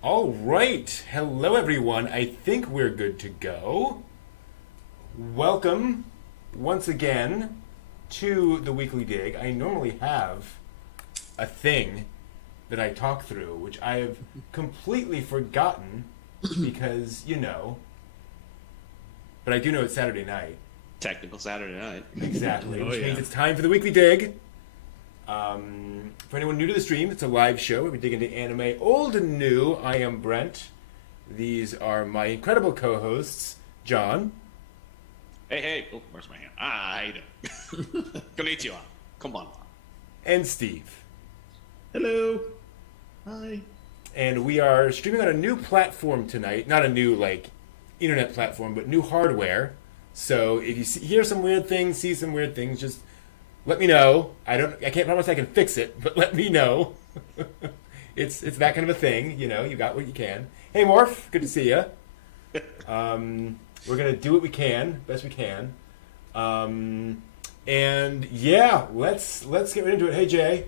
All right. Hello, everyone. I think we're good to go. Welcome once again to the Weekly Dig. I normally have a thing that I talk through, which I have completely forgotten because, you know, but I do know it's Saturday night. Technical Saturday night. Exactly. Which means it's time for the Weekly Dig. For anyone new to the stream, it's a live show where we dig into anime old and new. I am Brent. These are my incredible co-hosts, John. Hey. Oh, where's my hand? How you doing? Konnichiwa. Come on. And Steve. Hello. Hi. And we are streaming on a new platform tonight. Not a new, internet platform, but new hardware. So if you hear some weird things, see some weird things, just let me know. I can't promise I can fix it, but let me know. It's that kind of a thing, you know. You got what you can. Hey, Morph, good to see you. We're gonna do what we can, best we can, and yeah, let's get right into it. Hey, Jay,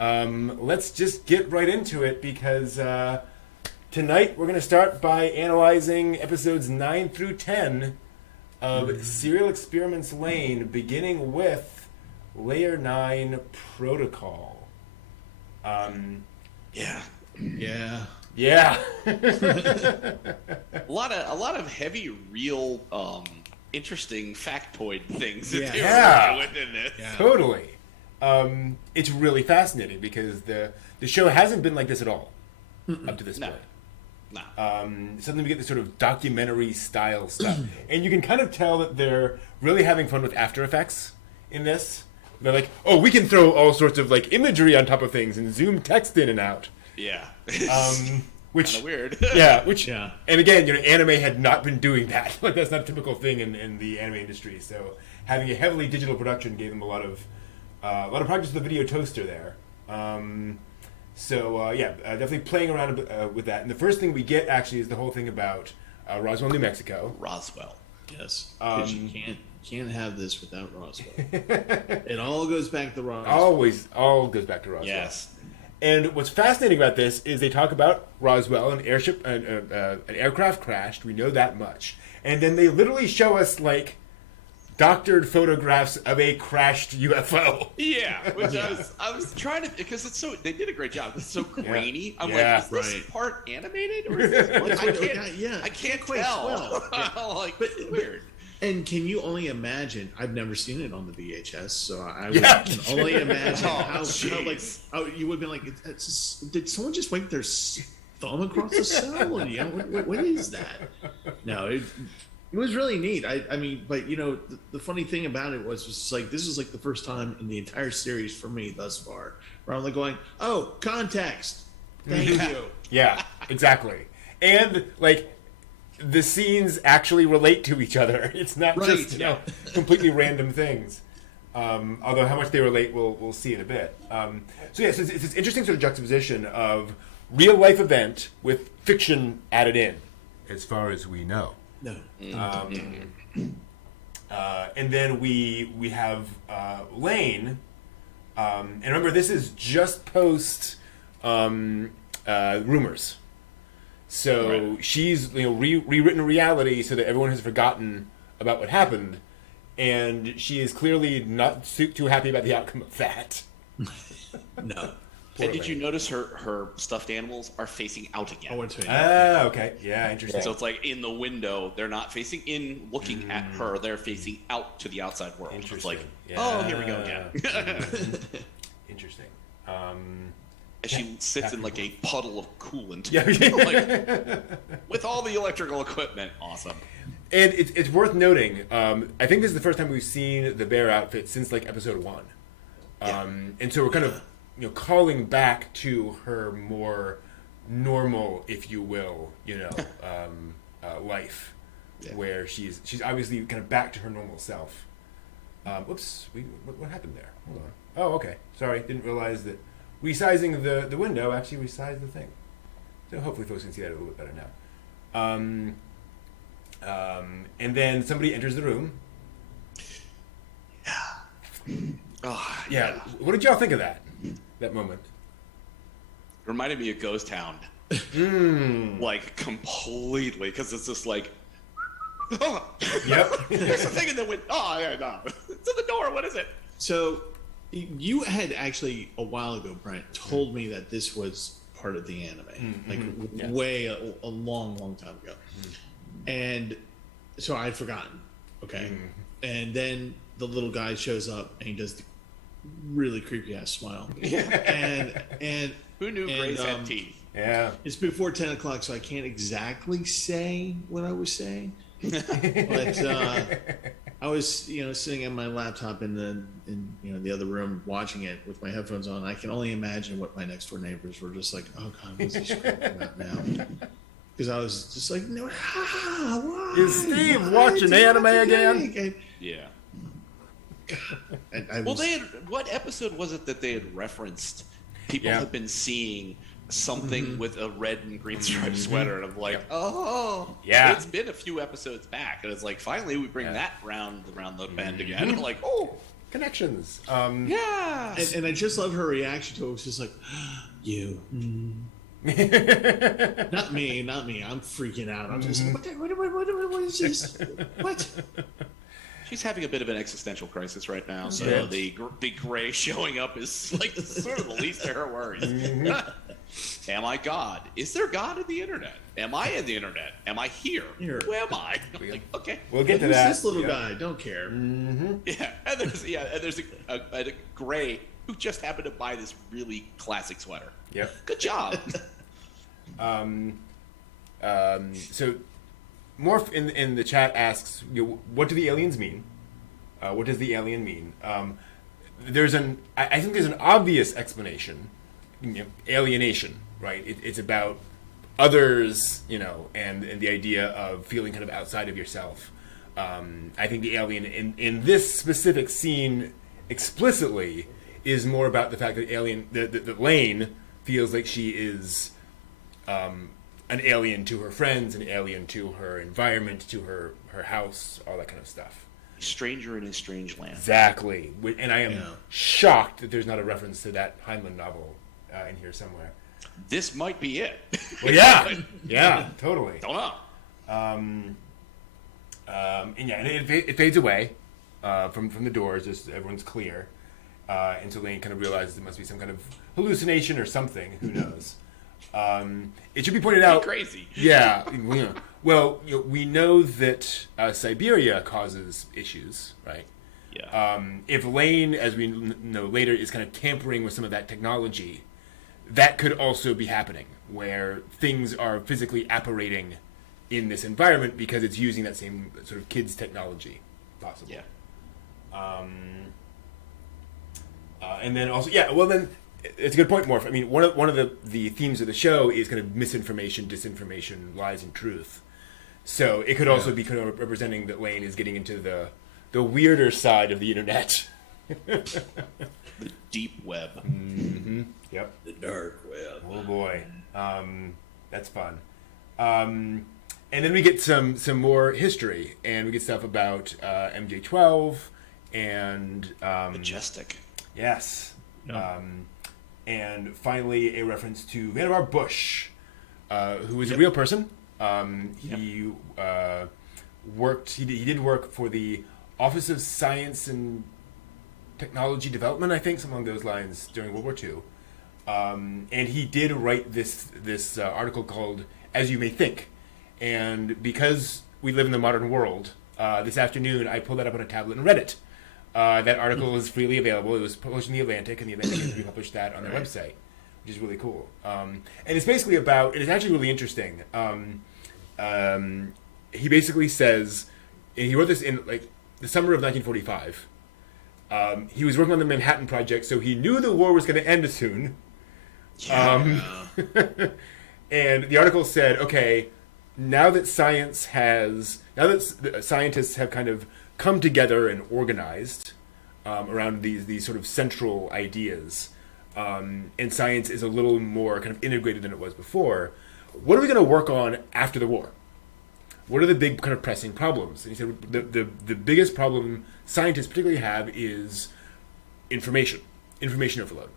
let's just get right into it because tonight we're gonna start by analyzing episodes 9 through 10 of Serial Experiments Lain, beginning with Layer 9 Protocol. Yeah. A lot of heavy, real, interesting factoid things that they were within this. Yeah. Totally. It's really fascinating because the show hasn't been like this at all up to this point. No. Suddenly we get this sort of documentary style stuff, and you can kind of tell that they're really having fun with After Effects in this. They're like, oh, we can throw all sorts of imagery on top of things and zoom text in and out. Yeah. Which kind of weird. And again, anime had not been doing that. That's not a typical thing in the anime industry. So having a heavily digital production gave them a lot of practice with the video toaster there. Definitely playing around with that. And the first thing we get actually is the whole thing about Roswell, New Mexico. Roswell. Yes. Because you can't have this without Roswell. It all goes back to Roswell. All goes back to Roswell. Yes. And what's fascinating about this is they talk about Roswell, an aircraft crashed. We know that much. And then they literally show us doctored photographs of a crashed UFO. Yeah, which I was trying to, because it's so, they did a great job. It's so grainy. I'm like, is this part animated or is this I can't quite tell. But weird. And can you only imagine? I've never seen it on the VHS, so I can only imagine how you would be like, did someone just wipe their thumb across the cell? What is that? No, it was really neat. I mean, but the funny thing about it was just this is the first time in the entire series for me thus far where I'm going, oh, context. Thank you. Yeah, exactly. And the scenes actually relate to each other. It's not just completely random things. Although how much they relate, we'll see in a bit. So it's this interesting sort of juxtaposition of real life event with fiction added in, as far as we know. No. And then we have Lain, And remember, this is just post rumors. So she's rewritten reality so that everyone has forgotten about what happened, and she is clearly not too happy about the outcome of that. No. And did you notice her stuffed animals are facing out again? Oh, it's okay. Yeah, interesting. So it's like in the window, they're not facing in, looking at her. They're facing out to the outside world. Interesting. It's like, yeah. here we go again. Interesting. And she sits in like a puddle of coolant. Yeah. With all the electrical equipment. Awesome. And it's worth noting, I think this is the first time we've seen the bear outfit since like episode 1. And so we're kind of calling back to her more normal, if you will, life, where she's obviously kind of back to her normal self. Whoops, what happened there? Hold on. Oh, okay. Sorry, didn't realize that resizing the window actually resized the thing. So hopefully folks can see that a little bit better now. And then somebody enters the room. Oh, yeah. What did y'all think of that moment? Reminded me of Ghost Hound. Like, completely. Because it's just like, Yep. There's a thing in the window. Oh, yeah, no. It's in the door. What is it? So, you had actually, a while ago, Brent, told me that this was part of the anime. Way a long time ago. And so I'd forgotten. Okay. And then the little guy shows up and he does the really creepy ass smile. And who knew Grace had teeth? Yeah. It's before 10 o'clock, so I can't exactly say what I was saying. But I was, sitting at my laptop in the other room watching it with my headphones on. I can only imagine what my next door neighbors were just like. Oh God, what's this about now? Because I was just like, no, why? Is Steve watching anime again? Yeah. Well, what episode was it that they had referenced? People have been seeing something with a red and green striped sweater, and I'm like, yeah. It's been a few episodes back, and it's like finally we bring that around the bend again. I'm like, oh, connections. Yeah. And I just love her reaction to it. It was just like, you. Not me. I'm freaking out. I'm just like, what is this? What? She's having a bit of an existential crisis right now, so the gray showing up is like sort of the least of her worries. Am I God? Is there God in the internet? Am I in the internet? Am I here? Who am I? Like, okay, we'll get to that. This little guy, don't care. Yeah, and there's a gray who just happened to buy this really classic sweater. Yep. Good job. So Morph in the chat asks, what do the aliens mean? What does the alien mean? I think there's an obvious explanation. Alienation, right? It's about others, and the idea of feeling kind of outside of yourself. I think the alien in this specific scene explicitly is more about the fact that that Lain feels like she is an alien to her friends, an alien to her environment, to her house, all that kind of stuff. Stranger in a strange land. Exactly. And I am shocked that there's not a reference to that Heinlein novel in here somewhere. This might be it. Well, yeah. Yeah, totally. Don't know. And it fades away from the doors, just everyone's clear. And so Lain kind of realizes it must be some kind of hallucination or something. Who knows? It should be pointed out. Crazy. Yeah. Well, we know that Siberia causes issues, right? Yeah. If Lain, as we know later, is kind of tampering with some of that technology, that could also be happening, where things are physically apparating in this environment because it's using that same sort of kids technology, possibly. Yeah. And then also, then it's a good point, Morph. I mean, one of the themes of the show is kind of misinformation, disinformation, lies, and truth. So it could also be kind of representing that Lain is getting into the weirder side of the internet. The deep web. Mm-hmm. Yep. The dark web. Oh boy, that's fun. And then we get some more history, and we get stuff about MJ12 and Majestic. Yes. Yeah. And finally, a reference to Vannevar Bush, who is a real person. He worked. He did work for the Office of Science and Technology Development, I think, something along those lines, during World War II. And he did write this article called "As You May Think," and because we live in the modern world, this afternoon I pulled that up on a tablet and read it. That article is freely available. It was published in The Atlantic, and The Atlantic has republished that on their website, which is really cool. And it's basically about, it's actually really interesting. He basically says, and he wrote this in like the summer of 1945. He was working on the Manhattan Project, so he knew the war was going to end soon. And the article said, okay, now that scientists have kind of come together and organized around these sort of central ideas, and science is a little more kind of integrated than it was before, what are we going to work on after the war? What are the big kind of pressing problems? And he said the biggest problem scientists particularly have is information overload.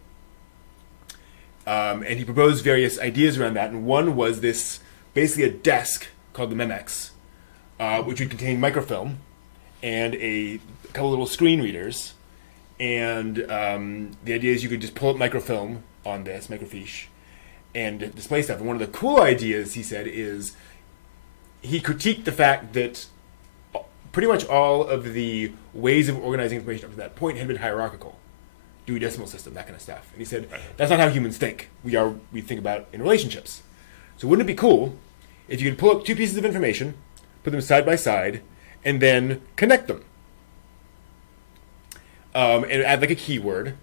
And he proposed various ideas around that, and one was this, basically a desk called the Memex, which would contain microfilm and a couple little screen readers, and the idea is you could just pull up microfilm on this, microfiche, and display stuff. And one of the cool ideas, he said, is he critiqued the fact that pretty much all of the ways of organizing information up to that point had been hierarchical. Dewey Decimal System, that kind of stuff. And he said, that's not how humans think. We think about in relationships. So wouldn't it be cool if you could pull up two pieces of information, put them side by side, and then connect them? And add like a keyword,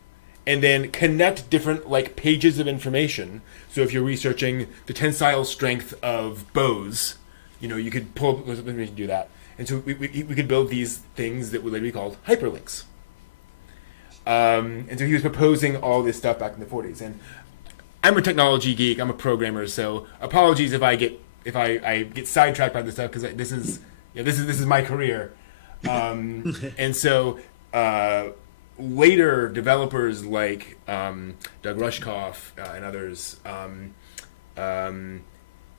and then connect different like pages of information. So if you're researching the tensile strength of bows, you could pull up those information and do that. And so we could build these things that would later be called hyperlinks. And so he was proposing all this stuff back in the 40s. And I'm a technology geek. I'm a programmer. So apologies if I get sidetracked by this stuff, because this is my career. And so later developers like Doug Rushkoff and others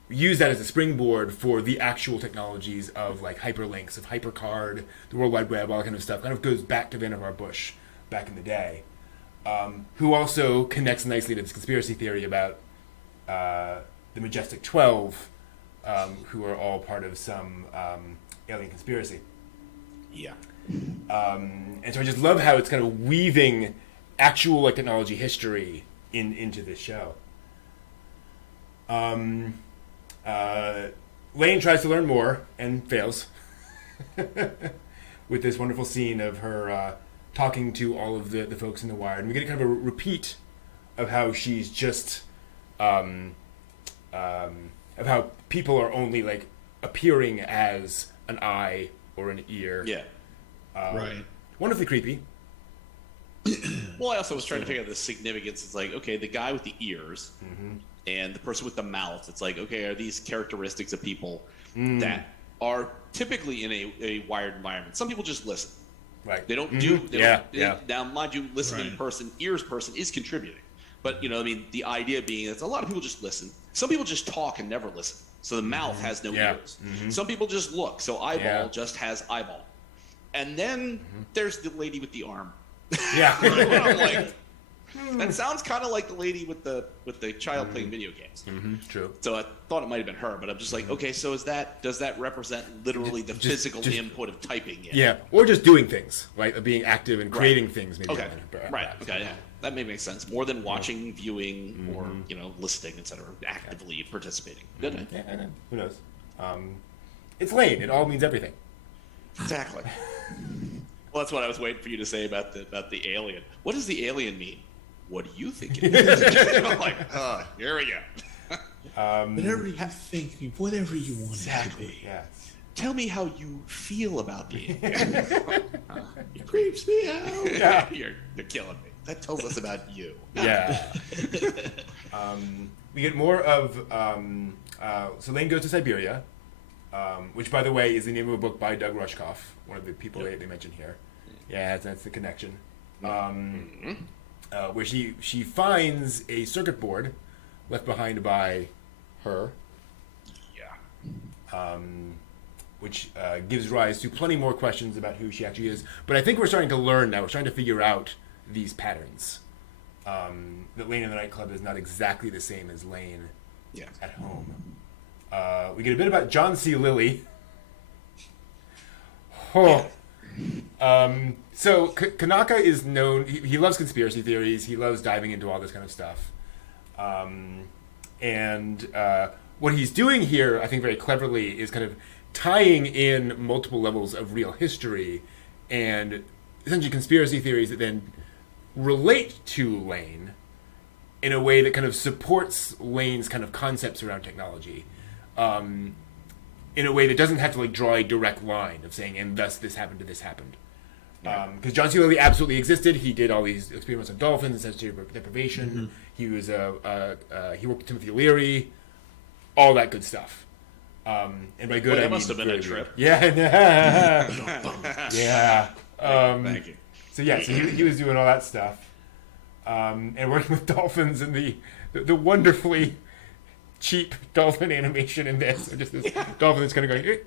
use that as a springboard for the actual technologies of like hyperlinks, of HyperCard, the World Wide Web, all that kind of stuff. Kind of goes back to Vannevar Bush back in the day, who also connects nicely to this conspiracy theory about the Majestic 12, who are all part of some alien conspiracy. Yeah. And so I just love how it's kind of weaving actual like technology history into this show. Lain tries to learn more and fails with this wonderful scene of her talking to all of the folks in the Wired. And we get kind of a repeat of how she's just of how people are only like appearing as an eye or an ear. Yeah. Right. Wonderfully creepy. Well, I also was trying to figure out the significance. It's like, okay, the guy with the ears and the person with the mouth. It's like, okay, are these characteristics of people that are typically in a wired environment? Some people just listen. Right. They don't now, mind you, listening person, ears person is contributing. But, the idea being that a lot of people just listen. Some people just talk and never listen. So the mouth has no ears. Some people just look. So eyeball just has eyeball. And then there's the lady with the arm. Yeah. I'm like, that sounds kind of like the lady with the child playing video games. True. So I thought it might have been her, but I'm just like, okay, so does that represent literally the physical input of typing in? Yeah, or just doing things, right? Being active and creating things. Maybe. Okay. Right. Okay. Yeah. That may make sense. More than watching, viewing, or listening, etc. Actively participating. Good. Yeah. Who knows? It's Lain. It all means everything. Exactly. Well, that's what I was waiting for you to say about the alien. What does the alien mean? What do you think it means? I'm like, here we go. Whatever you think, whatever you want Exactly. it to be. Yeah. Tell me how you feel about the alien. It creeps me out. Yeah. You're killing me. That tells us about you. Yeah. We get more of so Lain goes to Siberia, which, by the way, is the name of a book by Doug Rushkoff, one of the people they mention here. Yeah, that's the connection. where she finds a circuit board left behind by her. Yeah. Which gives rise to plenty more questions about who she actually is. But I think we're starting to learn now. We're starting to figure out these patterns. That Lain in the nightclub is not exactly the same as Lain at home. We get a bit about John C. Lilly. Oh. So Kanaka is known. He loves conspiracy theories. He loves diving into all this kind of stuff. And what he's doing here, I think very cleverly, is kind of tying in multiple levels of real history and essentially conspiracy theories that then relate to Lain in a way that kind of supports Lain's kind of concepts around technology, in a way that doesn't have to like draw a direct line of saying, and thus this happened and this happened. Because John C. Lilly absolutely existed. He did all these experiments on dolphins and sensory deprivation. Mm-hmm. He was he worked with Timothy Leary, all that good stuff. And by good, that I must mean have been a really trip. Yeah. Yeah. Thank you. So he was doing all that stuff, and working with dolphins and the wonderfully cheap dolphin animation in this. Just this dolphin that's kind of going.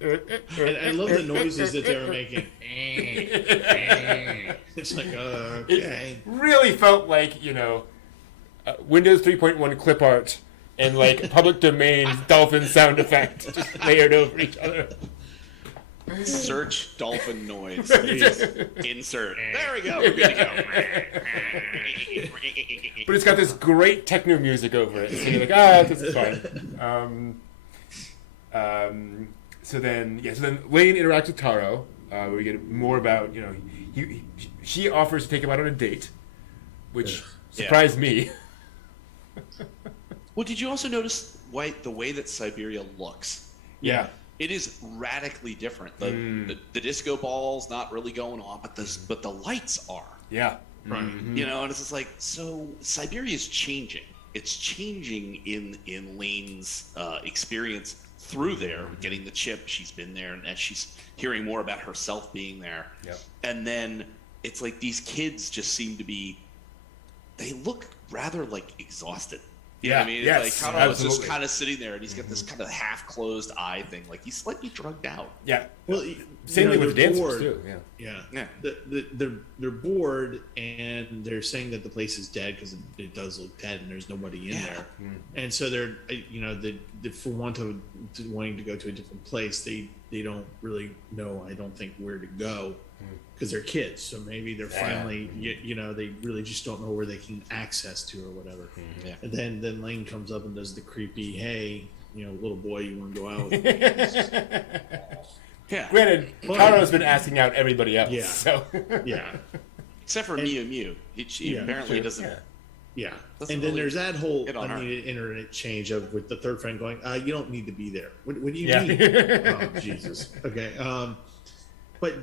And I love the noises that they were making. It's like okay. It really felt like Windows 3.1 clip art and like public domain dolphin sound effect just layered over each other. Search dolphin noise. Just insert. There we go. We're good to go. But it's got this great techno music over it. So you're like, this is fine. So then Lain interacts with Taro. We get more about she offers to take him out on a date, which surprised me. Well, did you also notice the way that Siberia looks? Yeah. It is radically different. The disco ball's not really going on, but the lights are. Yeah. Right. Mm-hmm. And it's just like, so Siberia is changing. It's changing in Lain's experience through there, getting the chip. She's been there, and as she's hearing more about herself being there. Yep. And then it's like these kids just seem to be, they look rather like exhausted. You know what I mean? Yes, it's like Taro is just kind of sitting there, and he's got this kind of half-closed eye thing, like he's slightly drugged out. Yeah. Well, same thing with dancers bored. too. Yeah. They're bored, and they're saying that the place is dead because it does look dead, and there's nobody in there. And so they're for wanting to go to a different place, they don't really know, I don't think, where to go. Because they're kids, so maybe they're finally, they really just don't know where they can access to or whatever. Yeah. And then Lain comes up and does the creepy, hey, little boy, you want to go out? Yeah. Granted, Taro's been asking out everybody else. Yeah. So. Yeah. Except for Miu. She apparently doesn't. Yeah. Doesn't And then really there's that whole unneeded internet change with the third friend going, you don't need to be there. What do you mean? Oh, Jesus. Okay. But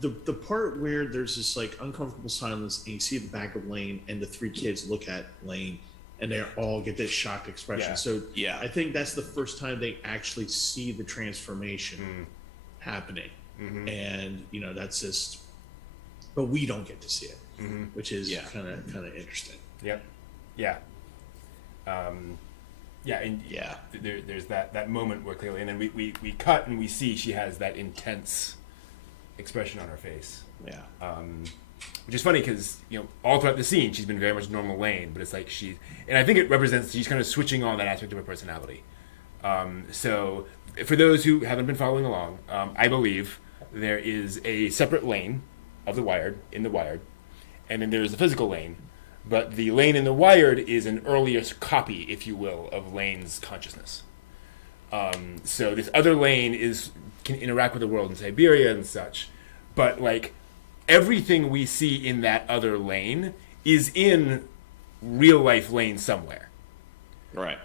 the part where there's this like uncomfortable silence and you see the back of Lain and the three kids look at Lain and they all get this shocked expression. So I think that's the first time they actually see the transformation happening. And that's just, but we don't get to see it, which is kind of interesting. Yep. Yeah. There's that moment where clearly, and then we cut and we see she has that intense expression on her face. Yeah. Which is funny because all throughout the scene she's been very much normal Lain, but it's like and I think it represents she's kind of switching on that aspect of her personality. So for those who haven't been following along, I believe there is a separate Lain of the Wired in the Wired, and then there's the physical Lain. But the Lain in the Wired is an earlier copy, if you will, of Lain's consciousness. So this other Lain can interact with the world in Siberia and such, but like everything we see in that other Lain is in real life Lain somewhere. Right.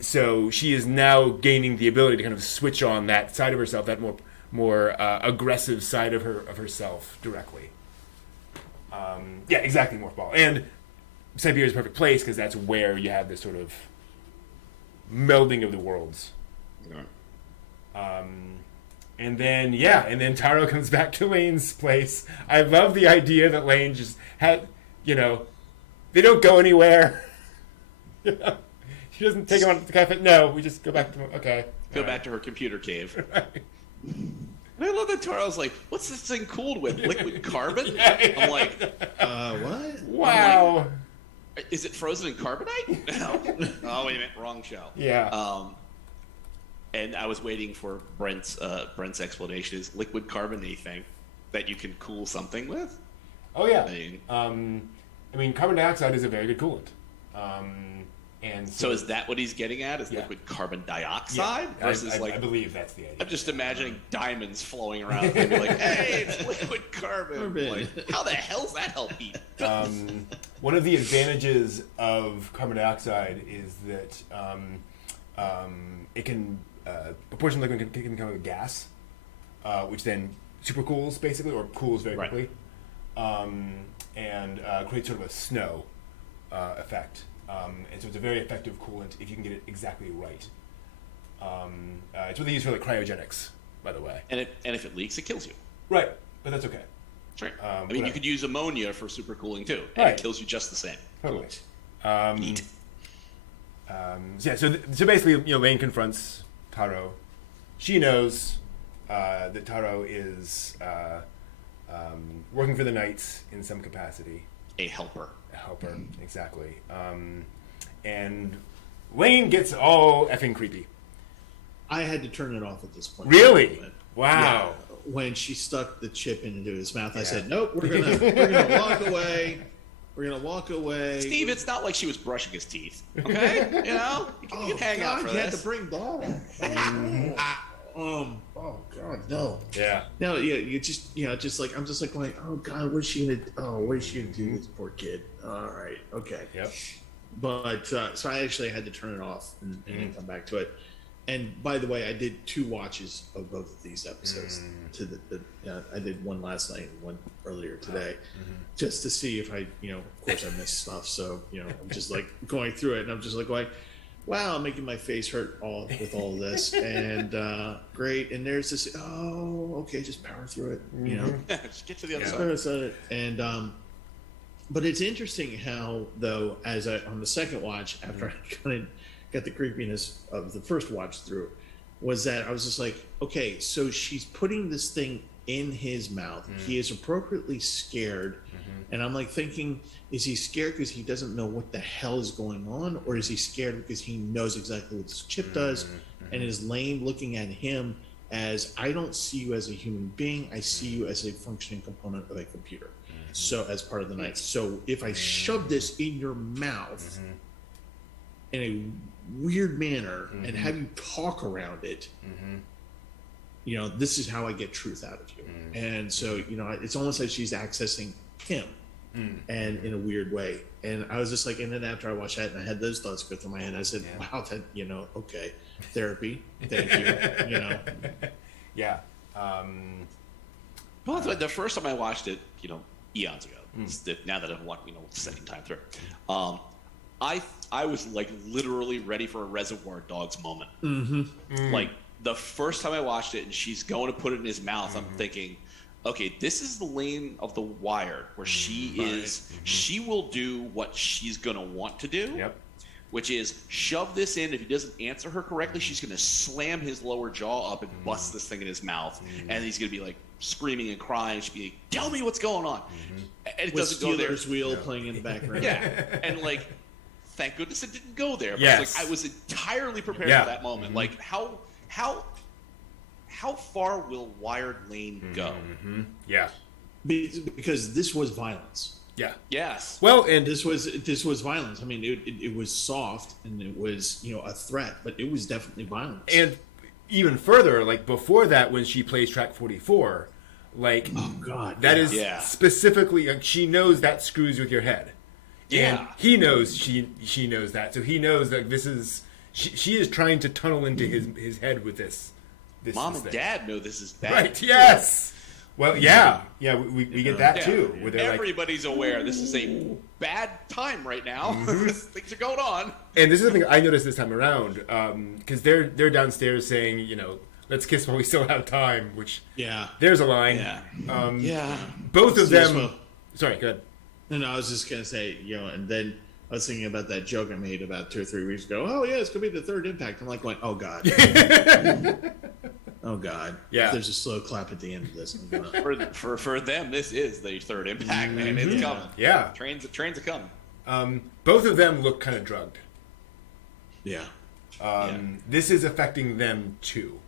So she is now gaining the ability to kind of switch on that side of herself, that more aggressive side of herself directly. Exactly, Morph Ball. And Siberia is a perfect place because that's where you have this sort of melding of the worlds. Yeah. And then Taro comes back to Lain's place. I love the idea that Lain just had, they don't go anywhere. She doesn't take them on the cafe. No, we just go back to Go back to her computer cave. And I love that Taro's like, what's this thing cooled with? Liquid carbon? Yeah. I'm like, what? Wow. Like, is it frozen in carbonite? No. Oh, wait a minute. Wrong show. Yeah. And I was waiting for Brent's explanation. Is liquid carbon anything that you can cool something with? Oh, yeah. I mean, carbon dioxide is a very good coolant. And so is that what he's getting at? Is liquid carbon dioxide versus I believe that's the idea. I'm just imagining diamonds flowing around and be like, "Hey, it's liquid carbon." Like, how the hell's that help heat? One of the advantages of carbon dioxide is that it can a portion of liquid can become a gas, which then supercools basically or cools very quickly, and creates sort of a snow effect. And so it's a very effective coolant if you can get it exactly right. It's what they use for like cryogenics, by the way. And if it leaks, it kills you. Right, but that's okay. Right. I mean, you could use ammonia for supercooling too, and it kills you just the same. Totally. Neat. So basically, Lain confronts Taro. She knows that Taro is working for the Knights in some capacity. A helper, exactly. And Lain gets all effing creepy. I had to turn it off at this point. Really? Wow. Yeah. When she stuck the chip into his mouth, I said, "Nope, we're gonna walk away. We're gonna walk away." Steve, it's not like she was brushing his teeth. Okay, you can hang out for he this. had to bring that. Oh God, no. Yeah. No, you just like I'm just like going, oh God, what is she gonna do to this poor kid? All right, okay. Yep. But so I actually had to turn it off and then come back to it. And by the way, I did 2 watches of both of these episodes. I did one last night and one earlier today, just to see if I, of course I missed stuff. So I'm just like going through it, and I'm just like going, wow, I'm making my face hurt with all of this, and great. And there's this, okay, just power through it, Just get to the other side. And but it's interesting how, though, on the second watch, after I kind of got the creepiness of the first watch through, was that I was just like, okay, so she's putting this thing in his mouth. He is appropriately scared. And I'm like thinking, is he scared because he doesn't know what the hell is going on? Or is he scared because he knows exactly what this chip does? And is Lain looking at him as, I don't see you as a human being. I see you as a functioning component of a computer. So as part of the Knights. So if I shove this in your mouth in a weird manner and have you talk around it, this is how I get truth out of you. And so, it's almost like she's accessing him and in a weird way. And I was just like, and then after I watched that and I had those thoughts go through my head, I said, wow, that, okay, therapy, thank you, Yeah. Well, the first time I watched it, eons ago, now that I've watched, second time through, I was like literally ready for a Reservoir Dogs moment. Like the first time I watched it and she's going to put it in his mouth, I'm thinking, okay, this is the Lain of The Wire, where she will do what she's going to want to do, which is shove this in. If he doesn't answer her correctly, she's going to slam his lower jaw up and bust this thing in his mouth. And he's going to be like screaming and crying. She'll be like, tell me what's going on. And it doesn't go there. Steelers wheel playing in the background. And like, thank goodness it didn't go there. Yes. Like, I was entirely prepared for that moment. Like, how far will Wired Lain go? Yeah. Because this was violence. Yeah. Yes. Well, and this was violence. I mean, it was soft and it was a threat, but it was definitely violence. And even further, like before that, when she plays track 44, like oh god, that is specifically like, she knows that screws with your head. Yeah. And he knows she knows that, so he knows that this is she is trying to tunnel into his head with this. Mom and Dad know this is bad. Right? Yes. Well, yeah, we get that too. Where everybody's aware this is a bad time right now. Things are going on. And this is something I noticed this time around, because they're downstairs saying, let's kiss while we still have time. Which there's a line. Yeah. Both of them. Sorry, go ahead. No, I was just gonna say, and then I was thinking about that joke I made about 2 or 3 weeks ago. Oh yeah, it's gonna be the third impact. I'm like going, oh god, oh god. Yeah. If there's a slow clap at the end of this. I'm gonna... for them, this is the third impact, man. It's coming. Yeah. Trains are coming. Both of them look kind of drugged. Yeah. This is affecting them too.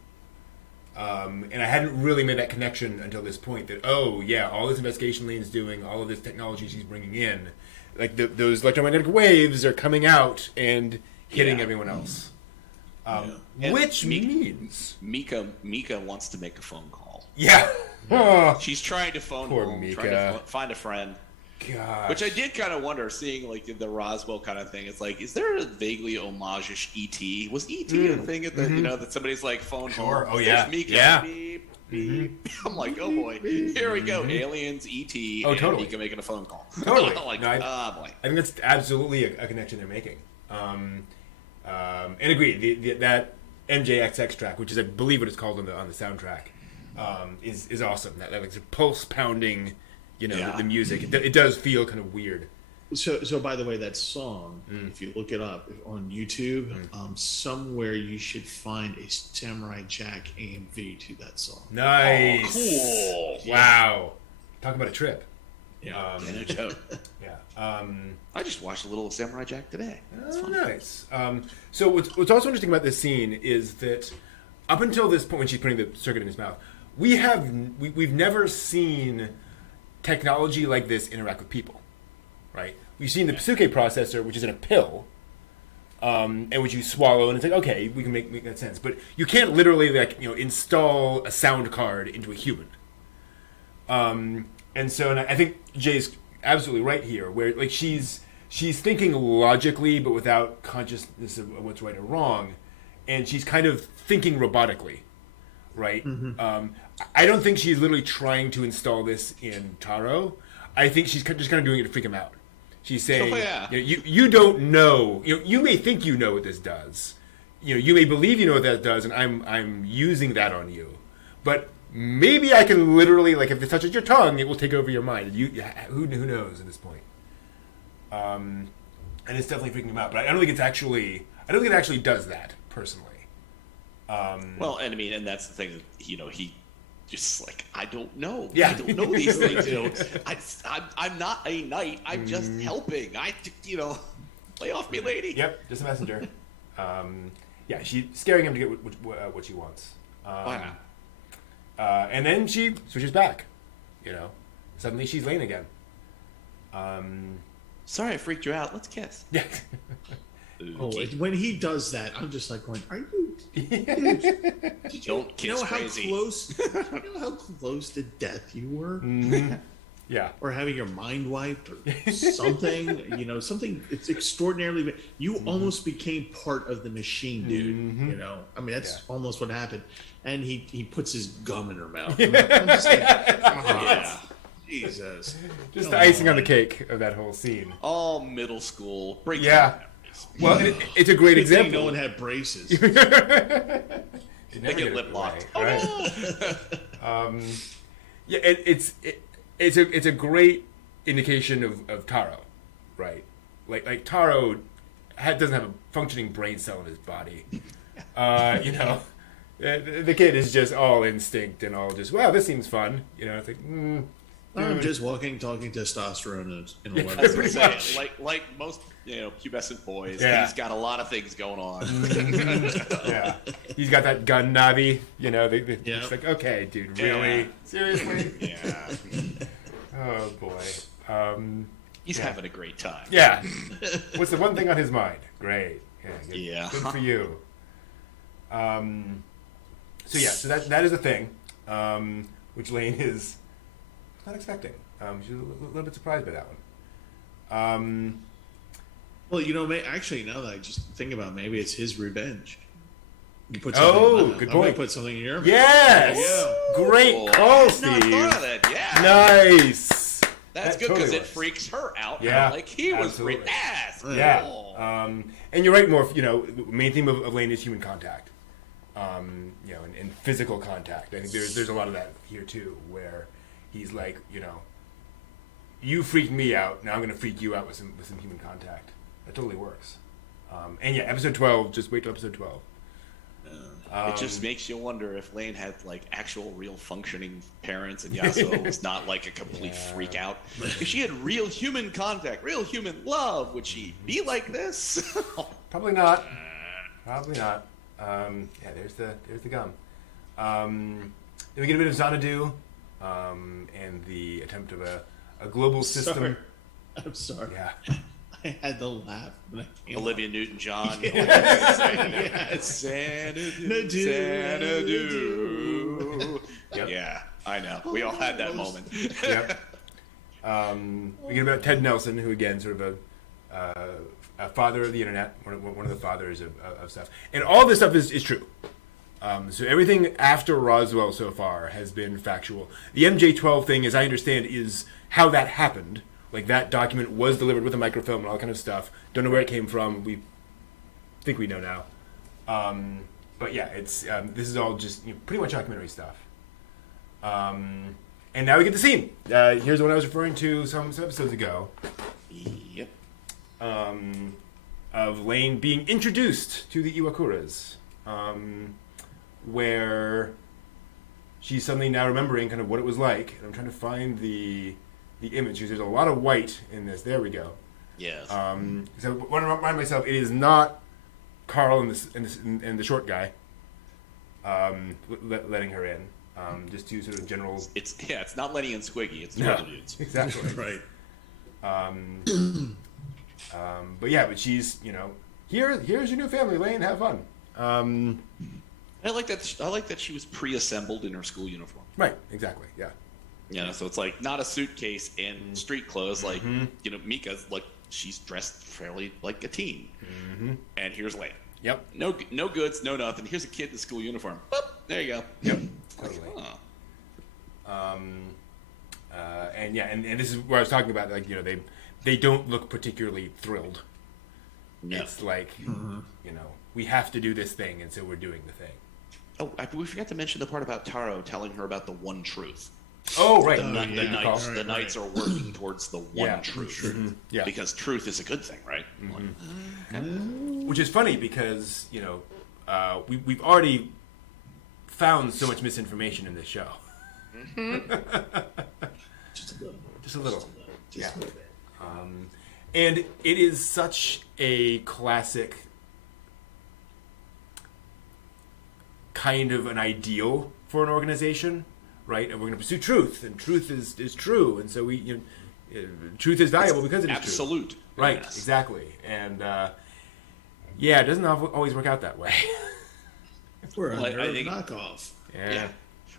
And I hadn't really made that connection until this point that, all this investigation Lane's doing, all of this technology she's bringing in, like those electromagnetic waves are coming out and hitting everyone else. Which means... Mika wants to make a phone call. Yeah. She's trying to phone Poor home, Mika. trying to find a friend. Gosh. Which I did kind of wonder, seeing like the Roswell kind of thing. It's like, is there a vaguely homage-ish E.T.? Was E.T. a thing at the that somebody's like phone Sure. home? Oh yeah. There's Mika. Yeah. Beep, beep. I'm like, oh boy, here we go. Aliens, E.T. and totally. Mika making a phone call. Totally. Like, No, boy. I think that's absolutely a connection they're making. And agree, that MJXX track, which is I believe what it's called on the soundtrack, is awesome. That like pulse pounding, the music. It does feel kind of weird. So by the way, that song, if you look it up on YouTube, somewhere you should find a Samurai Jack AMV to that song. Nice. Oh, cool. Wow. Talk about a trip. Yeah. No joke. Yeah. I just watched a little Samurai Jack today. That's fun. Nice. So what's also interesting about this scene is that up until this point, when she's putting the circuit in his mouth, we've never seen technology like this interact with people, right? We've seen the Psuke processor, which is in a pill, and which you swallow, and it's like, okay, we can make that sense. But you can't literally install a sound card into a human. And so I think Jay's absolutely right here, where like she's thinking logically, but without consciousness of what's right or wrong, and she's kind of thinking robotically, right? I don't think she's literally trying to install this in Taro. I think she's just kind of doing it to freak him out. She's saying, you don't know. You may think you know what this does. You may believe you know what that does, and I'm using that on you. But maybe I can literally, like, if it touches your tongue, it will take over your mind. Who knows at this point? And it's definitely freaking him out. But I don't think it actually does that personally. Well, and I mean, and that's the thing that he just like, I don't know. Yeah. I don't know these things. I'm not a knight. I'm just helping. Lay off me, lady. Yep, just a messenger. She's scaring him to get what she wants. And then she switches back. Suddenly she's Lain again. Sorry, I freaked you out. Let's kiss. Yeah. When he does that, I'm just like going, "Are you? Don't kiss crazy." You know how close to death you were? Yeah. Or having your mind wiped, or something. Something. It's extraordinarily. You almost became part of the machine, dude. I mean, that's almost what happened. And he puts his gum in her mouth. I'm just like, Jesus. Just the icing on the cake of that whole scene. All middle school. Well, it's a great example. No one had braces. They get lip locked. Right? It's a great indication of Taro, right? Like Taro doesn't have a functioning brain cell in his body. The kid is just all instinct and all just, wow, this seems fun. It's like, I'm just talking testosterone in a I was gonna say, like most pubescent boys, he's got a lot of things going on. Yeah, he's got that gun Navi. It's like, okay, dude, really, seriously? Yeah. Oh boy. He's having a great time. Yeah. What's the one thing on his mind? Great. Yeah. Good for you. So that is a thing, which Lain is not expecting. She's a little bit surprised by that one. Well, actually, now that I just think about it, maybe it's his revenge. You put good point. Put something in your Yes! Great call, Steve. I thought of that. Yeah. Nice. That's good because it freaks her out. Yeah. Like he was absolutely. ass. Yeah. Oh. And you're right, Morph. The main theme of Lain is human contact. And physical contact. I think there's a lot of that here too, where he's like, you freaked me out. Now I'm going to freak you out with some human contact. That totally works. And yeah, episode 12. Just wait till episode 12. It just makes you wonder if Lain had like actual, real functioning parents, and Yasuo was not like a complete freak out. If she had real human contact, real human love, would she be like this? Probably not. Probably not. Yeah, there's the gum. Then we get a bit of Xanadu, and the attempt of a global system. I'm sorry. Yeah. I had to laugh. Olivia Newton-John. Yes. Xanadu. Yep. Yeah, I know. We all had that moment. Yep. We get about Ted Nelson, who again, sort of a father of the internet, one of the fathers of stuff, and all this stuff is true. So everything after Roswell so far has been factual. The MJ12 thing, as I understand, is how that happened. Like, that document was delivered with a microfilm and all that kind of stuff. Don't know where it came from. We think we know now. But yeah, it's this is all just pretty much documentary stuff. And now we get the scene. Here's the one I was referring to some episodes ago. Yep. Of Lain being introduced to the Iwakuras. Where she's suddenly now remembering kind of what it was like. And I'm trying to find the image. There's a lot of white in this. There we go. Yes. So I want to remind myself, it is not Carl and the short guy letting her in. Just two sort of general. It's not Lenny and Squiggy. It's the other dudes. Exactly. Right. But she's here's your new family, Lain. Have fun. I like that she was pre-assembled in her school uniform. Right. Exactly. Yeah. So it's like not a suitcase and street clothes. Like, Mika's like, she's dressed fairly like a teen. Mm-hmm. And here's Lain. Yep. No goods, no nothing. Here's a kid in a school uniform. Boop, there you go. Yep. Totally. And this is where I was talking about, like, they don't look particularly thrilled. No. It's like, we have to do this thing, and so we're doing the thing. Oh, we forgot to mention the part about Taro telling her about the one truth. Oh, right. The knights are working towards the one truth. Mm-hmm. Yeah. Because truth is a good thing, right? Mm-hmm. Which is funny because, we've already found so much misinformation in this show. Mm-hmm. Just a little. Yeah. And it is such a classic kind of an ideal for an organization, right? And we're going to pursue truth, and truth is true, and so truth is valuable because it is absolute. True. Right, yes. Exactly. And it doesn't always work out that way. We're a knockoff. Yeah.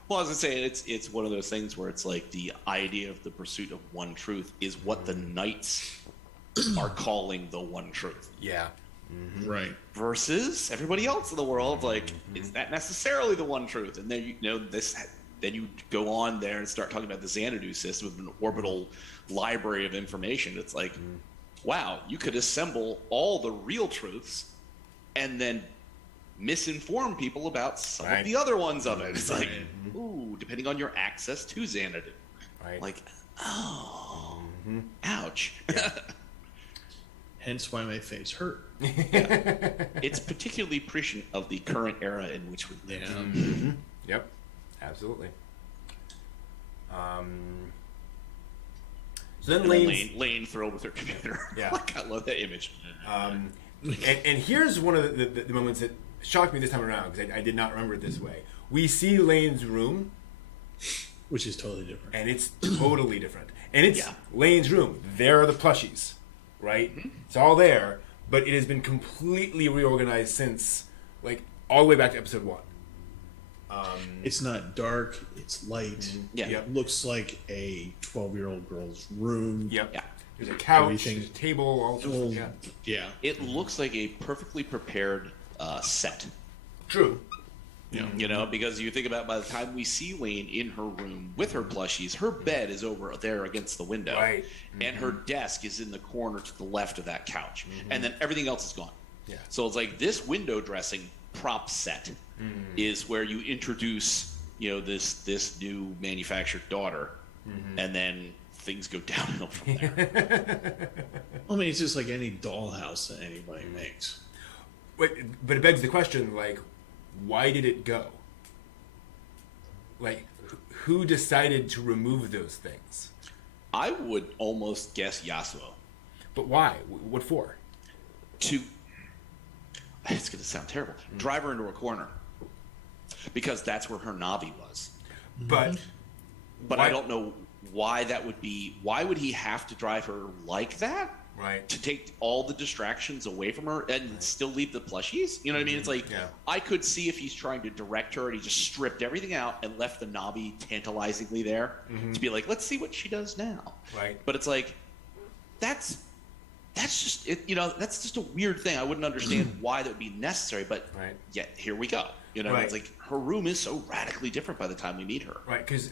Well, I was going to say, it's one of those things where it's like the idea of the pursuit of one truth is what the knights are calling the one truth. Yeah. Mm-hmm. Right. Versus everybody else in the world, like, is that necessarily the one truth? And then then you go on there and start talking about the Xanadu system with an orbital library of information. It's like, wow, you could assemble all the real truths and then misinform people about some of the other ones of it. It's like, ooh, depending on your access to Xanadu. Right. Like, ouch. Yeah. Hence why my face hurt. It's particularly prescient of the current era in which we live. Yeah. Mm-hmm. Yep. Absolutely. So then Lain thrilled with her computer. Yeah. Like, I love that image. And here's one of the moments that shocked me this time around, because I did not remember it this way. We see Lane's room, which is totally different, and it's totally different. And it's Lane's room. There are the plushies, right? Mm-hmm. It's all there, but it has been completely reorganized since, like, all the way back to episode 1. It's not dark, it's light. Mm-hmm. Yeah. It looks like a 12-year-old girl's room. Yep. Yeah. There's a couch, there's a table, all sorts of, yeah. It looks like a perfectly prepared set. True. Yeah. Because you think about, by the time we see Lain in her room with her plushies, her bed is over there against the window. Right. And her desk is in the corner to the left of that couch. And then everything else is gone. Yeah. So it's like this window dressing prop set is where you introduce, this new manufactured daughter. And then things go downhill from there. I mean, it's just like any dollhouse that anybody makes. But it begs the question, like, why did it go? Like, who decided to remove those things? I would almost guess Yasuo. But why? What for? It's going to sound terrible. Drive her into a corner. Because that's where her Navi was. But I don't know why that would be. Why would he have to drive her like that? Right. To take all the distractions away from her and still leave the plushies? You know what I mean? It's like, I could see if he's trying to direct her and he just stripped everything out and left the Navi tantalizingly there to be like, let's see what she does now. Right. But it's like, that's just it, that's just a weird thing. I wouldn't understand why that would be necessary, but yet here we go. It's like her room is so radically different by the time we meet her. Right, because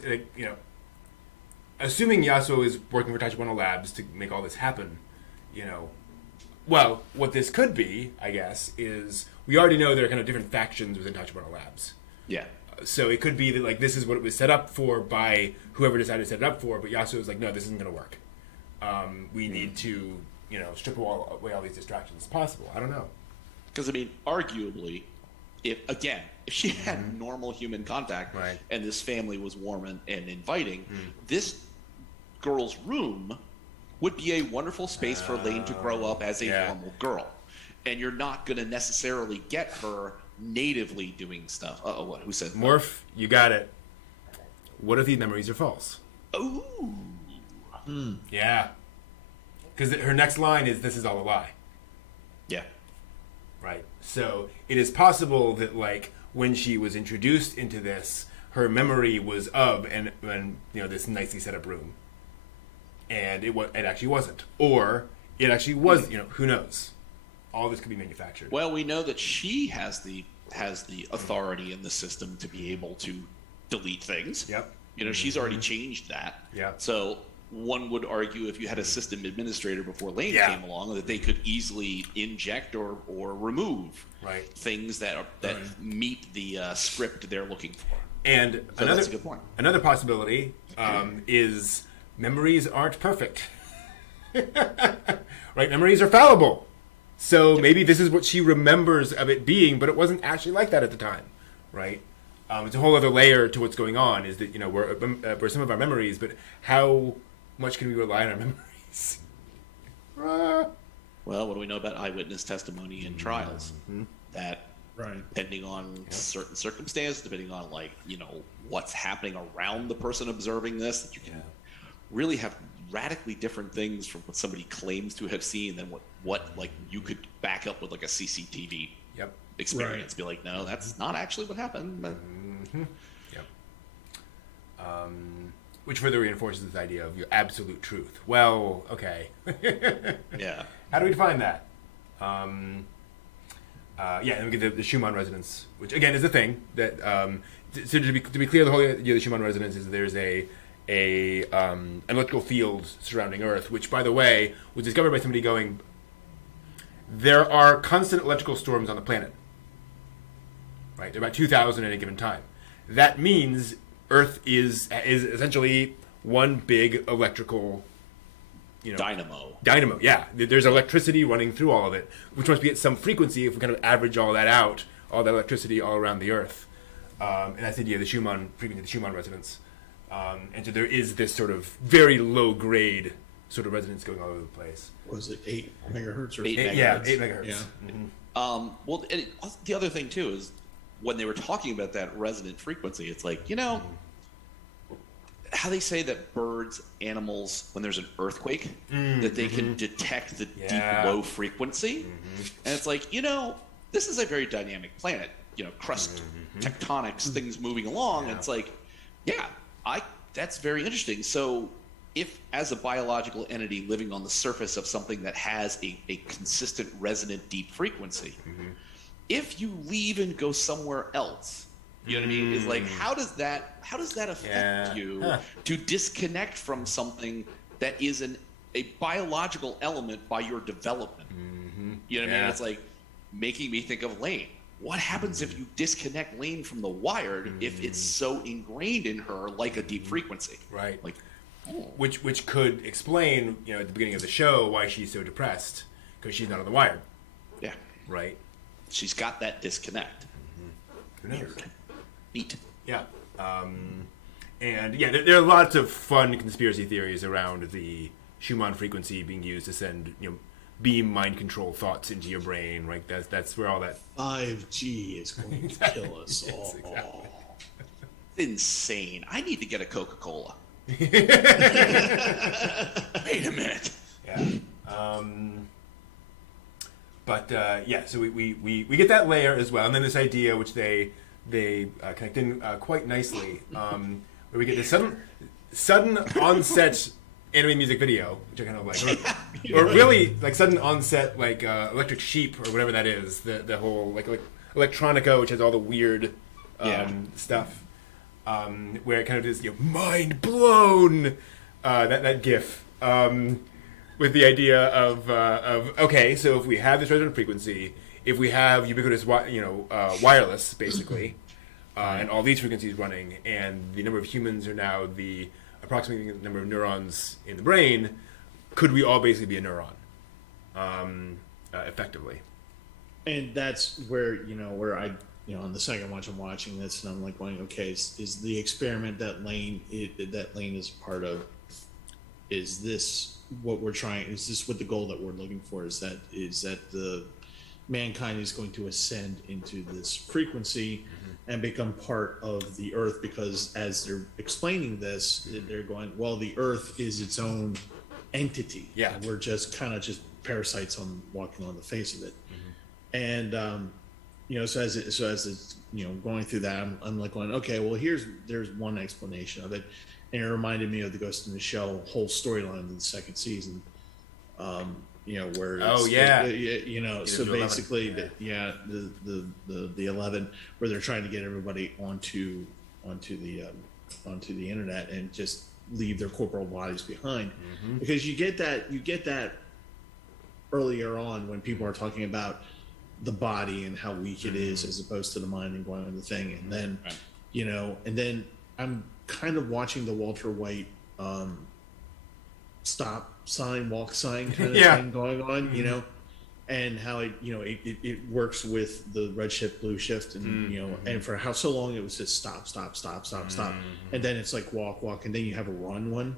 assuming Yasuo is working for Tachibana Labs to make all this happen, well, what this could be, I guess, is we already know there are kind of different factions within Tachibana Labs. Yeah. So it could be that, like, this is what it was set up for by whoever decided to set it up for, but Yasuo is like, no, this isn't going to work. We need to, strip away all these distractions as possible. I don't know. Because, I mean, arguably, if she had normal human contact and this family was warm and inviting, this girl's room would be a wonderful space for Lain to grow up as a normal girl. And you're not going to necessarily get her natively doing stuff. What? Who said Morph, you got it. What if these memories are false? Ooh. Yeah. Because her next line is, this is all a lie. Yeah. Right. So it is possible that, like, when she was introduced into this, her memory was of this nicely set up room, and it actually wasn't, or it actually was. Who knows? All this could be manufactured. Well, we know that she has the authority in the system to be able to delete things. Yep. She's already changed that. Yeah. So one would argue if you had a system administrator before Lain came along, that they could easily inject or remove things that meet the script they're looking for. And so that's a good point. Another possibility is memories aren't perfect. Right? Memories are fallible. So maybe this is what she remembers of it being, but it wasn't actually like that at the time, right? It's a whole other layer to what's going on. Is that we're some of our memories, but how much can we rely on our memories? Well, what do we know about eyewitness testimony in trials? That depending on certain circumstances, depending on what's happening around the person observing this, that you can really have radically different things from what somebody claims to have seen than what you could back up with like a CCTV experience. Be like, no, that's not actually what happened. But... Which further reinforces this idea of your absolute truth. Well, okay. How do we define that? And we get the Schumann resonance, which again is a thing that. So to be clear, the whole idea of the Schumann resonance is that there's an electrical field surrounding Earth, which, by the way, was discovered by somebody going, there are constant electrical storms on the planet. Right, there are about 2,000 at a given time. That means Earth is essentially one big electrical, dynamo. Dynamo, yeah. There's electricity running through all of it, which must be at some frequency if we kind of average all that out, all that electricity all around the Earth. And that's the idea of the Schumann frequency, the Schumann resonance. And so there is this sort of very low grade sort of resonance going all over the place. Was it 8 megahertz or 8 megahertz? Yeah, 8 megahertz. Yeah. Well, the other thing too is when they were talking about that resonant frequency, it's like, how they say that birds, animals, when there's an earthquake, that they can detect the deep low frequency. And it's like, this is a very dynamic planet, crust tectonics, things moving along. And it's like, that's very interesting. So if as a biological entity living on the surface of something that has a consistent resonant deep frequency, if you leave and go somewhere else, you know what I mean? Is like, how does that affect you to disconnect from something that is a biological element by your development? You know what I mean? It's like making me think of Lain. What happens if you disconnect Lain from the wired if it's so ingrained in her like a deep frequency? Right. Like, which could explain, at the beginning of the show why she's so depressed, because she's not on the wire. Yeah. Right. She's got that disconnect. Who knows? Neat. Yeah. And there are lots of fun conspiracy theories around the Schumann frequency being used to send, beam mind control thoughts into your brain. Right. That's where all that 5G is going to kill us all. Exactly. Insane. I need to get a Coca-Cola. Wait a minute. Yeah. So we get that layer as well, and then this idea which they connect in quite nicely, where we get this sudden onset anime music video, which I kind of like, or really like sudden onset like Electric Sheep or whatever that is, the whole like electronica, which has all the weird stuff, where it kind of is mind blown, that GIF. With the idea of okay, so if we have this resonant frequency, if we have ubiquitous, wireless, basically, and all these frequencies running, and the number of humans are now the approximately number of neurons in the brain, could we all basically be a neuron, effectively? And that's where where I on the second watch I'm watching this, and I'm like going, okay, is the experiment that Lain is part of? Is this what we're trying? Is this what the goal that we're looking for? Is that the mankind is going to ascend into this frequency and become part of the Earth? Because as they're explaining this, they're going, well, the Earth is its own entity. Yeah, and we're just parasites on walking on the face of it. And so as it's going through that, I'm like going, okay, well, there's one explanation of it. And it reminded me of the Ghost in the Shell whole storyline in the second season, where it's, so basically the 11, where they're trying to get everybody onto the internet and just leave their corporal bodies behind, because you get that earlier on when people are talking about the body and how weak it is as opposed to the mind and going on the thing, and then and then I'm kind of watching the Walter White stop sign, walk sign kind of thing going on, and how it works with the red shift, blue shift, and and for how so long it was just stop, and then it's like walk, and then you have a run one,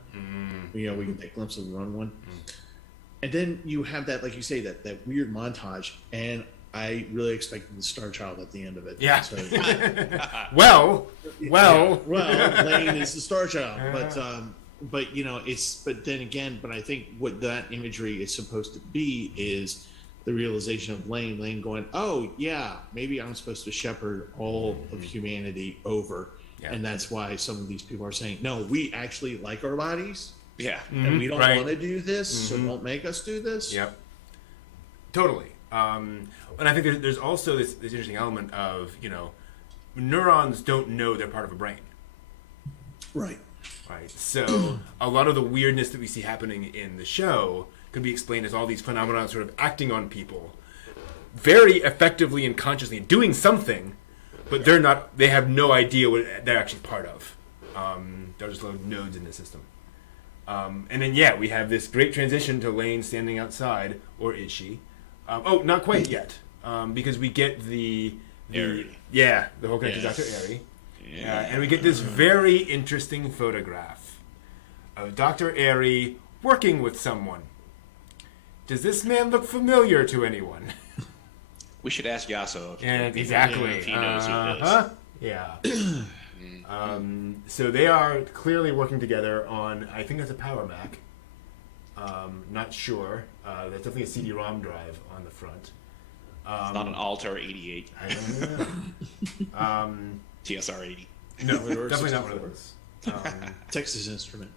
we can take a glimpse of the run one, and then you have that, like you say, that weird montage, and I really expected the Star Child at the end of it. Yeah. So, well, Lain is the Star Child, but I think what that imagery is supposed to be is the realization of Lain going, oh yeah, maybe I'm supposed to shepherd all of humanity over, and that's why some of these people are saying, no, we actually like our bodies, and we don't want to do this, so don't make us do this. Yep. Totally. And I think there's also this interesting element of, neurons don't know they're part of a brain. Right. So a lot of the weirdness that we see happening in the show could be explained as all these phenomena sort of acting on people very effectively and consciously, doing something, but they have no idea what they're actually part of. They're just little nodes in the system. And then, we have this great transition to Lain standing outside, or is she? Not quite yet, because we get the whole connection to Dr. Airy, and we get this very interesting photograph of Dr. Airy working with someone. Does this man look familiar to anyone? We should ask Yasso. Exactly. If he knows who it is. Yeah. So they are clearly working together on, I think that's a Power Mac. Not sure. There's definitely a CD-ROM drive on the front. It's not an Altair 88. I don't know. TSR 80. No, definitely not one of those. Texas Instrument.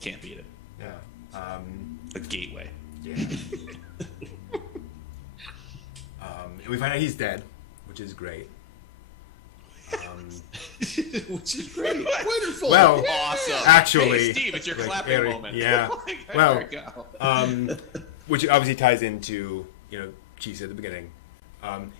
Can't beat it. Yeah. A gateway. Yeah. We find out he's dead, which is great. Which is great. Wonderful. Well, awesome. Actually, hey, Steve, it's your clapping Airy, moment. Yeah. There we go. Which obviously ties into Chisa at the beginning.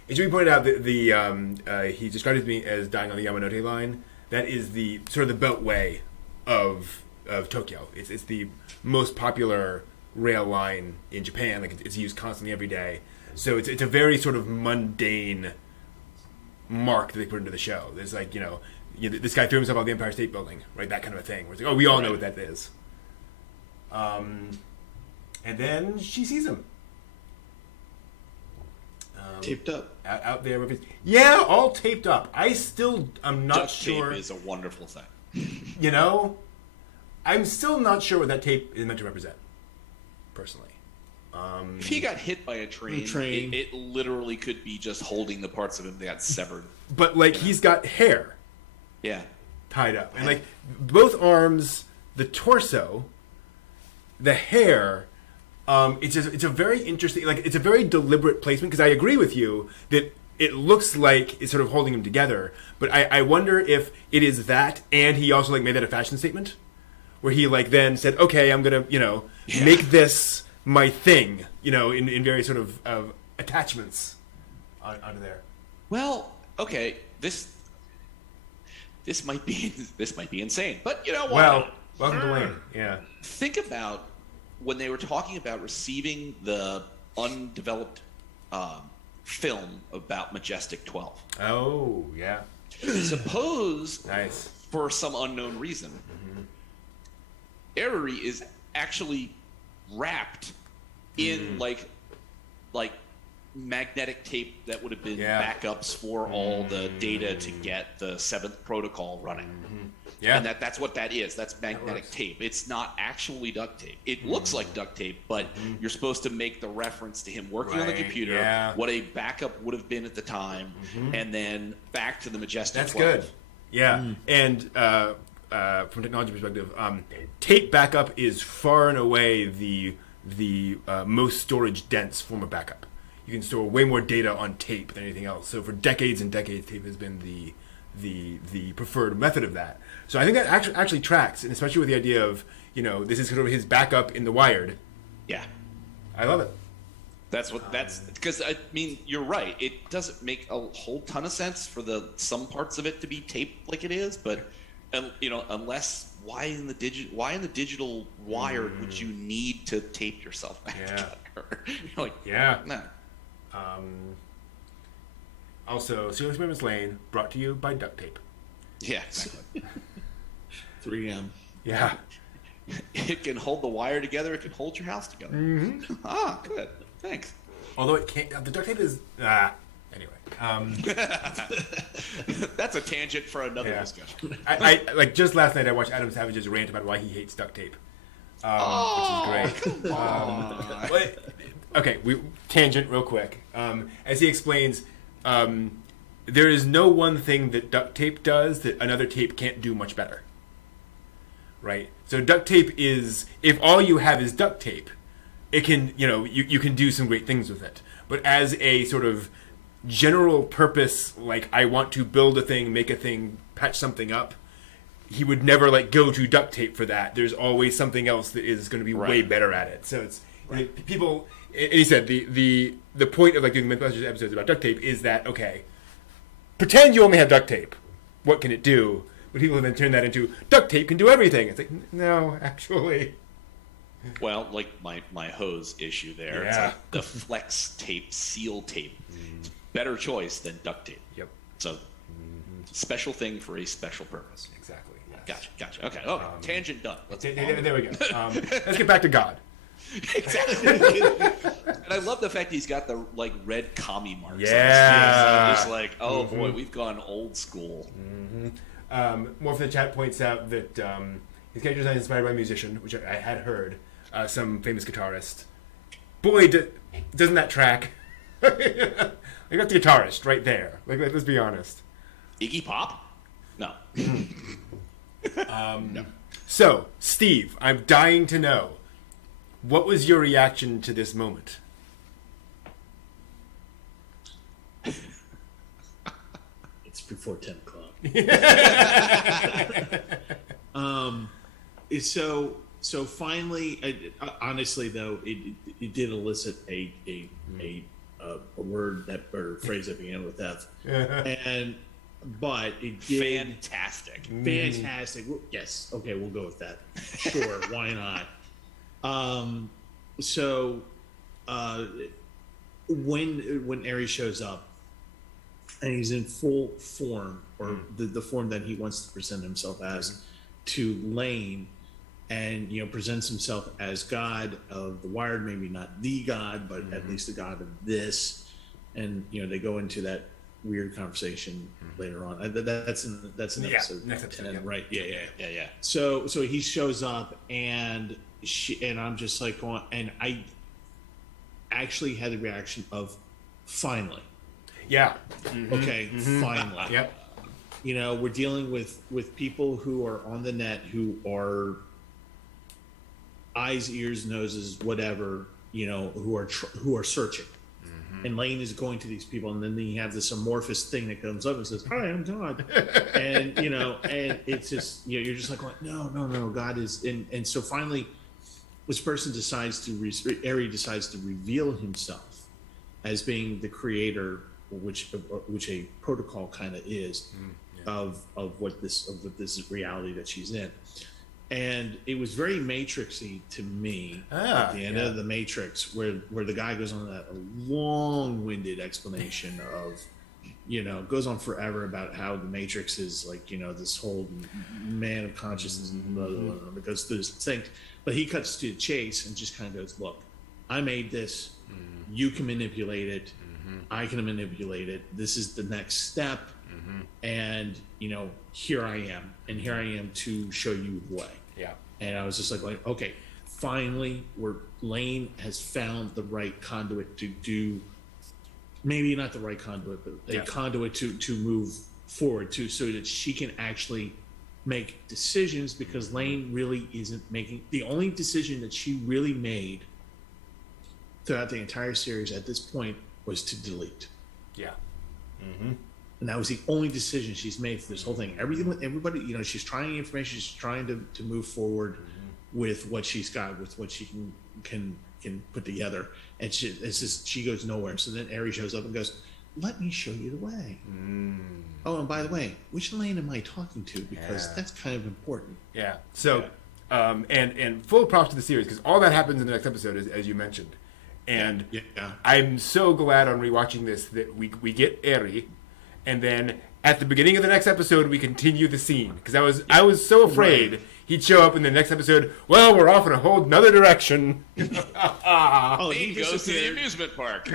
It should be pointed out that he described it to me as dying on the Yamanote line. That is the sort of the beltway of of Tokyo. It's the most popular rail line in Japan. Like it's used constantly every day. So it's a very sort of mundane mark that they put into the show. There's like, this guy threw himself off the Empire State Building, right? That kind of a thing. Where it's like, oh, we all know what that is. And then she sees him. Taped up. Out there with his... Yeah, all taped up. I'm not sure... Duct tape is a wonderful thing. I'm still not sure what that tape is meant to represent, personally. If he got hit by a train. It literally could be just holding the parts of him that got severed. But, he's got hair. Yeah. Tied up. And, both arms, the torso, the hair... it's a very interesting, it's a very deliberate placement, because I agree with you that it looks like it's sort of holding him together, but I wonder if it is that, and he also made that a fashion statement, where he then said, okay, I'm gonna make this my thing, in various sort of attachments onto there. Well, okay, this might be insane, but you know what? Well, welcome to Lane. Yeah. Think about when they were talking about receiving the undeveloped film about Majestic 12. Oh, yeah. Suppose, nice. For some unknown reason, Eriri is actually wrapped in like magnetic tape that would have been backups for all the data to get the 7th protocol running. Yeah. And that's what that is. That's magnetic tape. It's not actually duct tape. It looks like duct tape, but you're supposed to make the reference to him working on the computer, what a backup would have been at the time, and then back to the Majestic 12. That's good. Yeah. And from technology perspective, tape backup is far and away the most storage dense form of backup. You can store way more data on tape than anything else. So for decades and decades, tape has been the preferred method of that. So I think that actually tracks, and especially with the idea of, this is sort of his backup in the wired. Yeah. I love it. That's because, you're right. It doesn't make a whole ton of sense for some parts of it to be taped like it is, but, unless, why in the digital wired would you need to tape yourself back together? Nah. Also, Serious Women's Lane, brought to you by duct tape. Yeah, exactly. 3M. Yeah. It can hold the wire together. It can hold your house together. Mm-hmm. Ah, good. Thanks. Although it can't. The duct tape is. Anyway. That's a tangent for another discussion. I just last night I watched Adam Savage's rant about why he hates duct tape, which is great. Come on. Okay, tangent real quick. As he explains, there is no one thing that duct tape does that another tape can't do much better. Right? So duct tape is, if all you have is duct tape, it can, you can do some great things with it. But as a sort of general purpose, I want to build a thing, make a thing, patch something up, he would never go to duct tape for that. There's always something else that is going to be way better at it. So it's people. And he said the point of doing Mythbusters episodes about duct tape is that, okay, pretend you only have duct tape. What can it do? But people have then turned that into duct tape can do everything. It's no, actually. Well, my hose issue there. Yeah. It's the flex tape, seal tape. It's a better choice than duct tape. Yep. So, special thing for a special purpose. Exactly. Yes. Gotcha. Okay. Tangent done. There we go. Let's get back to God. Exactly. And I love the fact he's got the red commie marks. Yeah. Just oh boy, we've gone old school. More for the chat points out that his character design is inspired by a musician, which I had heard, some famous guitarist. Boy, doesn't that track? Got the guitarist right there. Let's be honest. Iggy Pop? No. No. So, Steve, I'm dying to know, what was your reaction to this moment? It's before 10 o'clock. So finally, honestly though, it did elicit a word or phrase that began with F, and but it did fantastic. Fantastic. Yes. Okay, we'll go with that. Sure. Why not? So when Ares shows up and he's in full form, or the form that he wants to present himself as, to Lain, and presents himself as God of the Wired, maybe not the God, but at least the God of this, and they go into that weird conversation later on. That's an episode next episode, 10, yeah. right? Yeah. So he shows up, and I'm just like going, and I actually had the reaction of finally. Yeah. Okay, finally. Yep. We're dealing with people who are on the net, who are eyes, ears, noses, whatever, who are searching. And Lain is going to these people, and then you have this amorphous thing that comes up and says, "Hi, I'm God," and and it's just you're just like, no, God is, and so finally, this person decides Ares decides to reveal himself as being the creator, which a protocol kind of is of what this reality that she's in. And it was very Matrixy to me at the end of the Matrix, where the guy goes on that long-winded explanation of, goes on forever about how the Matrix is like, this whole man of consciousness and blah, blah, blah, blah, because there's things. But he cuts to the chase and just kind of goes, look, I made this. You can manipulate it. I can manipulate it. This is the next step. And, here I am. And here I am to show you the way. Yeah. And I was just like, okay, finally, Lain has found the right conduit to do, maybe not the right conduit, but a conduit to move forward to, so that she can actually make decisions, because Lain really isn't making, the only decision that she really made throughout the entire series at this point was to delete. Yeah. And that was the only decision she's made for this whole thing. Everybody, she's trying information. She's trying to move forward with what she's got, with what she can put together. And she goes nowhere. So then Ares shows up and goes, "Let me show you the way." Oh, and by the way, which Lain am I talking to? Because that's kind of important. Yeah. So, and full props to the series, because all that happens in the next episode, as you mentioned. And I'm so glad on rewatching this that we get Ares. And then at the beginning of the next episode, we continue the scene, because I was so afraid he'd show up in the next episode. Well, we're off in a whole another direction. He goes to the amusement park.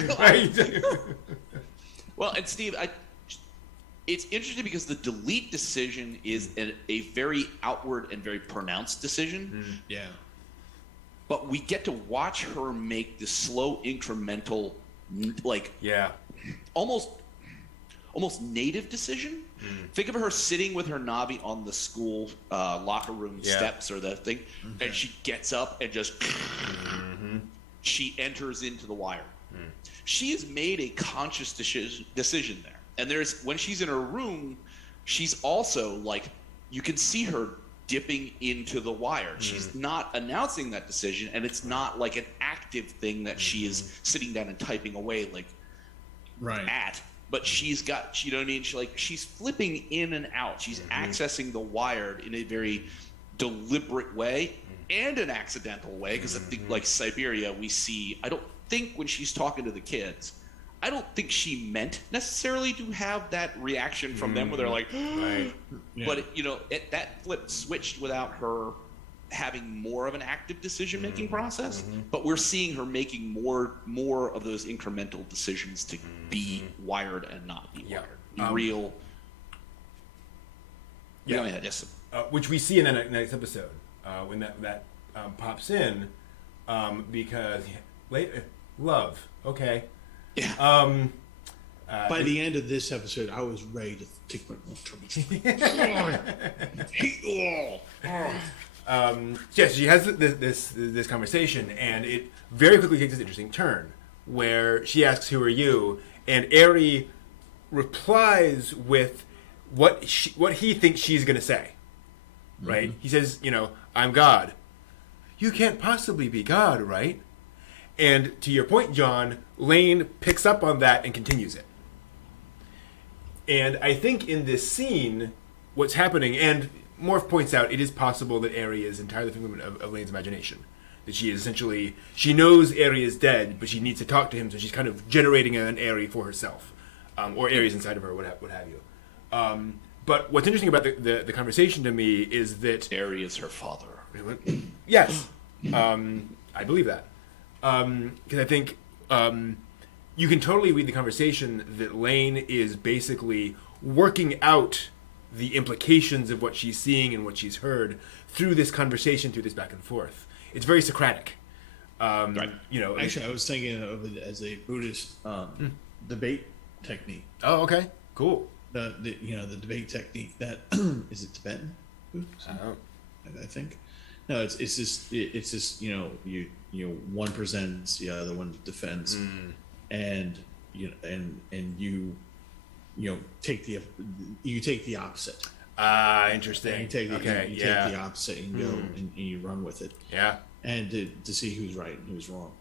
Well, and Steve, it's interesting because the delete decision is a very outward and very pronounced decision. Yeah. But we get to watch her make this slow, incremental, almost native decision. Think of her sitting with her Navi on the school locker room steps or the thing, and she gets up and just she enters into the wire. She has made a conscious decision there. And when she's in her room, she's also you can see her dipping into the wire. She's not announcing that decision, and it's not like an active thing that she is sitting down and typing away at. But she's got, she's flipping in and out. She's accessing the Wired in a very deliberate way and an accidental way. Because I think, like Siberia, we see, I don't think when she's talking to the kids, I don't think she meant necessarily to have that reaction from them where they're like, Right. But, that flip switched without her having more of an active decision-making process, but we're seeing her making more of those incremental decisions to be wired and not be wired. Be real. Go ahead, yes. Which we see in the next episode when that pops in, because love, okay. Yeah. By the end of this episode, I was ready to take my Yes, she has this conversation, and it very quickly takes this interesting turn where she asks, "Who are you?" and Ares replies with what he thinks she's going to say. Right? He says, "I'm God." You can't possibly be God, right? And to your point, John, Lain picks up on that and continues it. And I think in this scene, what's happening, and Morph points out, it is possible that Aerie is entirely the figment of Lane's imagination. That she is essentially, she knows Aerie is dead, but she needs to talk to him, so she's kind of generating an Aerie for herself. Or Aerie's inside of her, what have you. But what's interesting about the conversation to me is that... Aerie is her father. Yes. I believe that. Because I think you can totally read the conversation that Lain is basically working out the implications of what she's seeing and what she's heard through this conversation, through this back and forth. It's very Socratic. Right. Actually, I was thinking of it as a Buddhist debate technique. Oh, okay. Cool. The debate technique that is it Tibetan? I think. No, it's just one presents, the other one defends, and you take the opposite. Interesting. And you take the opposite and go and you run with it. Yeah. And to see who's right and who's wrong.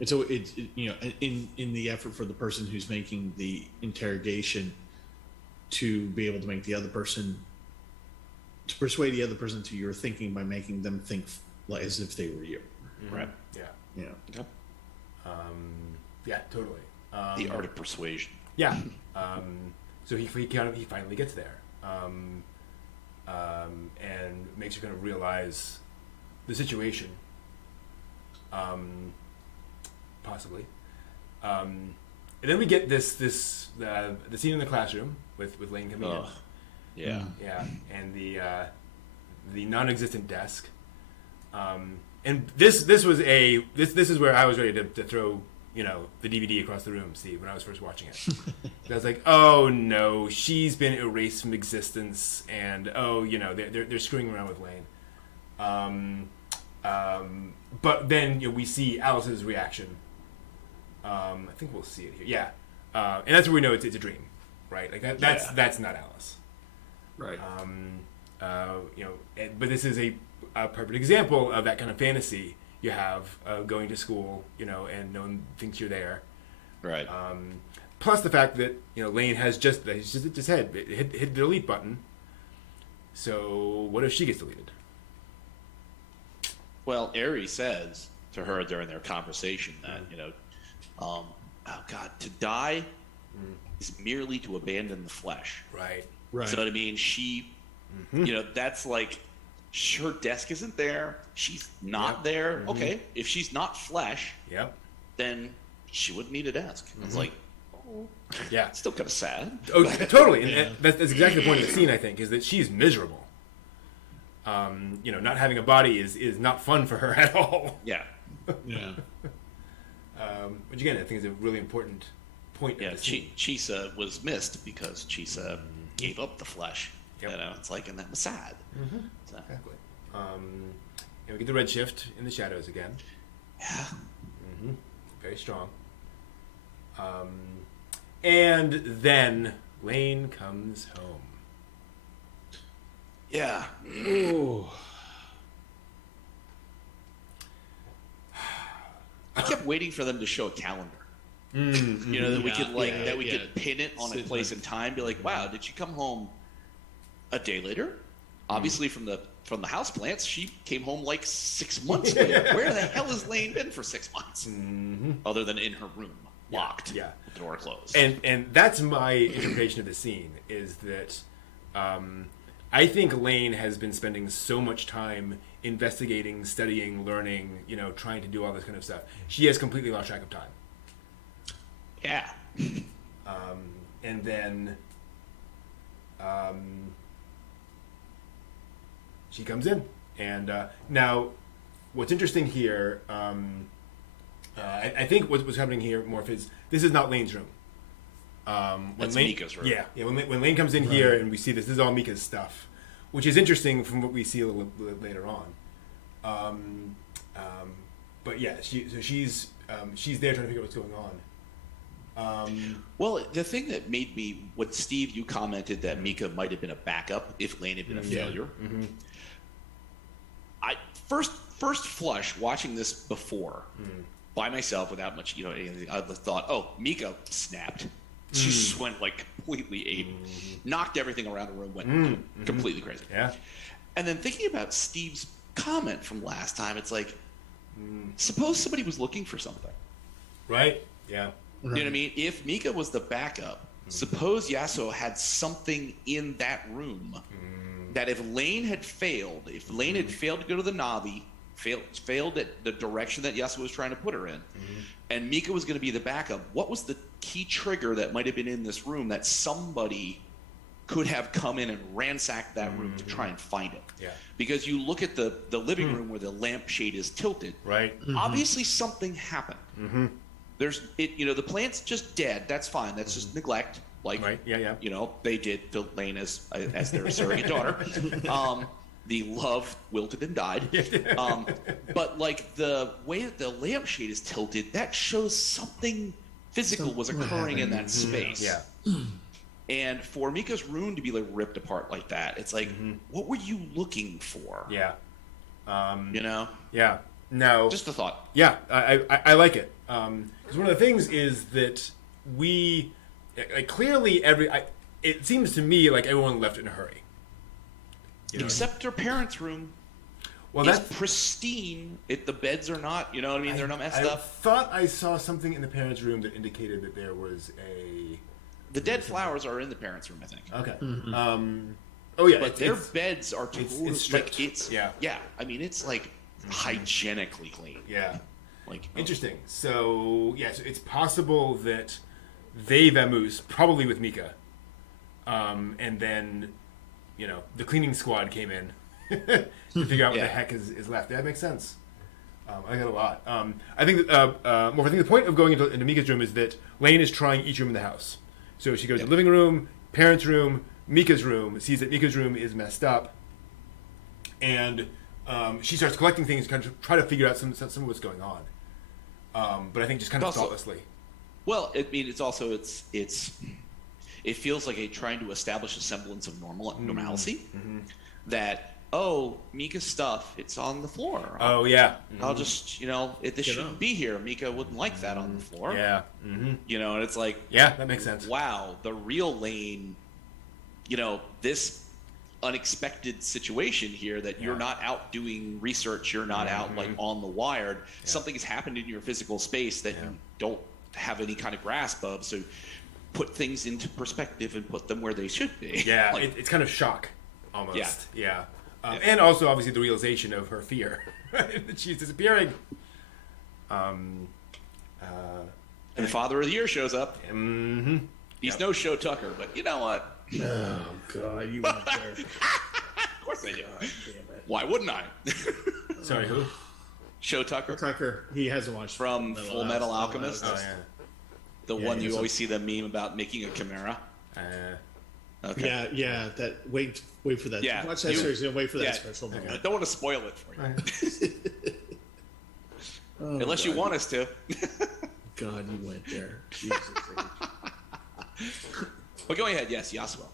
And so it's in the effort for the person who's making the interrogation to be able to make the other person, to persuade the other person to your thinking by making them think like as if they were you. Right. Yeah. Yep. Yeah, totally. The art of persuasion. Yeah. So he finally gets there, and makes her kind of realize the situation, possibly. And then we get the scene in the classroom with Lain coming in. Yeah. Yeah, and the non-existent desk. And this is where I was ready to throw the DVD across the room, Steve, when I was first watching it. I was like, oh no, she's been erased from existence, and they're screwing around with Lain. But then we see Alice's reaction. I think we'll see it here. Yeah, and that's where we know it's a dream, right? Like that's not Alice. Right. But this is a perfect example of that kind of fantasy you have going to school, and no one thinks you're there. Right. Plus the fact that Lain has just hit the delete button. So what if she gets deleted? Well, Aerie says to her during their conversation that oh God, to die is merely to abandon the flesh. Right. Right. So what I mean, she, that's like, her desk isn't there. She's not there. Mm-hmm. Okay, if she's not flesh, then she wouldn't need a desk. Mm-hmm. It's like, yeah, it's still kind of sad. Oh, totally. And that's exactly the point of the scene. I think is that she's miserable. Not having a body is not fun for her at all. Yeah. Yeah. Which again, I think is a really important point. Yeah, Chisa was missed because Chisa gave up the flesh. Yep. It's like, and that was sad. Mm-hmm. So. Exactly. And we get the red shift in the shadows again. Yeah. Mm-hmm. Very strong. And then Lain comes home. Yeah. Ooh. I kept waiting for them to show a calendar. Mm-hmm. That we could pin it on a place and time. Be like, wow, did she come home a day later? Obviously, from the houseplants, she came home like 6 months later. Where the hell has Lain been for 6 months? Mm-hmm. Other than in her room, locked, with the door closed. And that's my interpretation of the scene. Is that I think Lain has been spending so much time investigating, studying, learning, trying to do all this kind of stuff. She has completely lost track of time. Yeah. And then she comes in. And now, what's interesting here, I think what's happening here, Morph, is this is not Lane's room. That's Mika's room. Yeah. When Lain comes in here and we see this is all Mika's stuff, which is interesting from what we see a little later on. But yeah, she's there trying to figure out what's going on. Well, the thing that made me, what Steve, you commented that Mika might have been a backup if Lain had been a failure. Mm-hmm. I first flush watching this before by myself without much anything, I thought, oh, Mika snapped. She just went like completely ape, knocked everything around the room, went completely crazy. Yeah. And then thinking about Steve's comment from last time, it's like, suppose somebody was looking for something. Right. Yeah. You know what I mean? If Mika was the backup, suppose Yasuo had something in that room that if Lain had failed, to go to the Navi, failed at the direction that Yasuo was trying to put her in, and Mika was going to be the backup, what was the key trigger that might have been in this room that somebody could have come in and ransacked that room to try and find it? Yeah. Because you look at the living room where the lampshade is tilted. Right. Obviously something happened. The plant's just dead. That's fine. That's just neglect. Like, right. Yeah. They did the Lain as their surrogate daughter. The love wilted and died. But like the way that the lampshade is tilted, that shows something physical was occurring in that space. Yeah. And for Mika's rune to be like ripped apart like that, it's like, what were you looking for? Yeah. Yeah. No. Just a thought. Yeah, I like it. Because one of the things is that we, like, clearly it seems to me like everyone left in a hurry. Except her parents' room. Well, it's that's pristine. The beds are not, you know what I mean? They're not messed up. I thought I saw something in the parents' room that indicated that there was a... The dead flowers are in the parents' room, I think. Okay. Oh yeah, but their beds are totally it's yeah. I mean, it's like hygienically clean. Yeah. Like interesting. So it's possible that they vamoose probably with Mika, and then the cleaning squad came in to figure out what the heck is left. That makes sense. I got a lot. I think that I think the point of going into Mika's room is that Lain is trying each room in the house. So she goes to the living room, parents' room, Mika's room, sees that Mika's room is messed up, and she starts collecting things, kind of try to figure out some of what's going on. But I think just kind of thoughtlessly. Well, I mean, it feels like trying to establish a semblance of normalcy. That Mika's stuff, it's on the floor. Oh yeah. I'll just this shouldn't be here. Mika wouldn't like that on the floor. Yeah. And it's like that makes sense. Wow, the real Lain. This unexpected situation here that you're not out doing research, you're not out like on the wired. Something has happened in your physical space that you don't have any kind of grasp of. So put things into perspective and put them where they should be. Yeah, it's kind of shock almost. Yeah. And also obviously the realization of her fear that she's disappearing. And the Father of the Year shows up. He's no Show Tucker, but you know what? Oh God, you went there. Of course I do. Why wouldn't I? Sorry, who? Show Tucker. Tucker. He hasn't watched from Full Metal Alchemist. Oh yeah. The one you always see the meme about making a chimera. Okay. Yeah. That wait for that. Yeah. Watch that series and wait for that special moment. I don't want to spoil it for you. Unless you want us to. God, you went there. Jesus. But go ahead. Yes, Yasuo.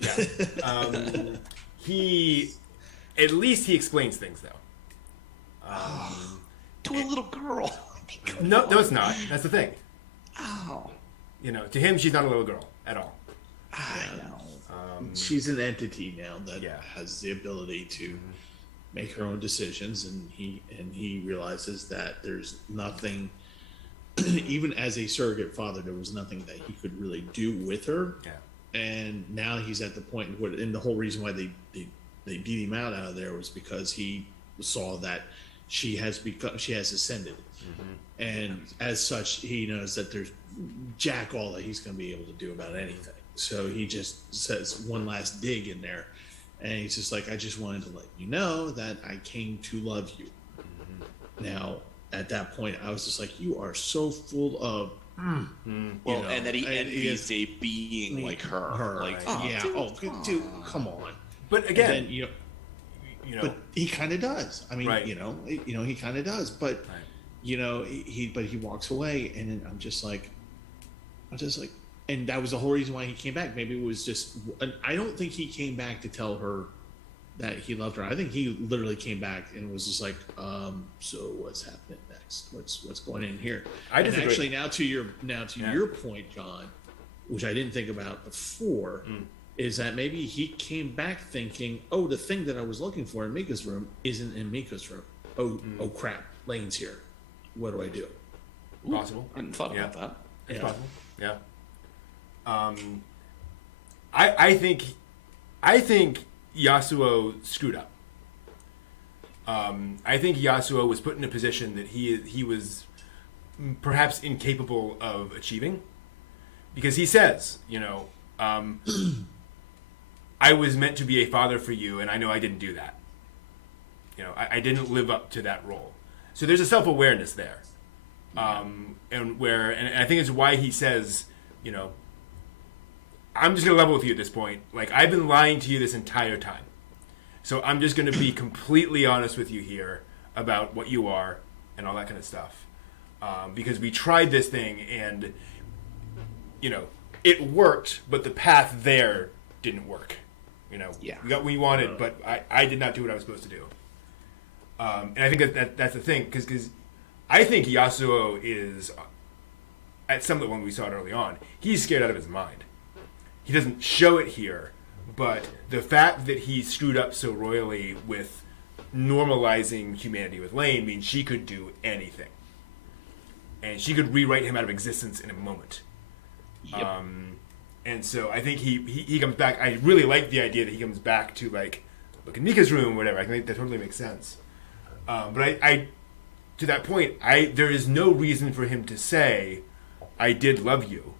Yeah. He explains things though. To a little girl. No, it's not. That's the thing. Oh. To him, she's not a little girl at all. I know. She's an entity now that has the ability to make her own decisions, and he realizes that there's nothing. Even as a surrogate father, there was nothing that he could really do with her. Yeah. And now he's at the point where, and the whole reason why they beat him out of there was because he saw that she has ascended. And as such, he knows that there's jack all that he's going to be able to do about anything. So he just says one last dig in there. And he's just like, I just wanted to let you know that I came to love you. Now, at that point, I was just like, you are so full of... and that he envies a being like her. Like, dude, come on. But again, but he kind of does. I mean, right. He kind of does. But he walks away, and then I'm just like, and that was the whole reason why he came back. Maybe it was just, I don't think he came back to tell her that he loved her. I think he literally came back and was just like, so what's happening next? What's going in here? I disagree. And actually, now to your point, John, which I didn't think about before, is that maybe he came back thinking, oh, the thing that I was looking for in Mika's room isn't in Mika's room. Oh crap, Lane's here. What do I do? Possible. I hadn't thought about that. It's possible. Yeah. I think Yasuo screwed up. I think Yasuo was put in a position that he was perhaps incapable of achieving, because he says, I was meant to be a father for you, and I know I didn't do that. I didn't live up to that role. So there's a self-awareness there, and I think it's why he says, I'm just gonna level with you at this point. Like, I've been lying to you this entire time. So I'm just going to be completely honest with you here about what you are and all that kind of stuff. Because we tried this thing and, it worked, but the path there didn't work. We got what we wanted, but I did not do what I was supposed to do. And I think that's the thing, because I think Yasuo is, at some of the one we saw it early on, he's scared out of his mind. He doesn't show it here. But the fact that he screwed up so royally with normalizing humanity with Lain means she could do anything. And she could rewrite him out of existence in a moment. Yep. And so I think he comes back. I really like the idea that he comes back to, like, look in Mika's room or whatever. I think that totally makes sense. But I to that point, there is no reason for him to say, I did love you,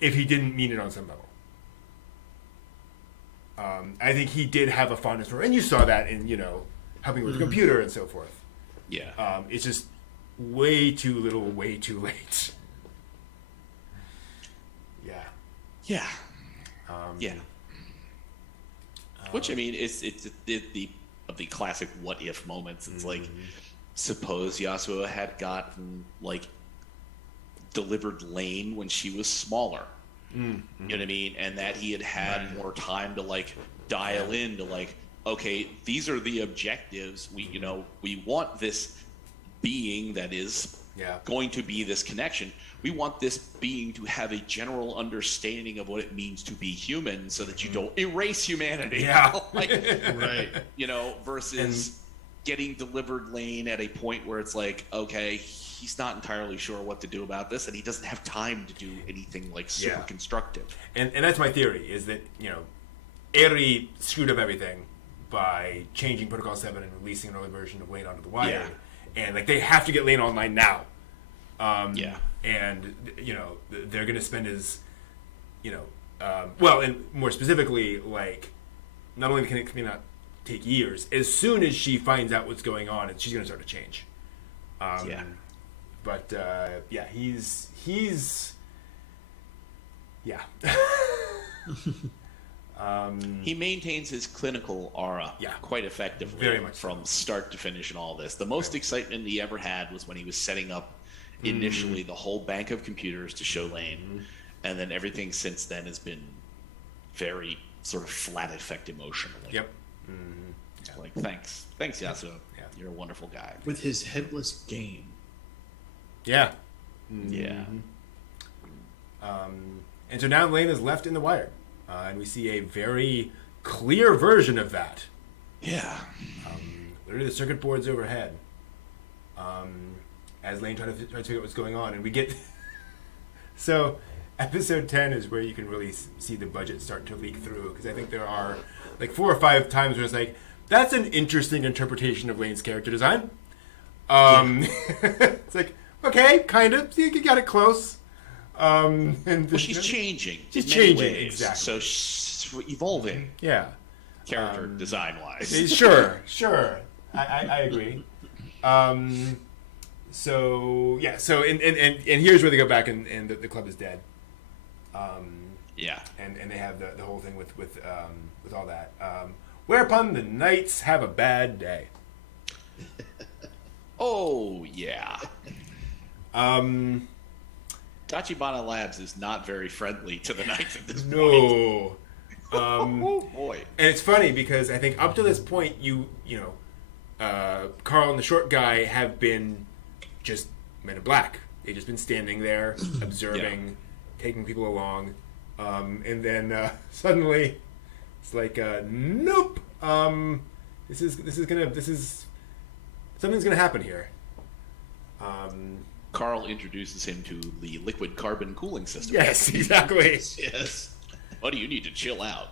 if he didn't mean it on some level. I think he did have a fondness for her, and you saw that in, helping with the computer and so forth. Yeah. It's just way too little, way too late. Yeah. Yeah. Yeah. Which, I mean, it's the classic what if moments. It's like, suppose Yasuo had gotten, like, delivered Lain when she was smaller. You know what I mean? And that he had more time to, like, dial in to, like, okay, these are the objectives. We want this being that is going to be this connection. We want this being to have a general understanding of what it means to be human, so that you don't erase humanity. Yeah. Right. Versus getting delivered Lain at a point where it's like, okay, he's not entirely sure what to do about this, and he doesn't have time to do anything, like, super constructive. And that's my theory, is that, Eri screwed up everything by changing Protocol 7 and releasing an early version of Lain onto the wire. Yeah. And, like, they have to get Lain online now. And, they're going to spend his, and more specifically, like, not only can it not take years, as soon as she finds out what's going on, she's going to start to change. But he's he maintains his clinical aura quite effectively, very much from start to finish in all this. The most excitement he ever had was when he was setting up initially the whole bank of computers to show Lain, and then everything since then has been very sort of flat effect emotionally. Yep. Like, thanks Yasuo. You're a wonderful guy. With his headless game. Yeah. Yeah. And so now Lain is left in the wire, and we see a very clear version of that. Yeah. Literally the circuit boards overhead. As Lain tries to figure out what's going on, and we get so episode 10 is where you can really see the budget start to leak through, because I think there are like 4 or 5 times where it's like, that's an interesting interpretation of Lane's character design. It's like, okay, kind of. You got it close. Well, she's changing. She's changing, ways, exactly. So she's evolving. Yeah. Character design-wise. Sure. I agree. So here's where they go back, and the club is dead. And they have the whole thing with all that. Whereupon the knights have a bad day. Oh yeah. Tachibana Labs is not very friendly to the knights at this point. No. Oh boy. And it's funny because I think up to this point, Carl and the short guy have been just men in black. They've just been standing there observing, taking people along, and then suddenly it's like, nope. Something's gonna happen here. Carl introduces him to the liquid carbon cooling system. Yes, exactly. Yes. Buddy, you need to chill out.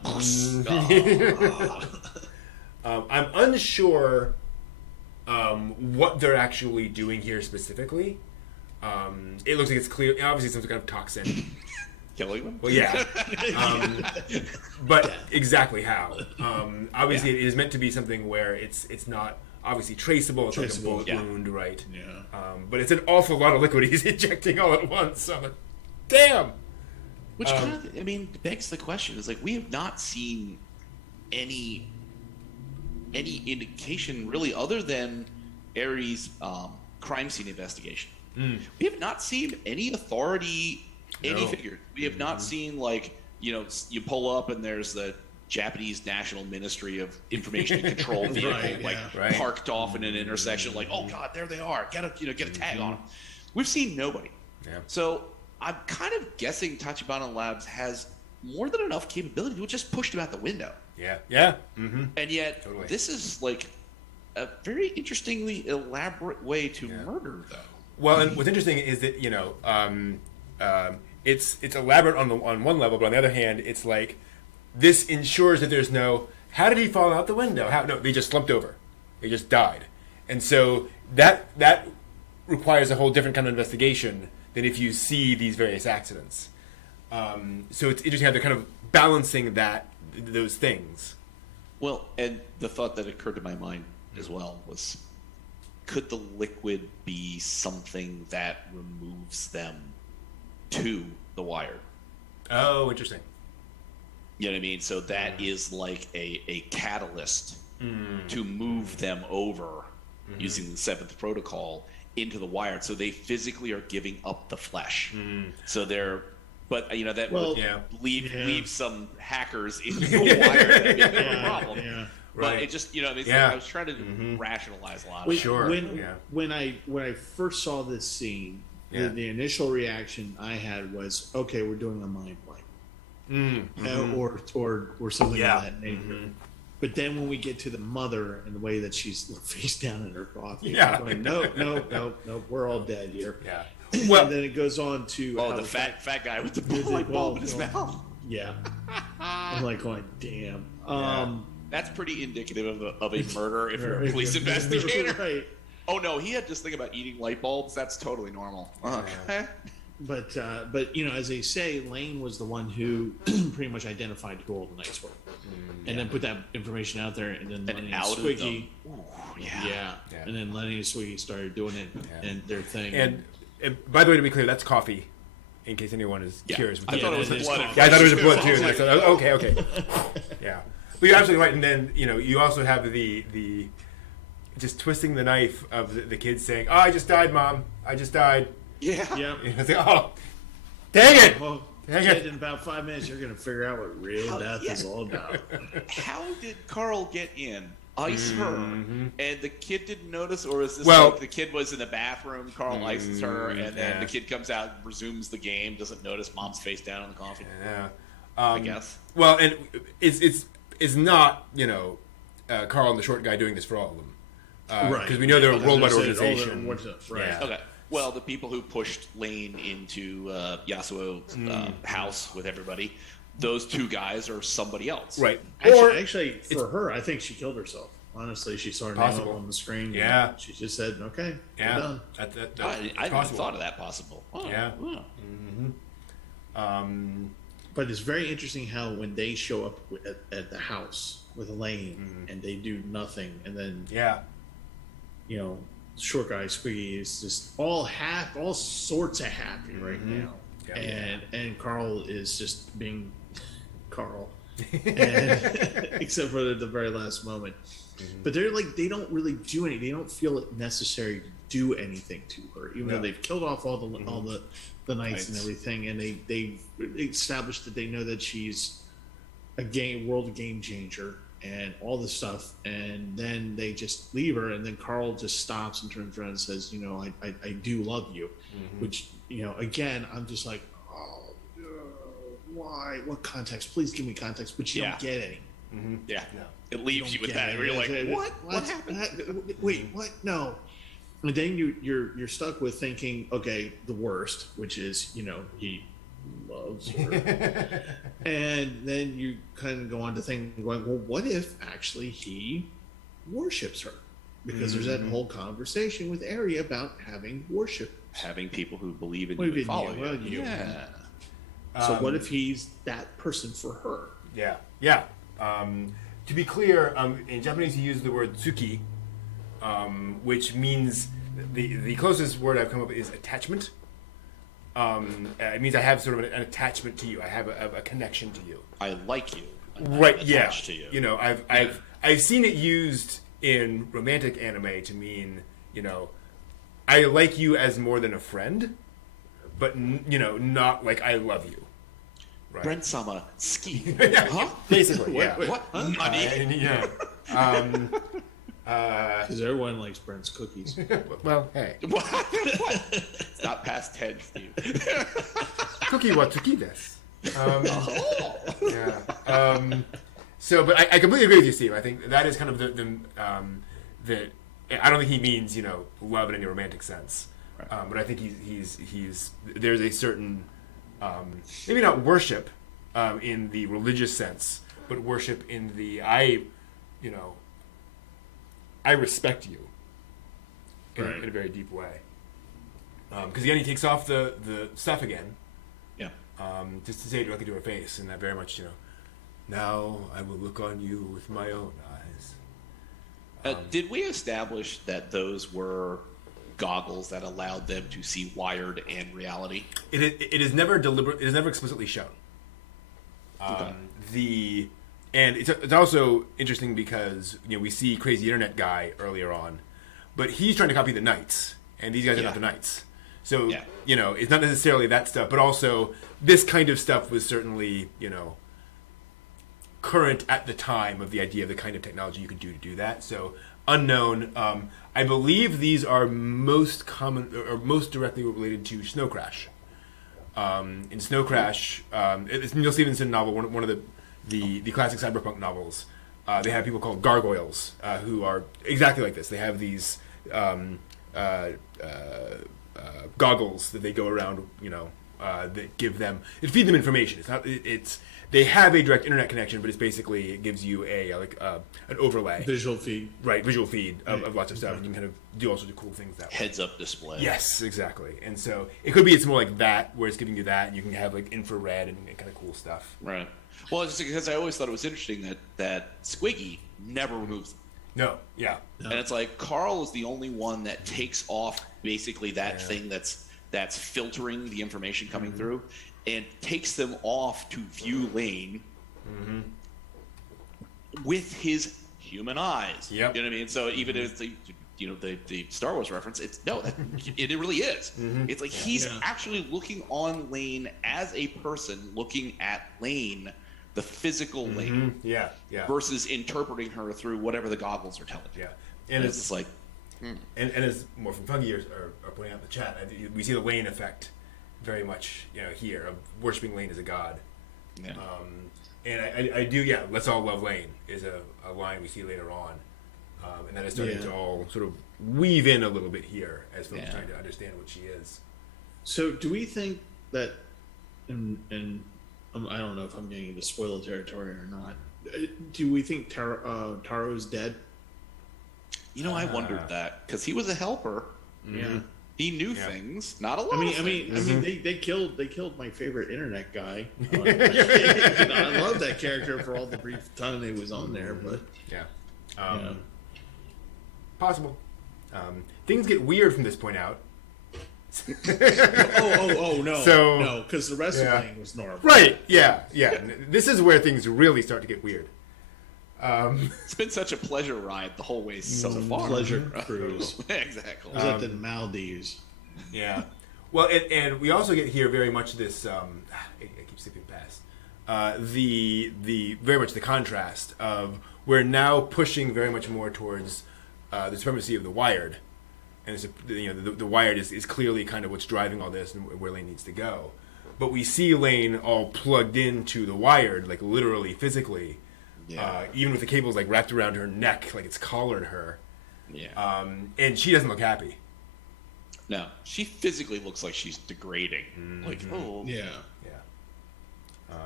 I'm unsure what they're actually doing here specifically. It looks like it's clear. Obviously, some kind of toxin. Killing them? Well, yeah. But exactly how? Obviously, it is meant to be something where it's not obviously traceable. It's like a bullet wound, right? Yeah. But it's an awful lot of liquid he's injecting all at once. So I'm like, damn. Which kind of, begs the question. Is like, we have not seen any indication really other than Ares' crime scene investigation. We have not seen any authority, any figure. We have not seen, like, you pull up and there's the Japanese National Ministry of Information and Control vehicle parked off in an intersection, like, oh god, there they are. Get a tag on them. We've seen nobody. Yeah. So I'm kind of guessing Tachibana Labs has more than enough capability to just push them out the window. Yeah. Yeah. Mm-hmm. And yet, this is like a very interestingly elaborate way to murder, though. Well, and what's interesting is that it's elaborate on one level, but on the other hand, it's like this ensures that there's no how did he fall out the window? No, they just slumped over, they just died, and so that requires a whole different kind of investigation than if you see these various accidents. So it's interesting how they're kind of balancing those things. Well, and the thought that occurred to my mind as well was, could the liquid be something that removes them to the wire? Oh, interesting. You know what I mean? So that is like a catalyst to move them over using the seventh protocol into the wire. So they physically are giving up the flesh. So they're, but that would leave some hackers in the wire. That'd be a bit of a problem. Yeah. But it just, I was trying to rationalize a lot of it. When I first saw this scene, the initial reaction I had was, okay, we're doing a mind wipe. Or something of that nature. But then when we get to the mother and the way that she's face down in her coffee, I'm going, no, we're all dead here. Yeah. Well, and then it goes on to the fat guy with the light bulb in his mouth. Yeah. I'm like going, damn. That's pretty indicative of a murder if you're a police investigator. Right. Oh no, he had this thing about eating light bulbs. That's totally normal. But as they say, Lain was the one who pretty much identified who all the knights were, and then put that information out there, and then Lenny and Swiggy, and then Lenny and Swiggy started doing it and their thing. And by the way, to be clear, that's coffee. In case anyone is curious, I thought it was blood. Yeah, I thought it was blood too. So, okay. Yeah, but you're absolutely right. And then you also have the just twisting the knife of the kids saying, "Oh, I just died, Mom. I just died." Yeah. It's like, oh, dang it! Well, kid, in about 5 minutes, you're gonna figure out what real death is all about. How did Carl get in? Ice her, and the kid didn't notice, or is this like the kid was in the bathroom, Carl ices her, and then the kid comes out, resumes the game, doesn't notice Mom's face down on the coffee? Yeah, I guess. Well, and it's not Carl and the short guy doing this for all of them, right? Because we know they're a worldwide organization, right? Yeah. Okay. Well, the people who pushed Lain into Yasuo's house with everybody, those two guys are somebody else. Right. Actually, for her, I think she killed herself. Honestly, she saw her name on the screen. Yeah. She just said, okay, we're done. I never thought of that possible. Oh, yeah. Wow. But it's very interesting how when they show up at the house with Elaine and they do nothing, and then short guy Squiggy is just all sorts of happy right now, and Carl is just being Carl, except for the very last moment. But they're like, they don't really do anything. They don't feel it necessary to do anything to her, even though they've killed off all the knights and everything, and they've established that they know that she's a world game changer and all this stuff, and then they just leave her, and then Carl just stops and turns around and says, I do love you, which, again, I'm just like, oh, why? What context? Please give me context, but you don't get any. Mm-hmm. Yeah. No. It leaves you with that. Where you're like, what? What happened? Wait, what? No. And then you're stuck with thinking, okay, the worst, which is, he loves her. And then you kind of go on to think, going, well, what if actually he worships her? Because there's that whole conversation with Arya about having worship. Having people who believe in you and follow you. Yeah. So what if he's that person for her? Yeah. Yeah. To be clear, in Japanese you use the word tsuki, which means the closest word I've come up with is attachment. It means I have sort of an attachment to you. I have a connection to you. I like you. Right? I'm Yeah. attached to you. I've seen it used in romantic anime to mean, I like you as more than a friend, but not like I love you. Right. Brent-sama, ski. Huh? Basically, yeah. What? Money? Yeah. Because everyone likes Brent's cookies. Well, hey. What? It's not past 10, Steve. Cookie wa tsuki desu. Yeah. So, but I completely agree with you, Steve. I think that is kind of the I don't think he means love in any romantic sense, right. But I think he's there's a certain maybe not worship in the religious sense, but worship in the I respect you in a very deep way. Because again, he takes off the stuff again, just to say it directly to her face, and that very much now I will look on you with my own eyes. Did we establish that those were goggles that allowed them to see Wired and reality? It is never deliberate. It is never explicitly shown. Okay. And it's also interesting because we see Crazy Internet Guy earlier on, but he's trying to copy the Knights, and these guys are not the Knights. So it's not necessarily that stuff, but also this kind of stuff was certainly current at the time of the idea of the kind of technology you could do to do that. So unknown. I believe these are most common or most directly related to Snow Crash. In Snow Crash, it's Neil Stephenson novel, one of the classic cyberpunk novels. They have people called gargoyles who are exactly like this. They have these goggles that they go around, that give them, it feed them information. They have a direct internet connection, but it gives you an overlay, visual feed of lots of stuff, and you can kind of do all sorts of cool things that way. Heads-up display. Yes, exactly. And so it could be it's more like that, where it's giving you that, and you can have infrared and kind of cool stuff. Right. Well, it's because I always thought it was interesting that Squiggy never removes them. No. Yeah. No. And it's like Carl is the only one that takes off basically that thing that's filtering the information coming through, and takes them off to view Lain with his human eyes. Yep. You know what I mean? So even if the Star Wars reference, it really is. Mm-hmm. It's like he's actually looking on Lain as a person looking at Lain, the physical Lain, versus interpreting her through whatever the goggles are telling you. Yeah, and it's just like, and as more from Fungi are pointing out in the chat, we see the Lain effect very much, here of worshiping Lain as a god. Yeah. And I do, let's all love Lain is a line we see later on, and that is starting to all sort of weave in a little bit here as folks trying to understand what she is. So, do we think that, and I don't know if I'm getting into spoiler territory or not. Do we think Taro's dead? I wondered that because he was a helper. Yeah. He knew things, not a lot. I mean, they killed my favorite internet guy. I love that character for all the brief time he was on there, but possible. Things get weird from this point out. No! So, no, because the rest of the thing was normal. Right? Yeah. This is where things really start to get weird. It's been such a pleasure ride the whole way so far. Pleasure cruise. Exactly. I was at the Maldives. Yeah. Well, and we also get here very much this. I keep skipping past the very much the contrast of we're now pushing very much more towards the supremacy of the Wired, and it's, the Wired is clearly kind of what's driving all this and where Lain needs to go. but we see Lain all plugged into the wired, like literally, physically. Yeah. Even with the cables like wrapped around her neck, like it's collared her. Yeah. And she doesn't look happy. No, she physically looks like she's degrading. Mm-hmm. Like, oh. Yeah. Yeah.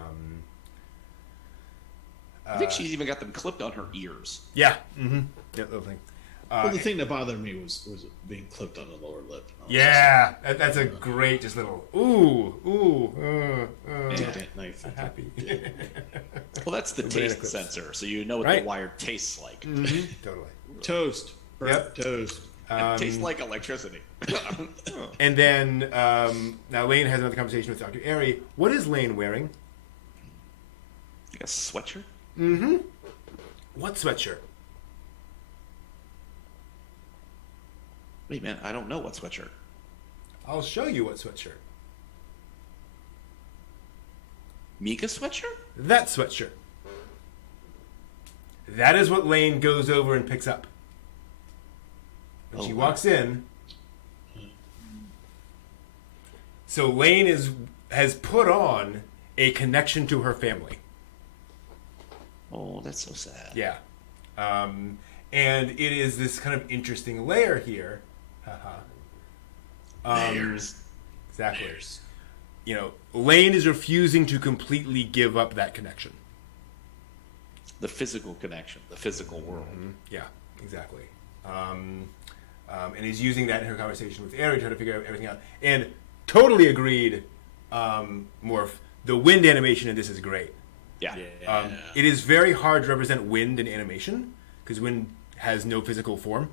I think she's even got them clipped on her ears. Yeah. Mm-hmm. Yeah, little thing. Well, the thing that bothered me was being clipped on the lower lip. Yeah, that's a great, just little Take that knife. I'm happy. Well, that's the taste sensor, so you know what the wire tastes like. Mm-hmm. Totally. Toast. Yep. Toast. It tastes like electricity. And then now Lain has another conversation with Dr. Airy. What is Lain wearing? A sweatshirt? Mm-hmm. What sweatshirt? Wait, man, I don't know what sweatshirt. I'll show you what sweatshirt. Mika sweatshirt? That sweatshirt. That is what Lain goes over and picks up. When she walks in. So Lain has put on a connection to her family. Oh, that's so sad. Yeah. And it is this kind of interesting layer here. Layers. Exactly. Layers. You know, Lain is refusing to completely give up that connection. The physical connection, the physical world. Mm-hmm. Yeah, exactly. And he's using that in her conversation with Aerie to try to figure everything out. And totally agreed, Morph, the wind animation in this is great. Yeah. It is very hard to represent wind in animation because wind has no physical form.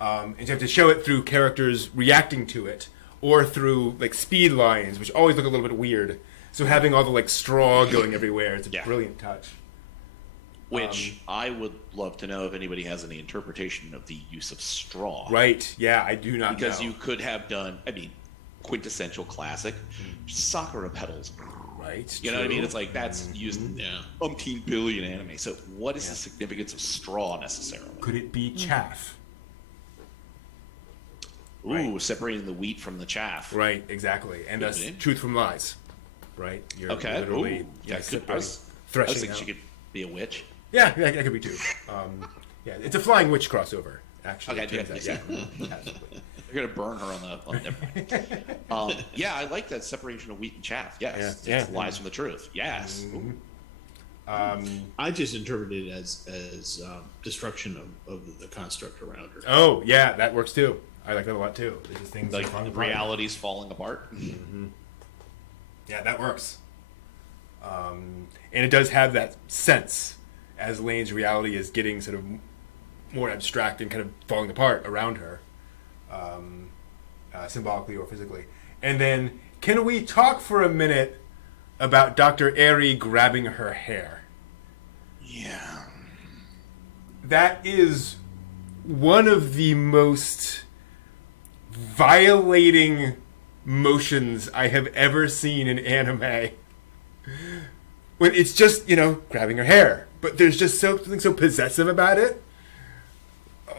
And you have to show it through characters reacting to it or through like speed lines, which always look a little bit weird. So having all the like straw going everywhere, it's a brilliant touch. Which I would love to know if anybody has any interpretation of the use of straw. Right. Yeah, I do not because know. you could have done, quintessential classic Sakura petals. Right. You know what I mean? It's like that's used in umpteen billion anime. So what is the significance of straw necessarily? Could it be chaff? Ooh, separating the wheat from the chaff. Right, exactly. And thus truth from lies. Right? You're literally that could, I was thinking she could be a witch. Yeah, that could be too. Yeah, it's a flying witch crossover, actually. Okay, yeah. You're gonna burn her on the. Yeah, I like that separation of wheat and chaff. Yes, it's lies from the truth. Yes. I just interpreted it as destruction of the construct around her. Oh yeah, that works too. I like that a lot too. There's just things like the reality's falling apart. Mm-hmm. Yeah, that works. And it does have that sense as Lane's reality is getting sort of more abstract and kind of falling apart around her, symbolically or physically. And then, can we talk for a minute about Dr. Airy grabbing her hair? Yeah. That is one of the most violating motions I have ever seen in anime. When it's just, grabbing her hair. But there's just something so possessive about it.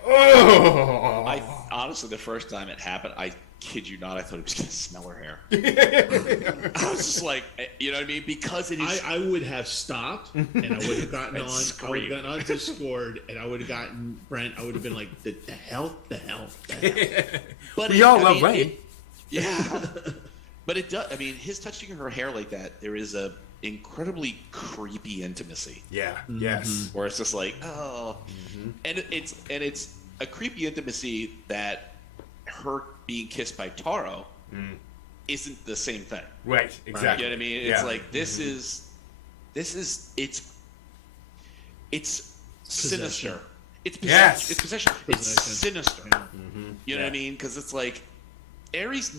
Oh! I honestly, the first time it happened, I kid you not, I thought he was going to smell her hair. I was just like, you know what I mean? Because it is. I would have stopped and I would have gotten on. I would have gotten on Discord and I would have gotten Brent. I would have been like, the hell. But we all love Wayne. Yeah. But it does. I mean, his touching her hair like that, there is a incredibly creepy intimacy. Yeah. Mm-hmm. Yes. Where it's just like, oh, and it's a creepy intimacy that her being kissed by Taro isn't the same thing. Right. Exactly. You know what I mean? It's like this is sinister. It's possession. Yes. It's possession. It's sinister. Yeah. You know what I mean? Because it's like Aries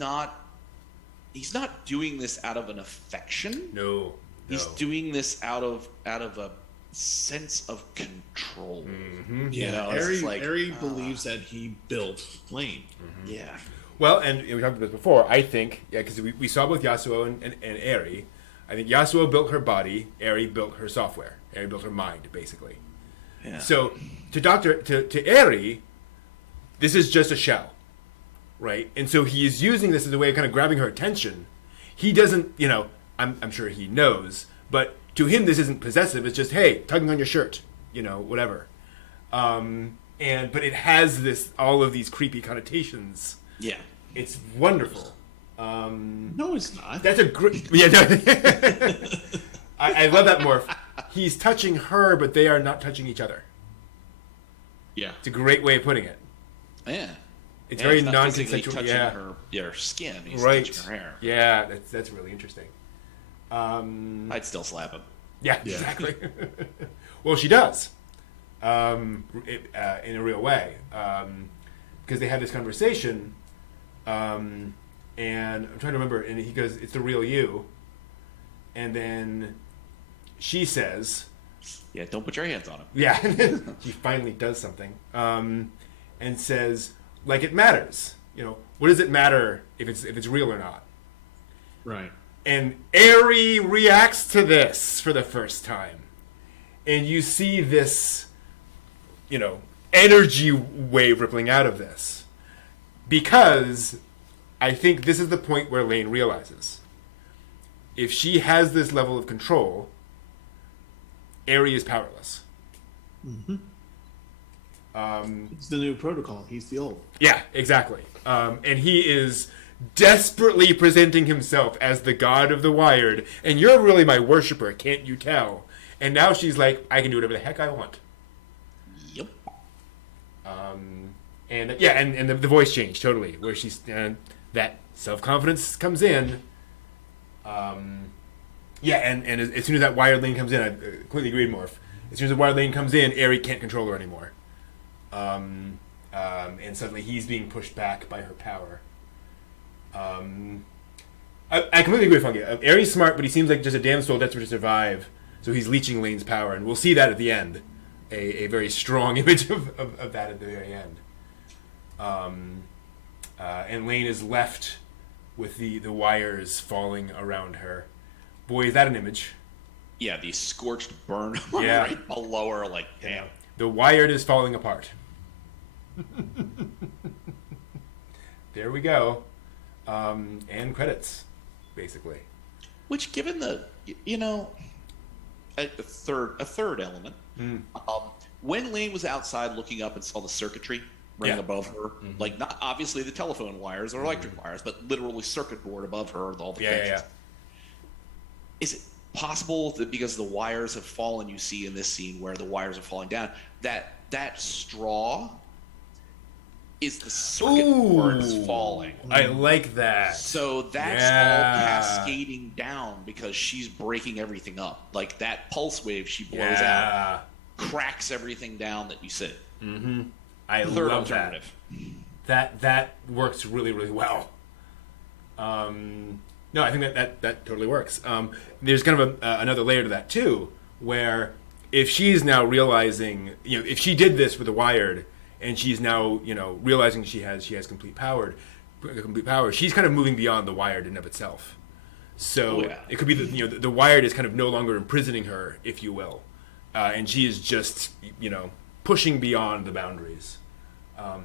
he's not doing this out of an affection. No. He's doing this out of a sense of control. Mm-hmm. Yeah. Aerie believes that he built Lain. Mm-hmm. Yeah. Well, and we talked about this before. I think, because we saw both Yasuo and Aerie. I think Yasuo built her body. Aerie built her software. Aerie built her mind, basically. Yeah. So to Aerie, this is just a shell, right? And so he is using this as a way of kind of grabbing her attention. he doesn't, I'm sure he knows, but to him this isn't possessive. It's just, hey, tugging on your shirt, whatever. But it has all of these creepy connotations. Yeah. It's wonderful. No, it's not. That's a great... Yeah, no. I love that morph. He's touching her, but they are not touching each other. Yeah. It's a great way of putting it. Yeah. It's and very it's not non-consensual. touching Yeah. her skin. He's Right. touching her hair. Yeah, that's really interesting. I'd still slap him. Yeah, exactly. Well, she does. In a real way. Because they have this conversation, and I'm trying to remember, and he goes, "It's the real you." And then she says, "Yeah, don't put your hands on him." Yeah, he finally does something, and says, "Like it matters. What does it matter if it's real or not?" Right. And Aerie reacts to this for the first time, and you see this, energy wave rippling out of this, because I think this is the point where Lain realizes if she has this level of control, Aerie is powerless. Mm-hmm. It's the new protocol. He's the old. Yeah, exactly. And he is desperately presenting himself as the god of the Wired, and you're really my worshiper, can't you tell? And now she's like, I can do whatever the heck I want. Yep. And the voice changed totally, where she's that self-confidence comes in. And as soon as that Wired Lain comes in, I completely agree, Morph. As soon as the Wired Lain comes in, Aerie can't control her anymore. And suddenly he's being pushed back by her power. I completely agree with Funky. Aerie's smart, but he seems like just a damn soul desperate to survive. So he's leeching Lane's power, and we'll see that at the end. A very strong image of that at the very end. And Lain is left with the wires falling around her. Boy, is that an image. Yeah, the scorched burn right below her, like, damn. The Wired is falling apart. There we go. And credits, basically. Which, given the, a third element, when Lain was outside looking up and saw the circuitry running above her, like not obviously the telephone wires or electric wires, but literally circuit board above her, all the connections. Is it possible that because the wires have fallen, you see in this scene where the wires are falling down, that straw is the circuit boards falling? I like that. So that's all cascading down because she's breaking everything up. Like that pulse wave she blows out cracks everything down that you see. Mm-hmm. I Third love alternative. That works really, really well. No, I think that totally works. There's kind of another layer to that too, where if she's now realizing, if she did this with the Wired, and she's now, realizing she has complete power, she's kind of moving beyond the Wired in of itself. So it could be that the Wired is kind of no longer imprisoning her, if you will, and she is just pushing beyond the boundaries.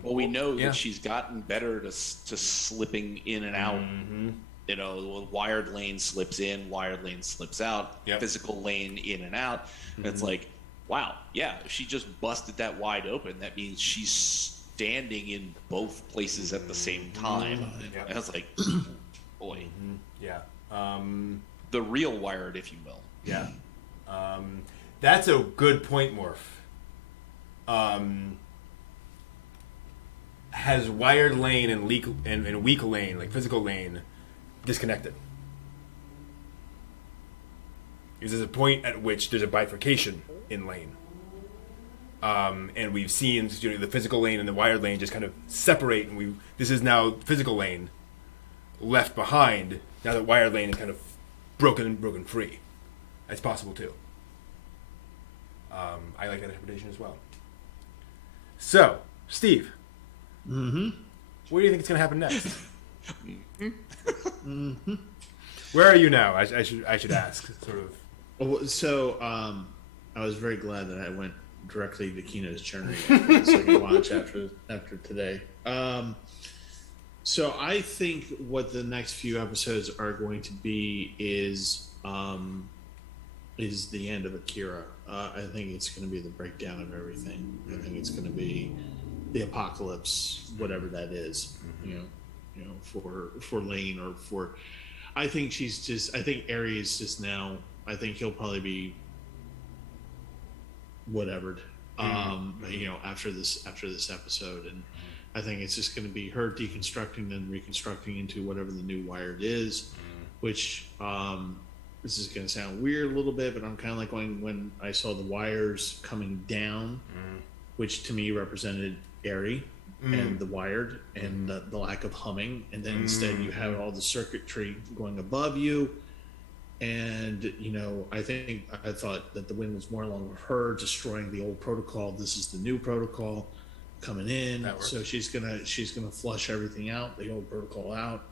Well, we know that she's gotten better to slipping in and out. Mm-hmm. Wired Lain slips in, Wired Lain slips out, physical Lain in and out. Mm-hmm. And it's like, wow, if she just busted that wide open, that means she's standing in both places at the same time. Mm-hmm. And it's like, boy. Mm-hmm. Yeah. The real Wired, if you will. Yeah. That's a good point, Morph. Has Wired Lain and weak Lain, like physical Lain, disconnected? Is there a point at which there's a bifurcation in Lain? And we've seen the physical Lain and the Wired Lain just kind of separate, and this is now physical Lain left behind now that Wired Lain is kind of broken free. That's possible too. I like that interpretation as well. So, Steve, what do you think is going to happen next? Where are you now? I should ask, sort of. So, I was very glad that I went directly to Kino's journey so I can watch after today. So I think what the next few episodes are going to be is the end of Akira. I think it's going to be the breakdown of everything. I think it's going to be the apocalypse, whatever that is. For Lain or for. I think I think Aries just now. I think he'll probably be whatevered. After this episode, and I think it's just going to be her deconstructing and reconstructing into whatever the new Wired is, which this is going to sound weird a little bit, but I'm kind of like going when I saw the wires coming down, which to me represented Airy and the Wired and the lack of humming, and then instead you have all the circuitry going above you. And I thought that the win was more along her destroying the old protocol. This is the new protocol coming in, so she's gonna flush everything out, the old protocol out,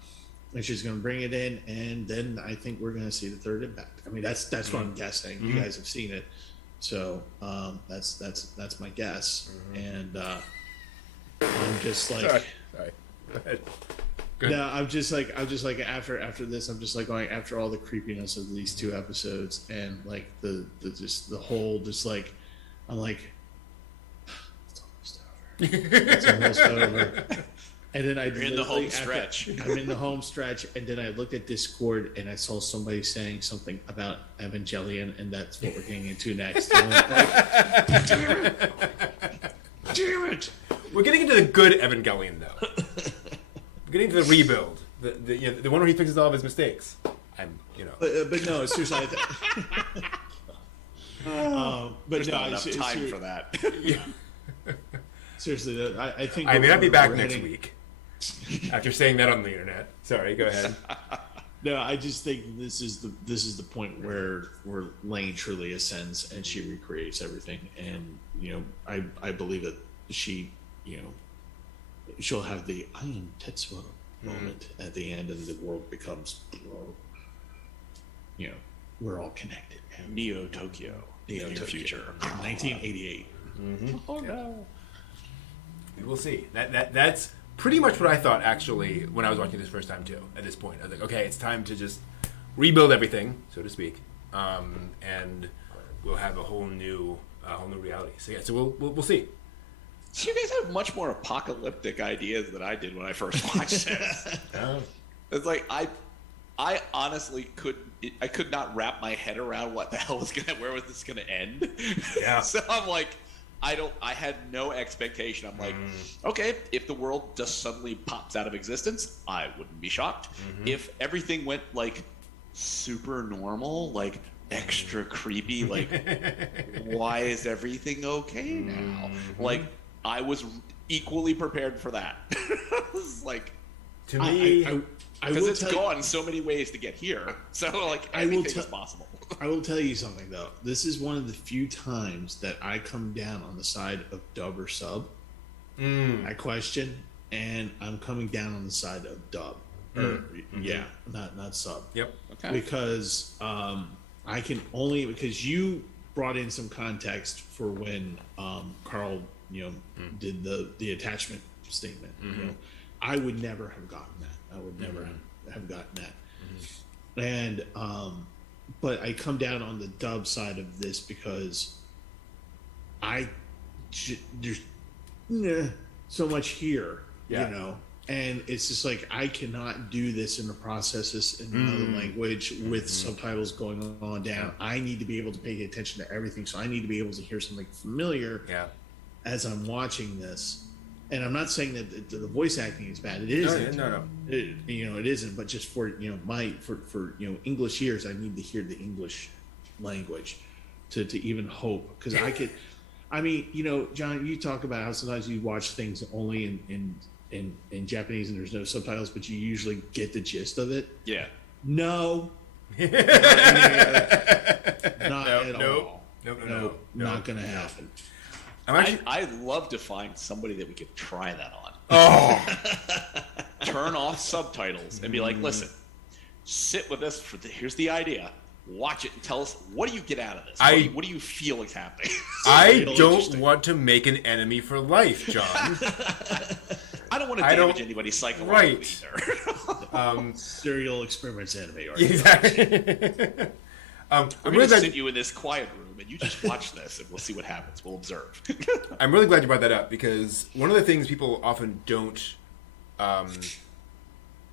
and she's gonna bring it in, and then I think we're gonna see the third impact. I mean, that's what I'm guessing. You guys have seen it, so that's my guess, and I'm just like, sorry. Go ahead. Good. No, I'm just like after this, I'm just like going after all the creepiness of these two episodes and like the whole just like I'm like it's almost over. It's almost over. And then You're in the home stretch. I'm in the home stretch, and then I looked at Discord and I saw somebody saying something about Evangelion, and that's what we're getting into next. And I'm like, damn it! We're getting into the good Evangelion though. Getting to the rebuild, the one where he fixes all of his mistakes. But no, seriously. But there's no, not enough time for that. Seriously, I think I may not be back next week after saying that on the internet. Sorry, go ahead. No, I just think this is the point where Lain truly ascends and she recreates everything, and I believe that she she'll have the I am Tetsuo moment at the end, and the world becomes, we're all connected. Neo Tokyo, Neo future, 1988. Oh no! We'll see. That's pretty much what I thought actually when I was watching this first time too. At this point, I was like, okay, it's time to just rebuild everything, so to speak, and we'll have a whole new reality. So yeah, so we'll see. So you guys have much more apocalyptic ideas than I did when I first watched this. It's like I honestly could not wrap my head around what the hell where was this gonna end? Yeah. So I'm like, I had no expectation. I'm like, okay, if the world just suddenly pops out of existence, I wouldn't be shocked. If everything went like super normal, like extra creepy, like why is everything okay now? Like I was equally prepared for that. Like, to me, because it's gone so many ways to get here. So like anything is possible. I will tell you something though. This is one of the few times that I come down on the side of dub or sub. I question, and I'm coming down on the side of dub. Yeah, not sub. Yep. Okay. Because I can only because you brought in some context for when Carl did the attachment statement. I would never have gotten that. I would never have gotten that. And but I come down on the dub side of this because there's so much here, and it's just like I cannot do this and process this in another language with subtitles going on down. I need to be able to pay attention to everything, so I need to be able to hear something familiar as I'm watching this. And I'm not saying that the voice acting is bad. It isn't. No. It isn't. But just for for English ears, I need to hear the English language to even hope. Because I could, I mean, John, you talk about how sometimes you watch things only in Japanese and there's no subtitles, but you usually get the gist of it. Yeah. No. Not at all. No. Not gonna happen. I'd love to find somebody that we could try that on. Oh. Turn off subtitles and be like, listen, sit with us here's the idea. Watch it and tell us, what do you get out of this? What do you feel is happening? I don't want to make an enemy for life, John. I don't want to damage anybody's psychology either. Serial experiments anime art. Exactly. I'm going to sit you in this quiet room, and you just watch this, and we'll see what happens. We'll observe. I'm really glad you brought that up, because one of the things people often don't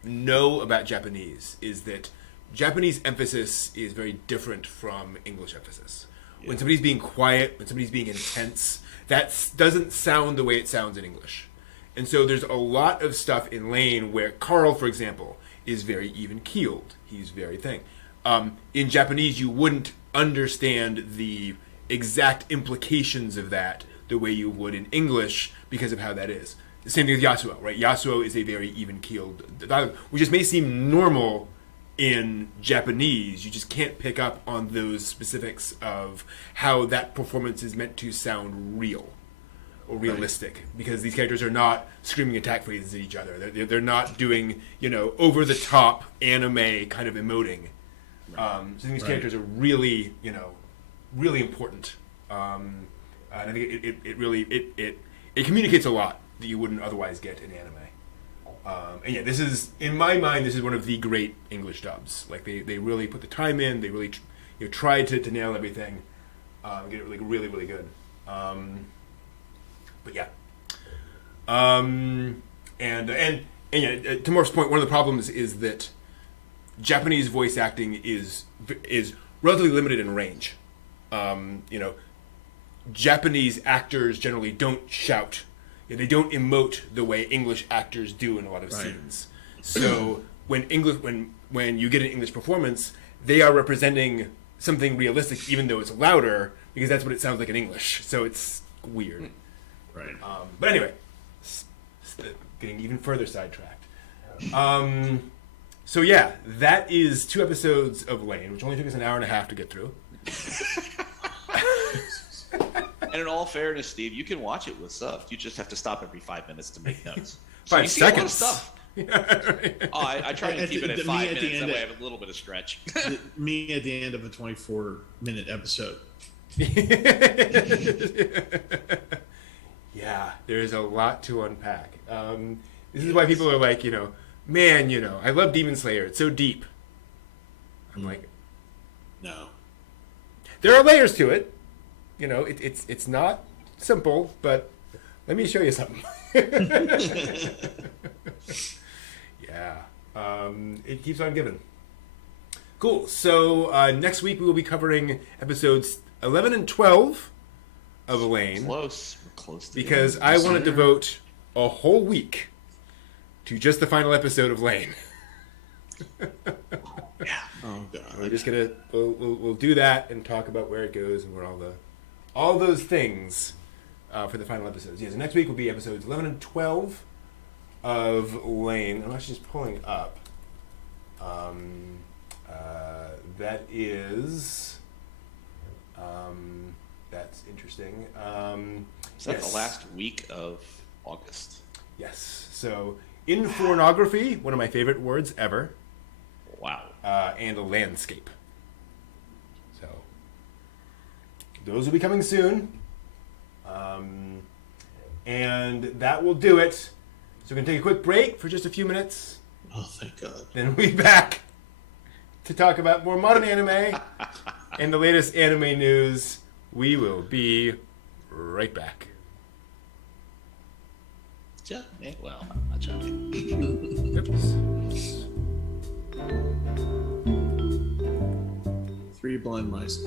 know about Japanese is that Japanese emphasis is very different from English emphasis. Yeah. When somebody's being quiet, when somebody's being intense, that doesn't sound the way it sounds in English. And so there's a lot of stuff in Lain where Carl, for example, is very even-keeled. He's very thing. In Japanese, you wouldn't understand the exact implications of that the way you would in English because of how that is. The same thing with Yasuo, right? Yasuo is a very even-keeled dialogue, which just may seem normal in Japanese. You just can't pick up on those specifics of how that performance is meant to sound real or realistic, because these characters are not screaming attack phrases at each other. They're not doing, over-the-top anime kind of emoting. So these characters are really, really important. And I think it really communicates a lot that you wouldn't otherwise get in anime. And yeah, this is, in my mind, this is one of the great English dubs. Like they really put the time in. They really tried to nail everything, get it really, really good. But yeah. And yeah, to Morph's point, one of the problems is that Japanese voice acting is relatively limited in range. Japanese actors generally don't shout. They don't emote the way English actors do in a lot of scenes. So when you get an English performance, they are representing something realistic, even though it's louder, because that's what it sounds like in English. So it's weird. Right. But anyway, getting even further sidetracked. So yeah, that is 2 episodes of Lain, which only took us an hour and a half to get through. And in all fairness, Steve, you can watch it with subs. You just have to stop every 5 minutes to make notes. 5 seconds. A lot of stuff. I try to keep it at 5 minutes. That way I have a little bit of stretch. Me at the end of a 24-minute episode. Yeah, there's a lot to unpack. This is why people are like, man, I love Demon Slayer. It's so deep. I'm like, no. There are layers to it. It's not simple, but let me show you something. Yeah, it keeps on giving. Cool. So next week we will be covering episodes 11 and 12 of Lain. We're close to because I want to devote a whole week to just the final episode of Lain. Yeah. Oh god. We're just gonna we'll do that and talk about where it goes and where all those things for the final episodes. Yeah. So next week will be episodes 11 and 12 of Lain. I'm actually just pulling up. That is. That's interesting. Is that the last week of August? Yes. So, in pornography, one of my favorite words ever. Wow. And a landscape. So, those will be coming soon. And that will do it. So, we're going to take a quick break for just a few minutes. Oh, thank God. Then we'll be back to talk about more modern anime and the latest anime news. We will be right back. Well, I'm not joking. Oops. 3 blind mice.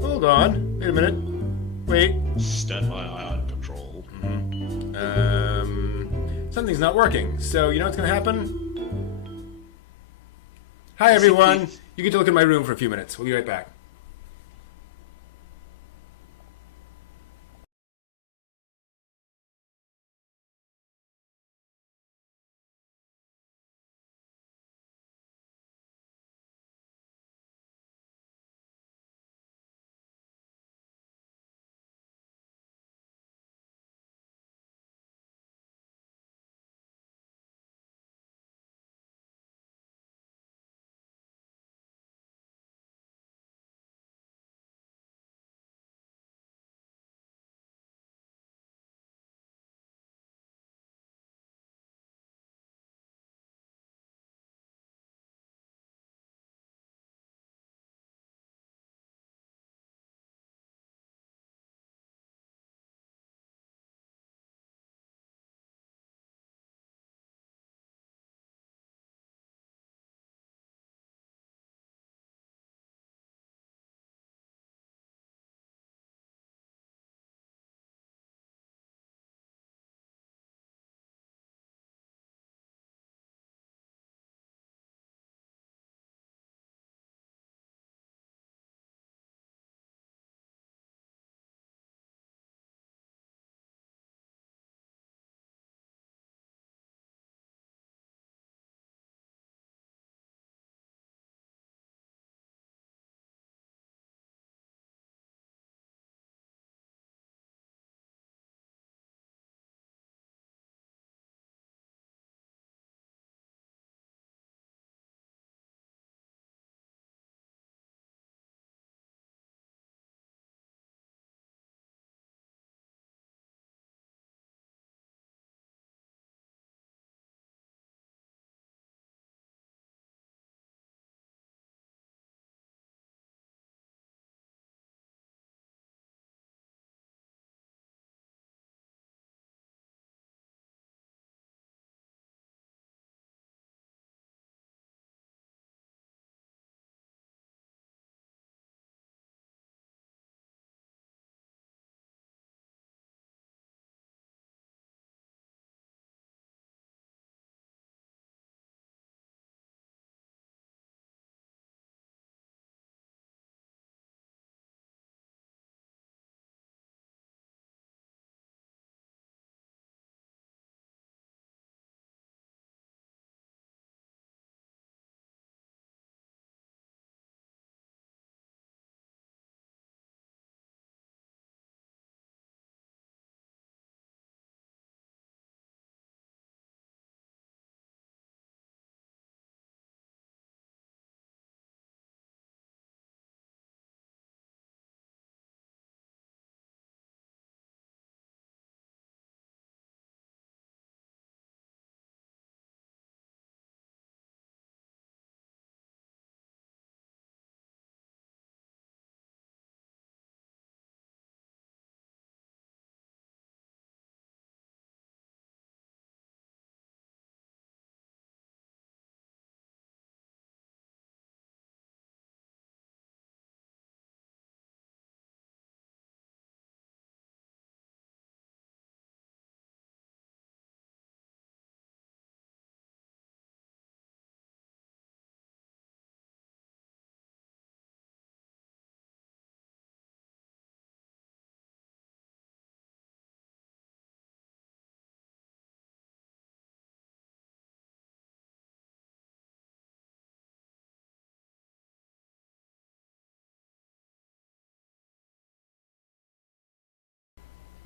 Hold on. Wait a minute. Wait. Stand by on control. Something's not working. So you know what's going to happen? Hi, everyone. You get to look in my room for a few minutes. We'll be right back.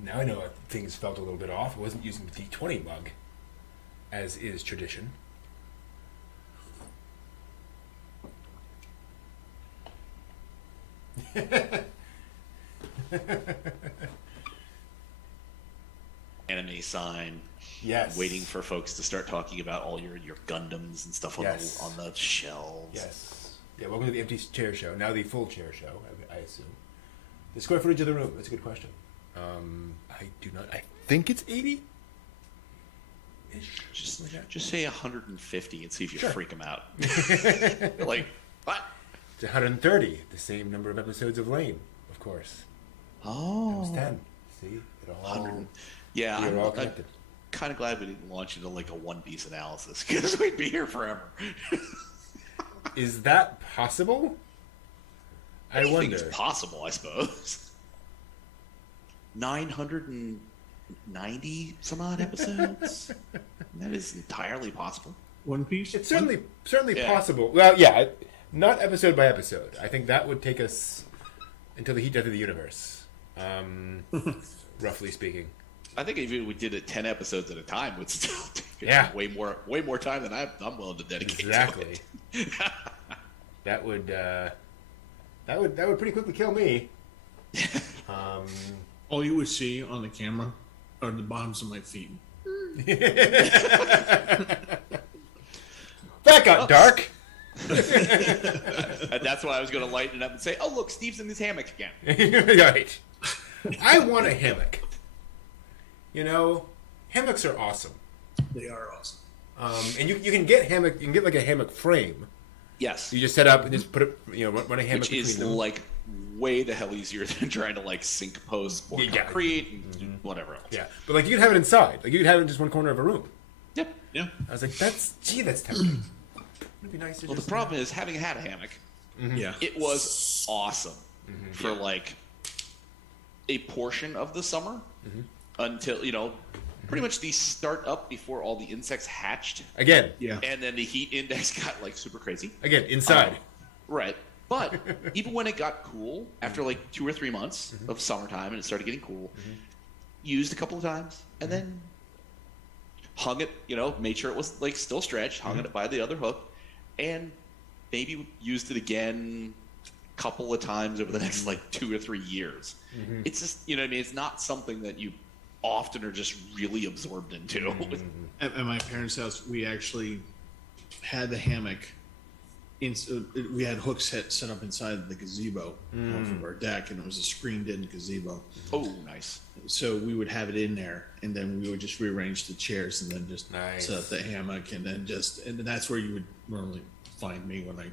Now I know things felt a little bit off. I wasn't using the D20 mug, as is tradition. Anime sign. Yes. Waiting for folks to start talking about all your Gundams and stuff on the shelves. Yes. Yeah, welcome to the empty chair show. Now the full chair show, I assume. The square footage of the room. That's a good question. I do not. I think it's 80. Just say 150 and see if you freak them out. Like, what? It's 130. The same number of episodes of Lain, of course. Oh. That was 10. See? It all... Yeah, I'm kind of glad we didn't launch into like a One Piece analysis because we'd be here forever. Is that possible? Anything is possible, I suppose. 990 some odd episodes. That is entirely possible. One Piece? It's certainly possible. Well, yeah, not episode by episode. I think that would take us until the heat death of the universe, roughly speaking. I think if we did it 10 episodes at a time, would still take way more time than I'm willing to dedicate. Exactly. To it. that would pretty quickly kill me. All you would see on the camera are the bottoms of my feet. That got dark. And that's why I was going to lighten it up and say, "Oh, look, Steve's in his hammock again." Right. I want a hammock. You know, hammocks are awesome. They are awesome. And you can get hammock. You can get like a hammock frame. Yes. You just set up and just put it. Run a hammock. Which is like way the hell easier than trying to like sink posts or concrete and whatever else. Yeah, but like you could have it inside. Like you could have it in just one corner of a room. Yep. Yeah. I was like, that's tempting. It'd be nice to the problem is having had a hammock. Mm-hmm. Yeah. It was awesome for like a portion of the summer until pretty much the start up before all the insects hatched. Again. Yeah. And then the heat index got like super crazy. Again, inside. Right. But even when it got cool, after like 2 or 3 months of summertime and it started getting cool, used a couple of times and then hung it, made sure it was like still stretched, hung it by the other hook, and maybe used it again a couple of times over the next like 2 or 3 years. It's just, it's not something that you often are just really absorbed into. At my parents' house, we actually had the hammock. We had hooks set up inside the gazebo off of our deck, and it was a screened-in gazebo. Oh, nice. So we would have it in there, and then we would just rearrange the chairs, and then just set up the hammock, and then that's where you would normally find me when I,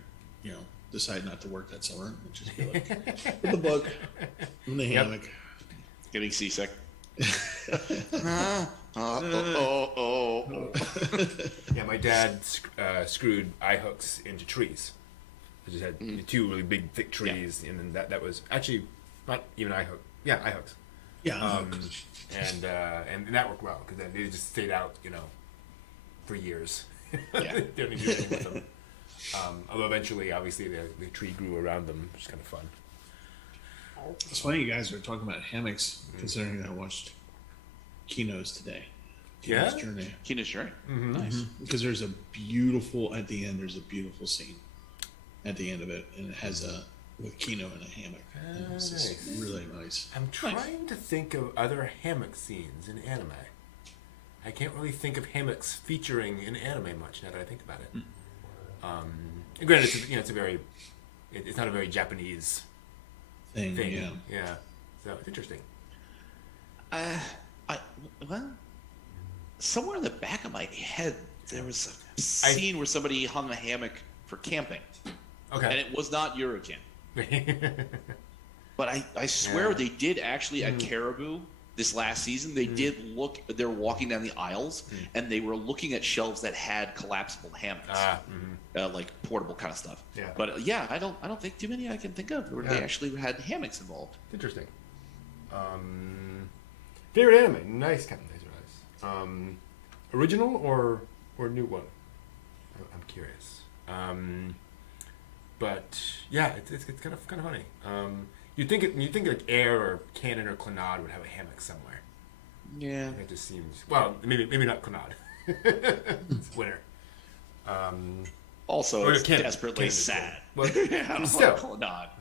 decide not to work that summer. Just be like, with the book, in the hammock, getting seasick. Yeah, my dad screwed eye hooks into trees. I just had 2 really big, thick trees, and then that was actually not even eye hook. Yeah, eye hooks. Yeah, and that worked well because then they just stayed out, for years. Yeah, they didn't do anything with them. Although eventually, obviously, the tree grew around them, which is kind of fun. It's funny you guys are talking about hammocks, considering I watched Kino's today. Kino's Journey. Kino's Journey. Nice. Because there's a beautiful scene at the end of it, and it has with Kino in a hammock. And it's just really nice. I'm trying to think of other hammock scenes in anime. I can't really think of hammocks featuring in anime much now that I think about it. Granted, it's not a very Japanese thing. Yeah. So it's interesting. Well, somewhere in the back of my head, there was a scene where somebody hung a hammock for camping. Okay. And it was not Yurikin. But I swear they did actually at Caribou this last season. They did look. They were walking down the aisles and they were looking at shelves that had collapsible hammocks, like portable kind of stuff. Yeah. But I don't think too many I can think of where they actually had hammocks involved. Interesting. Favorite anime? Nice, Captain Laser Eyes. Original or new one? I'm curious. But yeah, it's kind of funny. You think like Air or Cannon or Clannad would have a hammock somewhere. Yeah. That just seems maybe not Clannad. It's winter. Also, it's Cannon. desperately sad. Well, still not.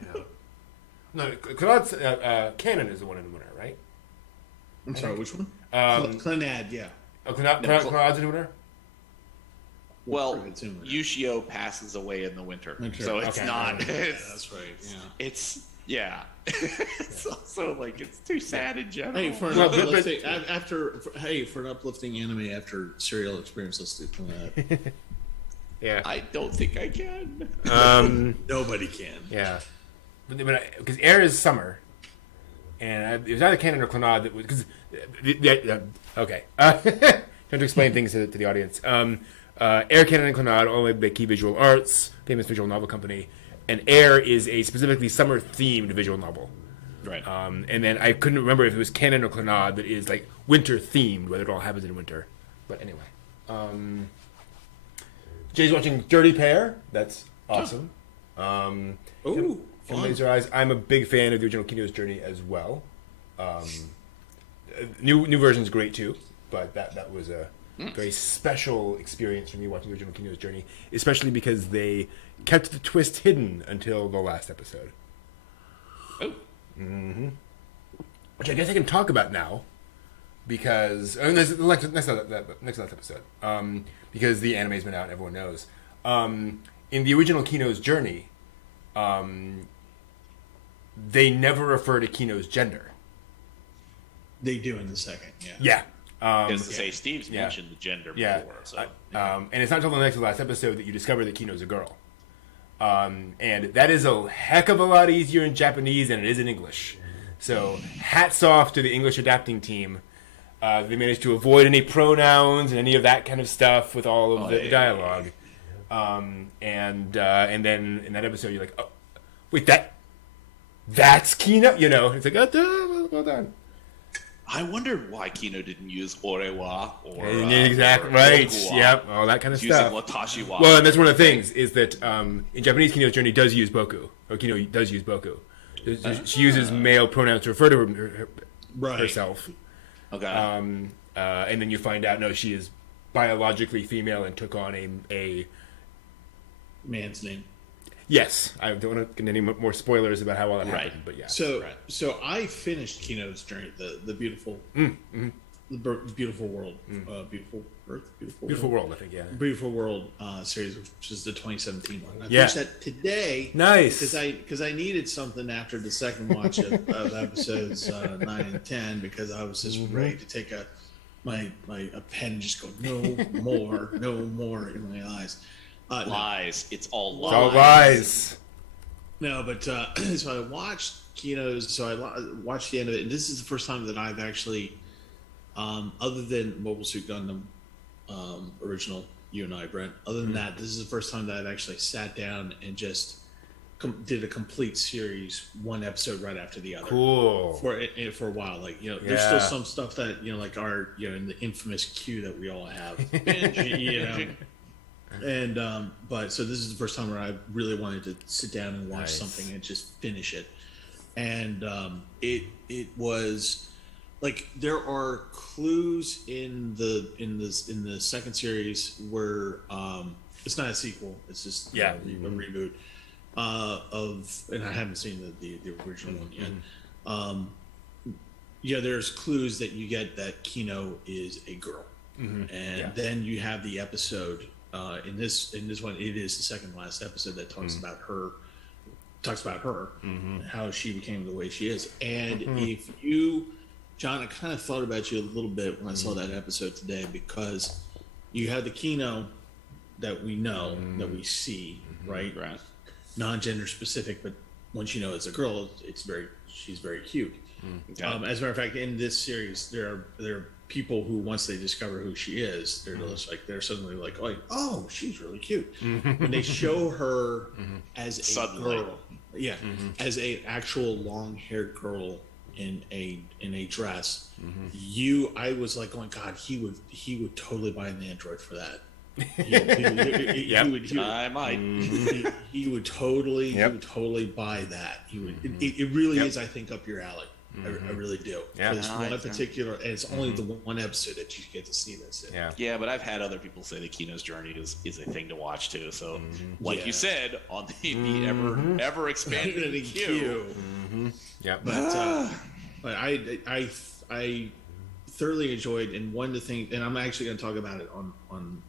No, Clannad's Cannon is the one in the winter, right? I'm sorry, which one? Clannad, yeah. Oh, Clannad's in the winter. Well, Yushio passes away in the winter. So it's not. That's right. Yeah. It's also like it's too sad in general. Hey, for an uplifting anime after Serial Experience, let's do that. Yeah. I don't think I can. Nobody can. Yeah. Because Air is summer, and it was either Cannon or Clannad that was. Okay. Trying to explain things to the audience. Air, Cannon, and Clannad all made by Key Visual Arts, famous visual novel company, and Air is a specifically summer-themed visual novel. Right. And then I couldn't remember if it was Cannon or Clannad that is like winter-themed, whether it all happens in winter. But anyway. Jay's watching Dirty Pair. That's awesome. Ooh, Laser Eyes. I'm a big fan of the original Kino's Journey as well. New version's great too, but that was a very special experience for me watching the original Kino's Journey, especially because they kept the twist hidden until the last episode. Oh. Mm-hmm. Which I guess I can talk about now, because next episode. Because the anime's been out and everyone knows. In the original Kino's Journey, they never refer to Kino's gender. They do in the second, yeah. Yeah. Because to say Steve's mentioned the gender before. So. And it's not until the next to last episode that you discover that Kino's a girl. And that is a heck of a lot easier in Japanese than it is in English. So hats off to the English adapting team. They managed to avoid any pronouns and any of that kind of stuff with all of the dialogue. And then in that episode, you're like, oh, wait, that's Kino? You know, it's like, oh, well done. I wondered why Kino didn't use orewa or exactly right. Yep, all that kind of stuff. Using watashi wa. Well, and that's one of the things is that in Japanese, Kino's Journey does use boku, or Kino does use boku. She uses male pronouns to refer to herself. Okay. And then you find out, no, she is biologically female and took on a man's name. Yes, I don't want to get any more spoilers about how all that happened, but yeah. So I finished Kino's Journey, the beautiful, the beautiful world, beautiful Earth, beautiful world, I think, yeah. Beautiful World series, which is the 2017 one. I finished that today. Nice, because I needed something after the second watch of episodes 9 and 10 because I was just ready to take a pen and just go no more in my eyes. Lies. It's all lies. It's all lies. No, but so I watched Kino's. So I watched the end of it, and this is the first time that I've actually, other than Mobile Suit Gundam, original, you and I, Brent. Other than that, this is the first time that I've actually sat down and just did a complete series, one episode right after the other. Cool. For a while, like there's still some stuff that like our in the infamous queue that we all have, And but so this is the first time where I really wanted to sit down and watch something and just finish it. And it was like there are clues in the second series where it's not a sequel, it's just a reboot and I haven't seen the original one yet. There's clues that you get that Kino is a girl. And then you have the episode in this one, it is the second last episode that talks about her, how she became the way she is. And if you, John, I kind of thought about you a little bit when I saw that episode today, because you have the Kino that we know, that we see, right? Non-gender specific, but once you know it's a girl, she's very cute. As a matter of fact, in this series, there are people who, once they discover who she is, they're just like, they're suddenly like, oh, she's really cute. When they show her as a girl, as a actual long-haired girl in a dress, I was like, going, God, he would totally buy an Android for that. I might. He would totally, Yep. he would totally buy that. He would. It really is, I think, up your alley. I really do. Yeah. For this one particular, and it's only the one episode that you get to see this in. Yeah. Yeah, but I've had other people say that Kino's journey is a thing to watch too. So, like you said, on the ever expanding queue. Yep. But I thoroughly enjoyed, and one of the things, and I'm actually going to talk about it on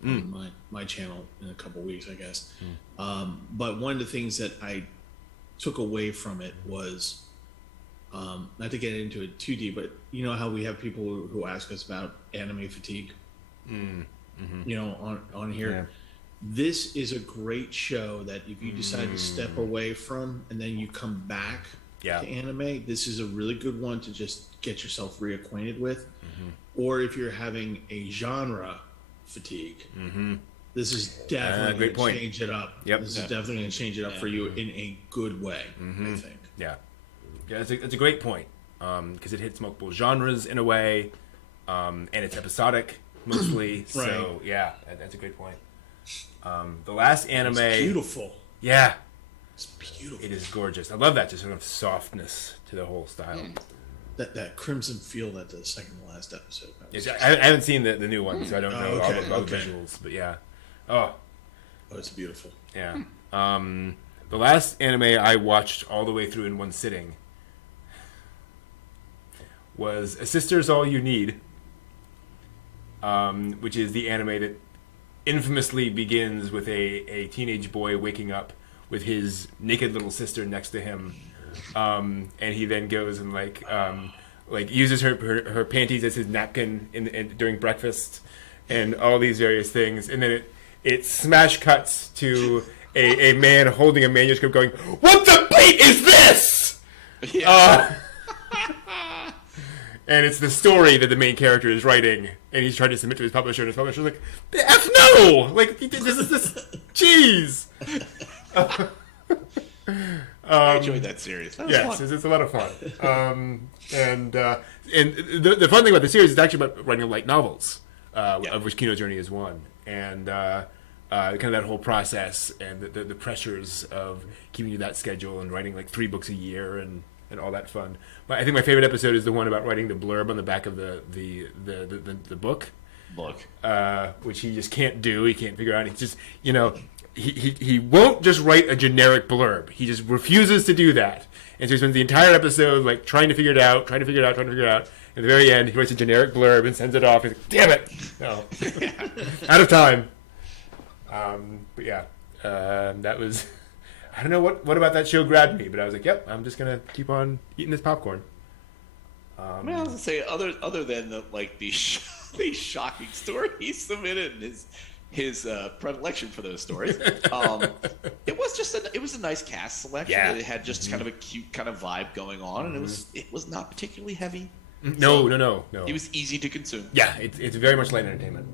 my channel in a couple weeks, I guess. But one of the things that I took away from it was, not to get into it too deep, but you know how we have people who ask us about anime fatigue, you know, on here. Yeah. This is a great show that if you decide to step away from and then you come back to anime, this is a really good one to just get yourself reacquainted with. Or if you're having a genre fatigue, this is definitely going to change it up. Yep. This is definitely going to change it up for you in a good way, I think. Yeah. Yeah, it's a great point, because it hits multiple genres in a way, and it's episodic mostly. So yeah, that's a great point. The last anime, it's beautiful. Yeah, it's beautiful. It is gorgeous. I love that just sort of softness to the whole style. That crimson feel that the second to last episode. Yes, I haven't seen the new one, so I don't know all the visuals. But yeah, it's beautiful. Yeah. The last anime I watched all the way through in one sitting was A Sister's All You Need, which is the anime that infamously begins with a teenage boy waking up with his naked little sister next to him, and he then goes and like uses her panties as his napkin during breakfast, and all these various things, and then it smash cuts to a man holding a manuscript going, "What the bleep is this?" Yeah. And it's the story that the main character is writing, and he's trying to submit to his publisher, and his publisher's like, "The F no! Like, this is this, jeez." I enjoyed that series. That was fun. It's a lot of fun. And the fun thing about the series is actually about writing light novels, of which Kino Journey is one, and kind of that whole process and the pressures of keeping to that schedule and writing like 3 books a year and all that fun. But I think my favorite episode is the one about writing the blurb on the back of the book, which he just can't do. He can't figure out. He's just, you know, he won't just write a generic blurb. He just refuses to do that. And so he spends the entire episode like trying to figure it out. At the very end, he writes a generic blurb and sends it off. He's like, "Damn it! No, out of time." But yeah, that was. I don't know what about that show grabbed me, but I was like, "Yep, I'm just gonna keep on eating this popcorn." I was gonna say other than the shocking story he submitted and his predilection for those stories, it was a nice cast selection. Yeah. It had just kind of a cute kind of vibe going on, and it was not particularly heavy. No. It was easy to consume. Yeah, it's very much light entertainment.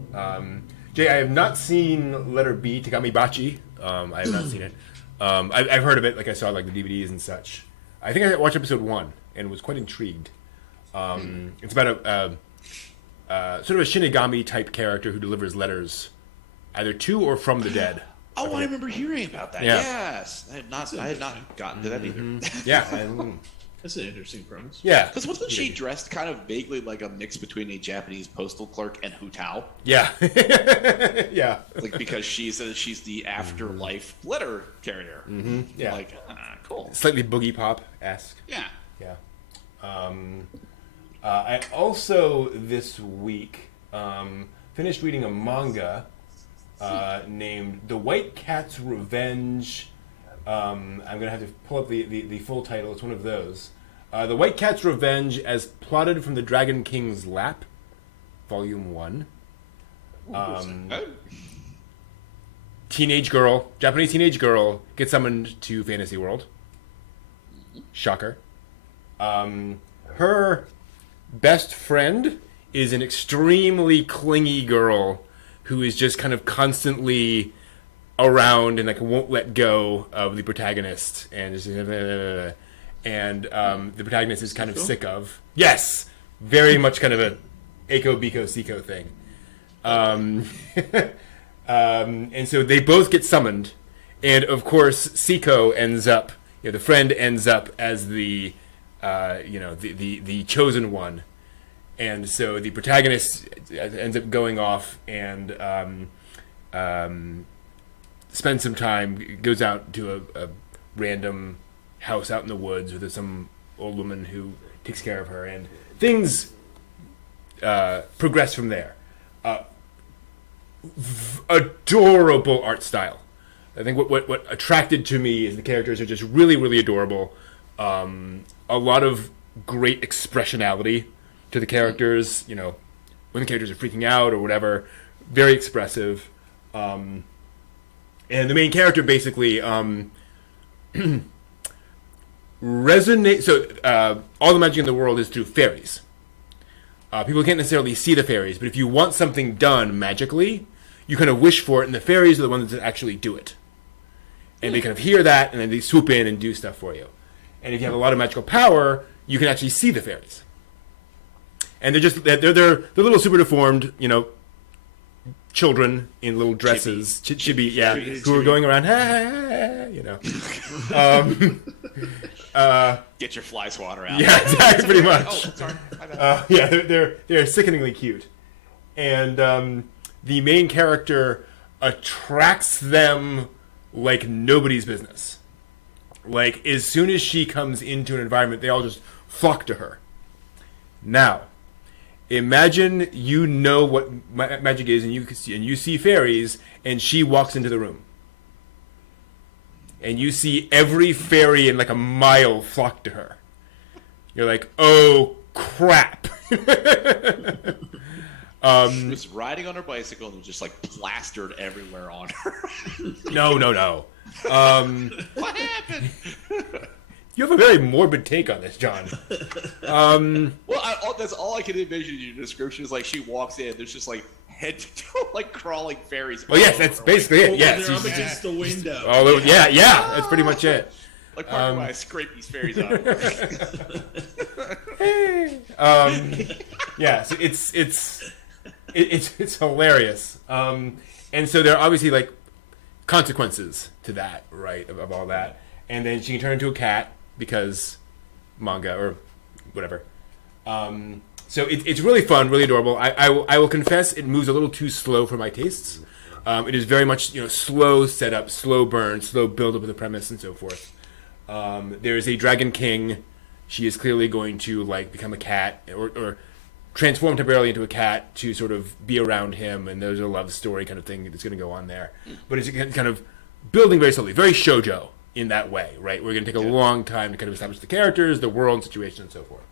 Jay, I have not seen Letter B, Takami Bachi. I have not seen it. I've heard of it, like I saw like the DVDs and such. I think I watched episode 1 and was quite intrigued. It's about a sort of a Shinigami type character who delivers letters, either to or from the dead. Oh, I remember hearing about that. Yeah. Yes, I had not gotten to that either. Yeah. That's an interesting premise. Yeah. Because wasn't she dressed kind of vaguely like a mix between a Japanese postal clerk and Hu Tao? Yeah. Yeah. Like, because she's the afterlife letter carrier. Yeah. Like, cool. Slightly boogie pop-esque. Yeah. Yeah. I also this week finished reading a manga named The White Cat's Revenge. I'm going to have to pull up the full title. It's one of those. The White Cat's Revenge as Plotted from the Dragon King's Lap, Volume 1. Japanese teenage girl, gets summoned to Fantasy World. Shocker. Her best friend is an extremely clingy girl who is just kind of constantly around and like won't let go of the protagonist, and just, the protagonist is kind of sick of. Yes, very much kind of a Eiko Biko Siko thing. And so they both get summoned, and of course Siko ends up, the friend ends up as the the chosen one, and so the protagonist ends up going off and spends some time, goes out to a random house out in the woods with some old woman who takes care of her, and things progress from there. Adorable art style. I think what attracted to me is the characters are just really, really adorable. A lot of great expressionality to the characters. When the characters are freaking out or whatever, very expressive. And the main character basically resonate. So all the magic in the world is through fairies. People can't necessarily see the fairies, but if you want something done magically, you kind of wish for it, and the fairies are the ones that actually do it. And they kind of hear that, and then they swoop in and do stuff for you. And if you have a lot of magical power, you can actually see the fairies. And they're little super deformed, children in little dresses, chibi, yeah, who are going around, Get your fly swatter out. Yeah, exactly, pretty much. Oh, sorry. They're sickeningly cute, and the main character attracts them like nobody's business. Like, as soon as she comes into an environment, they all just flock to her. Now, imagine you know what magic is, and you see fairies, and she walks into the room. And you see every fairy in like a mile flock to her. You're like, oh, crap. She was riding on her bicycle and was just like plastered everywhere on her. No. What happened? You have a very morbid take on this, John. Well, that's all I can envision in your description is like she walks in, there's just like head to toe, like crawling fairies. Well, yes, that's basically it. Yes, they're up against the window. Oh, yeah, that's pretty much it. Like part of why I scrape these fairies out. Yeah, so it's hilarious. And so there are obviously like consequences to that, right? Of all that, and then she can turn into a cat because manga or whatever. So it's really fun, really adorable. I will confess it moves a little too slow for my tastes. It is very much slow setup, slow burn, slow build up of the premise and so forth. There is a Dragon King. She is clearly going to like become a cat or transform temporarily into a cat to sort of be around him, and there's a love story kind of thing that's going to go on there. But it's kind of building very slowly, very shoujo in that way, right? We're going to take a long time to kind of establish the characters, the world and situation and so forth.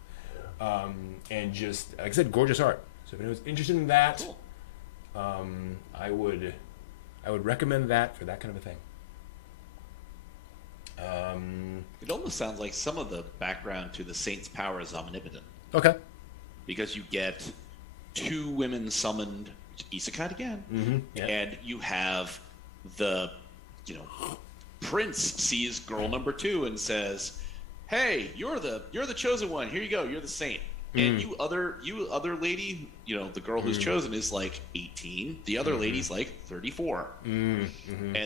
And just, like I said, gorgeous art. So if anyone's interested in that, cool. I would recommend that for that kind of a thing. It almost sounds like some of the background to the Saint's power is omnipotent. Okay. Because you get two women summoned, isekai again, and you have the, prince sees girl number 2 and says, "Hey, you're the chosen one. Here you go. You're the saint." And you other lady, the girl who's chosen is like 18. The other lady's like 34. And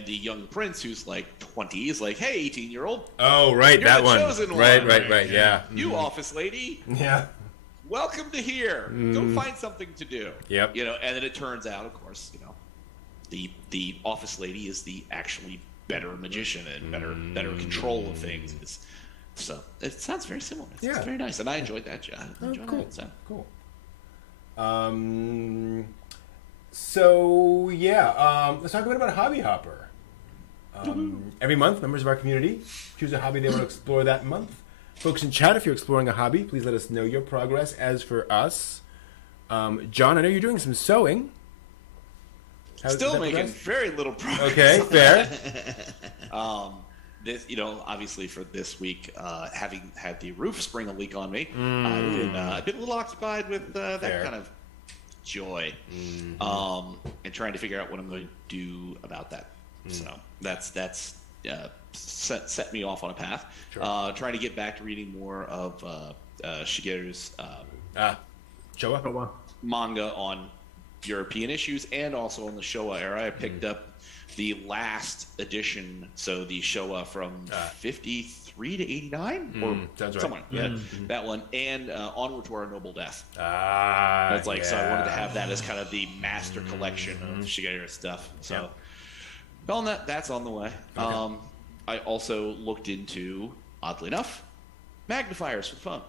the young prince who's like 20 is like, "Hey, 18-year-old. Oh, right, you're that the one. Chosen one. Right, yeah. You office lady. Yeah. Welcome to here. Go find something to do." Yep. And then it turns out, of course, the office lady is the actually better magician and better control of things. So it sounds very similar. It's very nice, and I enjoyed that. Cool. Cool. So yeah, let's talk a bit about Hobby Hopper. Every month, members of our community choose a hobby they want to explore that month. Folks in chat, if you're exploring a hobby, please let us know your progress. As for us, John, I know you're doing some sewing. Still making very little progress. Okay, fair. This, obviously for this week, having had the roof spring a leak on me, I've been a little occupied with that kind of joy, and trying to figure out what I'm going to do about that. So that's set me off on a path. Sure. Trying to get back to reading more of Shigeru's Showa manga on European issues, and also in the Showa era. I picked up the last edition, so the Showa from 53 to 89, or that's right. somewhere. Yeah, that one, and Onward to Our Noble Death. That's like, so I wanted to have that as kind of the master collection of Shigeru stuff. So, well, that's on the way. Okay. I also looked into, oddly enough, magnifiers for fun.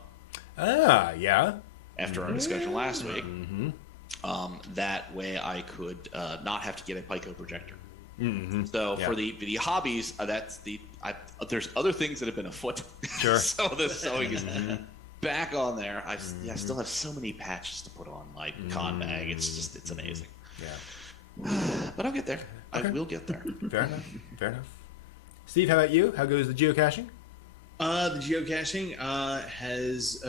After our discussion last week. That way I could not have to get a Pico projector. So for the hobbies, there's other things that have been afoot. Sure. So the sewing is back on there. I still have so many patches to put on my con mag. It's amazing. Yeah. But I'll get there. Okay. I will get there. Fair enough. Steve, how about you? How goes the geocaching? The geocaching has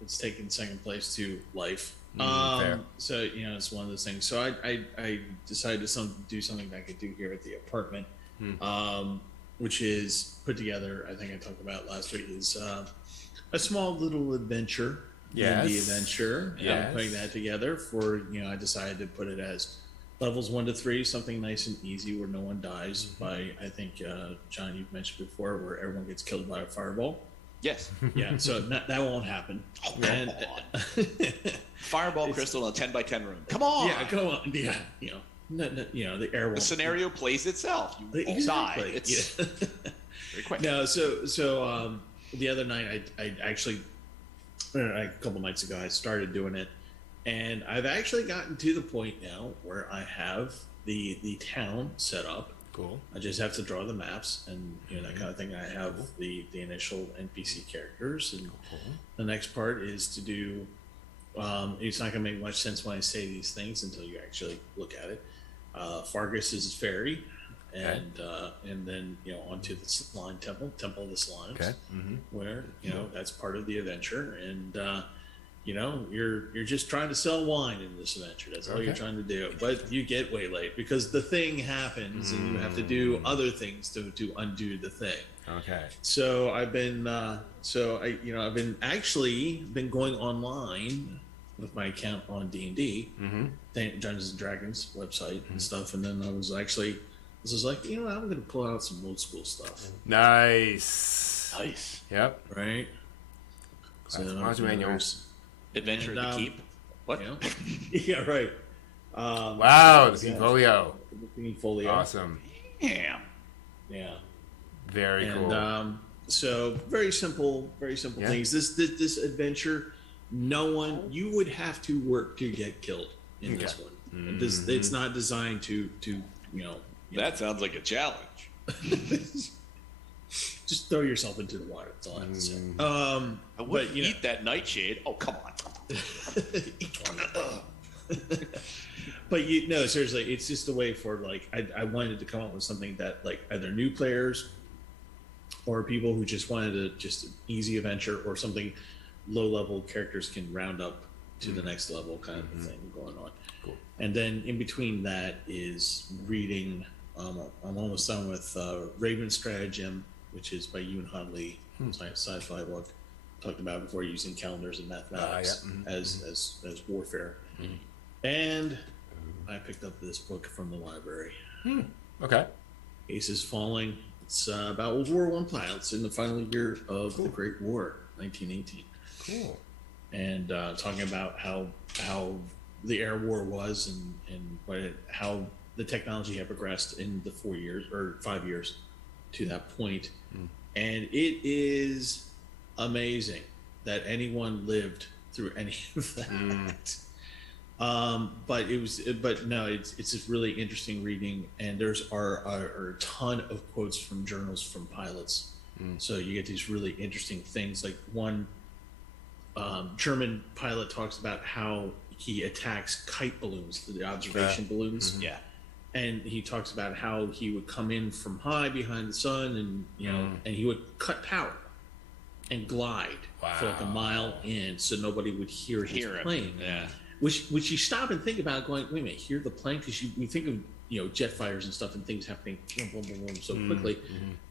it's taken second place to life. Fair. So it's one of those things. So I decided to do something that I could do here at the apartment, which is put together. I think I talked about last week is a small little adventure. Yes. The adventure. Yes. Putting that together for I decided to put it as levels 1 to 3, something nice and easy where no one dies by, I think, John, you've mentioned before, where everyone gets killed by a fireball. Yes. Yeah, so that won't happen. Oh, come on. Fireball crystal in a 10 by 10 room. Come on. Yeah, come on. Yeah, the air won't. The scenario plays itself. You won't die. It's very quick. No, so the other night, I actually, a couple nights ago, I started doing it. And I've actually gotten to the point now where I have the town set up. Cool. I just have to draw the maps and that kind of thing. I have the initial NPC characters, and the next part is to do. It's not going to make much sense when I say these things until you actually look at it. Fargus is fairy, and then onto the Celine temple of the Slimes, where that's part of the adventure, and you're just trying to sell wine in this adventure. That's all you're trying to do. But you get waylaid because the thing happens, and you have to do other things to undo the thing. Okay. So I've been I've been going online with my account on D&D, Dungeons and Dragons website and stuff, and then I was like, I'm going to pull out some old school stuff. Nice. Yep. Right. Adventure in the Keep. What? Yeah, right. Wow, the Folio. Folio. Awesome. Yeah. Very cool. So very simple things. This adventure, you would have to work to get killed in this one. It's not designed to That sounds like a challenge. Just throw yourself into the water. That's all I have to say. I wouldn't eat that nightshade. Oh, come on. Each one. But seriously, it's just a way for I wanted to come up with something that either new players or people who just wanted just an easy adventure or something low level characters can round up to the next level kind of thing going on. Cool. And then in between that is reading. I'm almost done with Raven Stratagem, which is by Yoon Han Lee, sci-fi book. Talked about before, using calendars and mathematics as warfare. And I picked up this book from the library. Okay. Aces Falling. It's about World War I pilots in the final year of the Great War, 1918. Cool. And talking about how the air war was and how the technology had progressed in the 4 years or 5 years to that point. And it is amazing that anyone lived through any of that. It's just really interesting reading, and there's are a ton of quotes from journals from pilots. So you get these really interesting things. Like one German pilot talks about how he attacks kite balloons, the observation balloons. Yeah. And he talks about how he would come in from high behind the sun, and and he would cut power and glide for like a mile in, so nobody would hear his plane. Yeah. Which you stop and think about, going, wait a minute, hear the plane? Because you think of jet fires and stuff and things happening boom, boom, boom, boom, so quickly.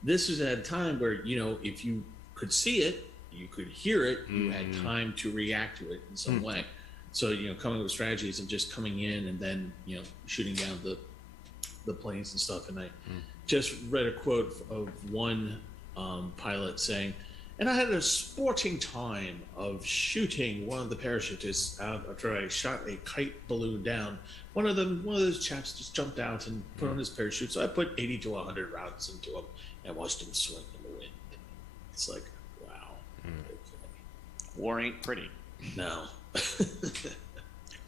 This is at a time where if you could see it, you could hear it, you had time to react to it in some way. So coming up with strategies and just coming in and then shooting down the planes and stuff. And I just read a quote of one pilot saying, "And I had a sporting time of shooting one of the parachutists out after I shot a kite balloon down. One of those chaps just jumped out and put on his parachute. So I put 80 to 100 rounds into him and watched him swing in the wind." It's like, wow. Okay. War ain't pretty. No.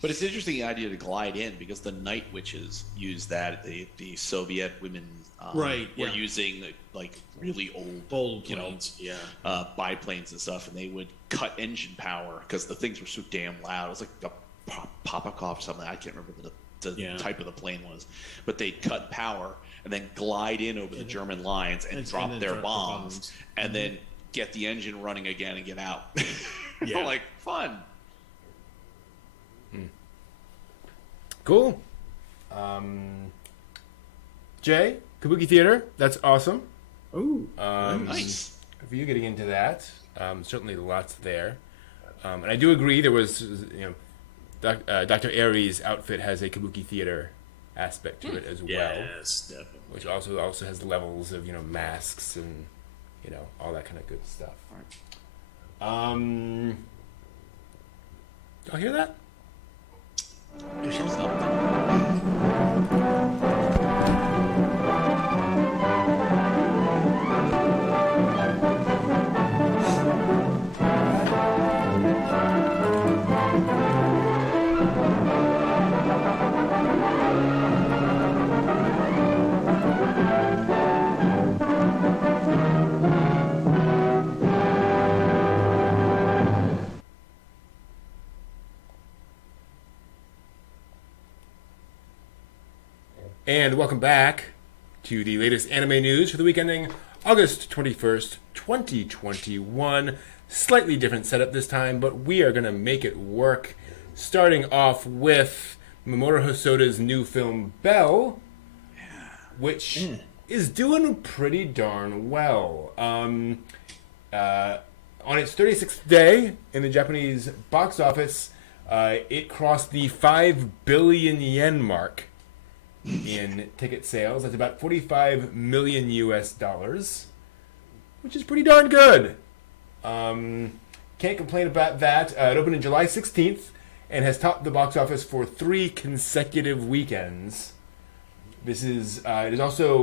But it's interesting, the idea to glide in, because the Night Witches used that. The Soviet women were using like really old planes, biplanes and stuff, and they would cut engine power because the things were so damn loud. It was like a Popakov or something. I can't remember what the type of the plane was, but they'd cut power and then glide in over the German lines and drop their bombs, and then get the engine running again and get out. Like, fun. Cool. Jay, Kabuki Theater, that's awesome. Ooh, nice. For you getting into that, certainly lots there. And I do agree, there was, Dr. Aries' outfit has a Kabuki Theater aspect to it as well. Yes, definitely. Which also has levels of, masks and, all that kind of good stuff. All right. Y'all hear that? And welcome back to the latest anime news for the week ending August 21st, 2021. Slightly different setup this time, but we are going to make it work. Starting off with Mamoru Hosoda's new film, Belle, which is doing pretty darn well. On its 36th day in the Japanese box office, it crossed the 5 billion yen mark in ticket sales. That's about $45 million US, which is pretty darn good. Can't complain about that. It opened on July 16th and has topped the box office for 3 consecutive weekends. This is it is also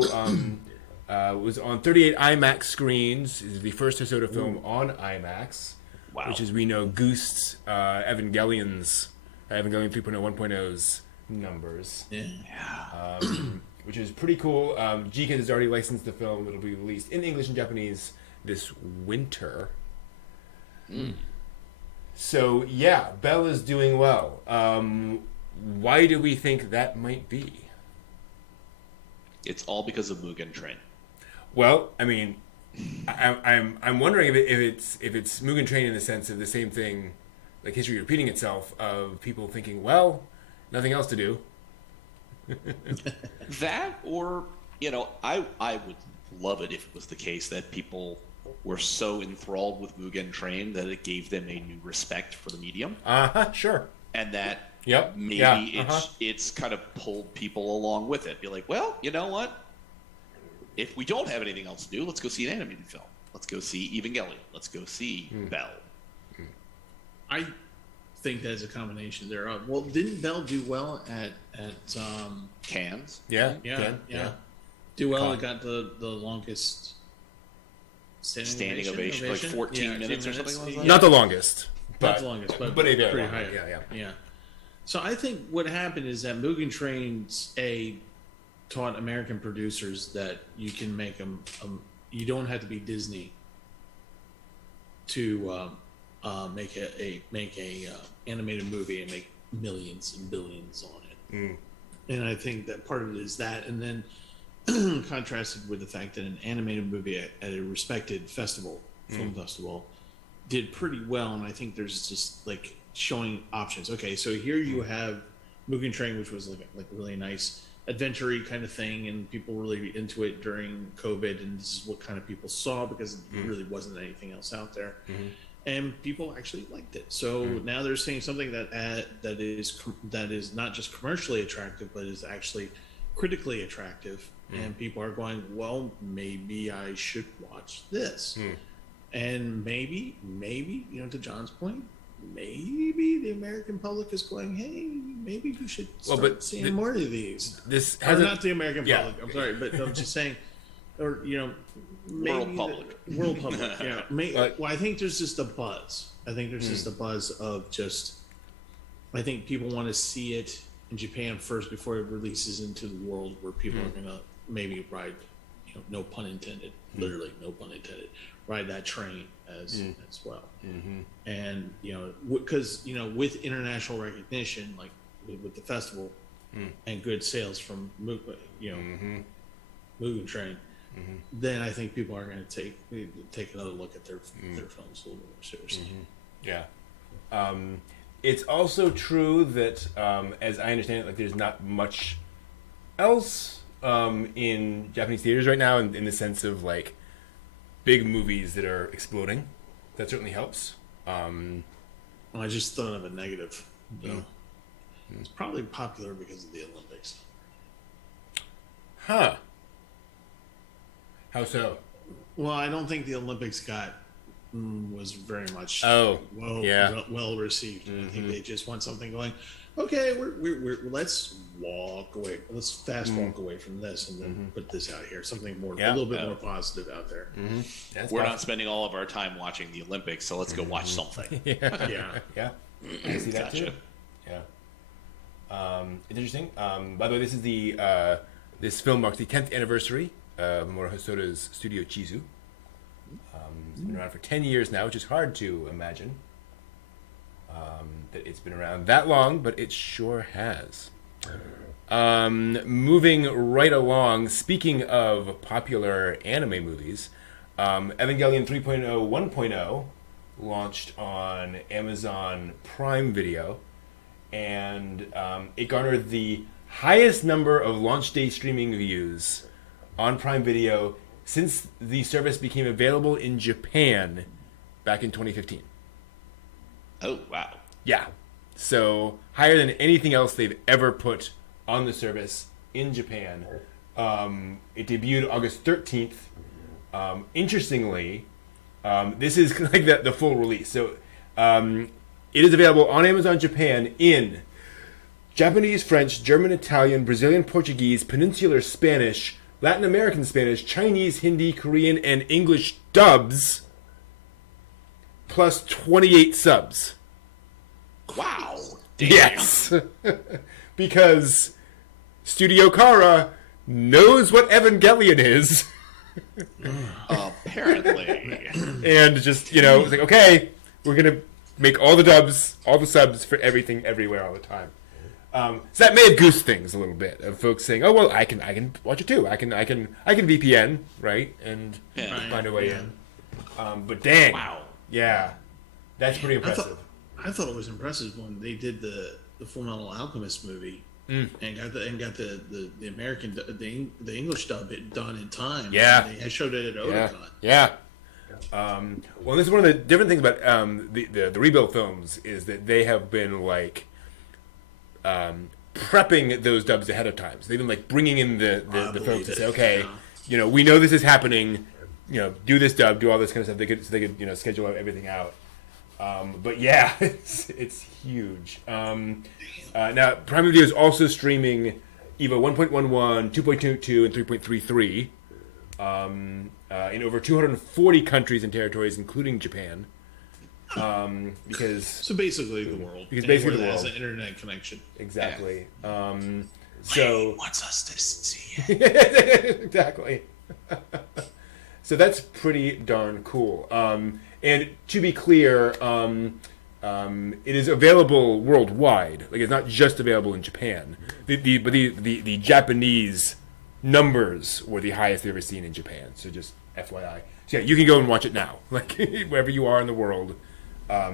was on 38 IMAX screens. It is the first Hosoda film on IMAX, which, as we know, goosed Evangelion 3.0 1.0's numbers. Which is pretty cool. GKID has already licensed the film. It'll be released in English and Japanese this winter. So Belle is doing well. Why do we think that might be? It's all because of Mugen Train. Well, I mean, I'm wondering if it's Mugen Train in the sense of the same thing, like history repeating itself, of people thinking, well, nothing else to do. That, or I would love it if it was the case that people were so enthralled with Mugen Train that it gave them a new respect for the medium. Sure. And that maybe it's kind of pulled people along with it. Be like, well, you know what? If we don't have anything else to do, let's go see an animated film. Let's go see Evangelion. Let's go see Belle. I think that's a combination thereof. Well, didn't Belle do well at Cannes? Yeah. Do well. It got the longest standing ovation, like 14 minutes or something like that. Not the longest, but a very pretty long, high. Yeah. So I think what happened is that Mugen Train's taught American producers that you can make them. You don't have to be Disney to make a animated movie and make millions and billions on it. And I think that part of it is that, and then contrasted with the fact that an animated movie at a respected film festival, did pretty well. And I think there's just like showing options. Okay, so here you have Mugen Train, which was like a really nice adventure-y kind of thing, and people were really into it during COVID, and this is what kind of people saw because it really wasn't anything else out there. and people actually liked it. So now they're saying something that is not just commercially attractive, but is actually critically attractive. And people are going, well, maybe I should watch this. And maybe, to John's point, maybe the American public is going, hey, maybe we should start seeing more of these. This or not the American public. Yeah. I'm sorry, but I'm just saying, or maybe world public. Yeah. Well, I think there's just a buzz. I think there's just a buzz of just. I think people want to see it in Japan first before it releases into the world, where people are gonna maybe ride, no pun intended, literally no pun intended, ride that train as well. And because with international recognition, like with the festival, and good sales from Mugen Train, then I think people are going to take another look at their films a little more seriously. Yeah. It's also true that, as I understand it, like there's not much else in Japanese theaters right now, in the sense of like big movies that are exploding. That certainly helps. I just thought of a negative. It's probably popular because of the Olympics. Huh. How so? Well, I don't think the Olympics was very much well received. I think they just want something going, okay, we're let's walk away. Let's fast walk away from this and then put this out here. Something more, a little bit more positive out there. We're not spending all of our time watching the Olympics, so let's go watch something. Yeah. I see that too. Yeah. Interesting. By the way, this is this film marks the 10th anniversary of Mamoru Hosoda's Studio Chizu. It's been around for 10 years now, which is hard to imagine that it's been around that long, but it sure has. Moving right along, speaking of popular anime movies, Evangelion 3.0 1.0 launched on Amazon Prime Video, and it garnered the highest number of launch day streaming views on Prime Video since the service became available in Japan back in 2015. Oh, wow. Yeah. So higher than anything else they've ever put on the service in Japan. It debuted August 13th. Interestingly, this is like the full release. So it is available on Amazon Japan in Japanese, French, German, Italian, Brazilian, Portuguese, Peninsular Spanish, Latin American Spanish, Chinese, Hindi, Korean, and English dubs, plus 28 subs. Wow. Damn. Yes. Because Studio Kara knows what Evangelion is. Apparently. And just, it's like, okay, we're going to make all the dubs, all the subs for everything, everywhere, all the time. So that may have goosed things a little bit of folks saying, "Oh well, I can watch it too. I can VPN, right, and find a way in." But dang, wow, yeah, that's pretty impressive. I thought it was impressive when they did the Full Metal Alchemist movie and got the American the English dub done in time. Yeah, they showed it at Otakon. Yeah. Well, this is one of the different things about the rebuild films is that they have been like. Prepping those dubs ahead of time. So they've been like bringing in the folks to say, okay, we know this is happening. Do this dub, do all this kind of stuff. They could schedule everything out. But yeah, it's huge. Now Prime Video is also streaming EVO 1.11, 2.22, and 3.33 in over 240 countries and territories, including Japan. So basically the world. Because basically the world has an internet connection. Exactly. Yeah. So wants us to see it. Exactly. So that's pretty darn cool. And to be clear, it is available worldwide. Like it's not just available in Japan. The Japanese numbers were the highest they've ever seen in Japan. So just FYI. So yeah, you can go and watch it now, like wherever you are in the world.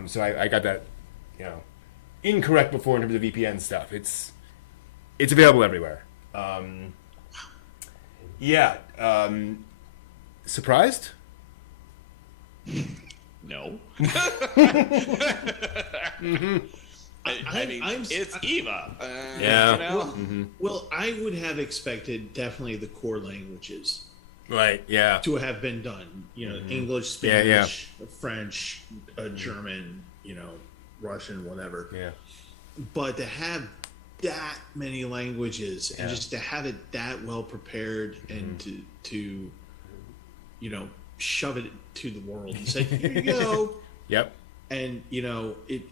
So I got that, incorrect before in terms of VPN stuff. It's available everywhere. Surprised? No. I mean, it's Eva. Yeah. You know? Well, I would have expected definitely the core languages Right. Yeah. to have been done. You know, English, Spanish, French, German, you know, Russian, whatever. Yeah. But to have that many languages and just to have it that well prepared and to you know, shove it to the world and say, here you go. Yep. And, you know, it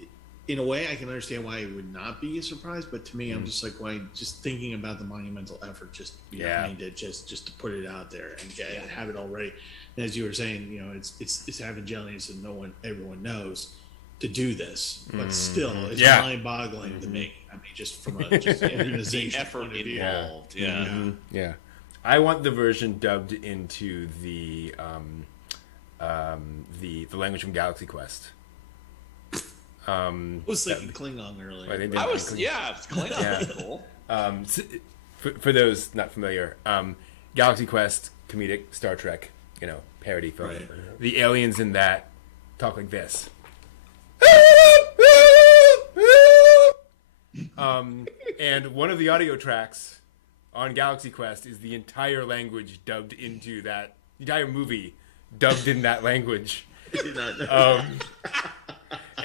in a way I can understand why it would not be a surprise, but to me I'm just like, why, just thinking about the monumental effort just behind it, just to put it out there and have it all ready. And as you were saying, you know, it's Evangelion, and everyone knows to do this, but still it's mind-boggling to me. I mean, just from an organization the effort involved. Yeah. I want the version dubbed into the language from Galaxy Quest. I was thinking Klingon earlier. Right, Klingon was cool. For those not familiar, Galaxy Quest, comedic Star Trek, you know, parody film. Right. The aliens in that talk like this. And one of the audio tracks on Galaxy Quest is the entire language dubbed into that, the entire movie dubbed in that language. I did not know.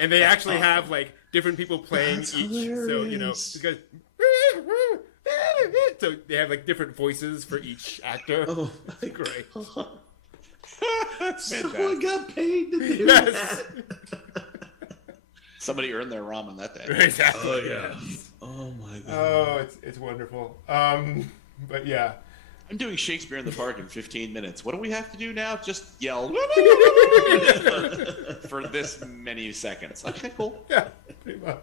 And they actually have like different people playing That's each. hilarious. So, you know, this guy's, so they have like different voices for each actor. Oh, Great. Someone got paid to do Yes. that. Somebody earned their ramen that day. Exactly. Oh yeah. Oh my god. Oh, it's wonderful. But yeah. I'm doing Shakespeare in the Park in 15 minutes. What do we have to do now? Just yell for this many seconds. Okay, cool. Yeah, pretty much.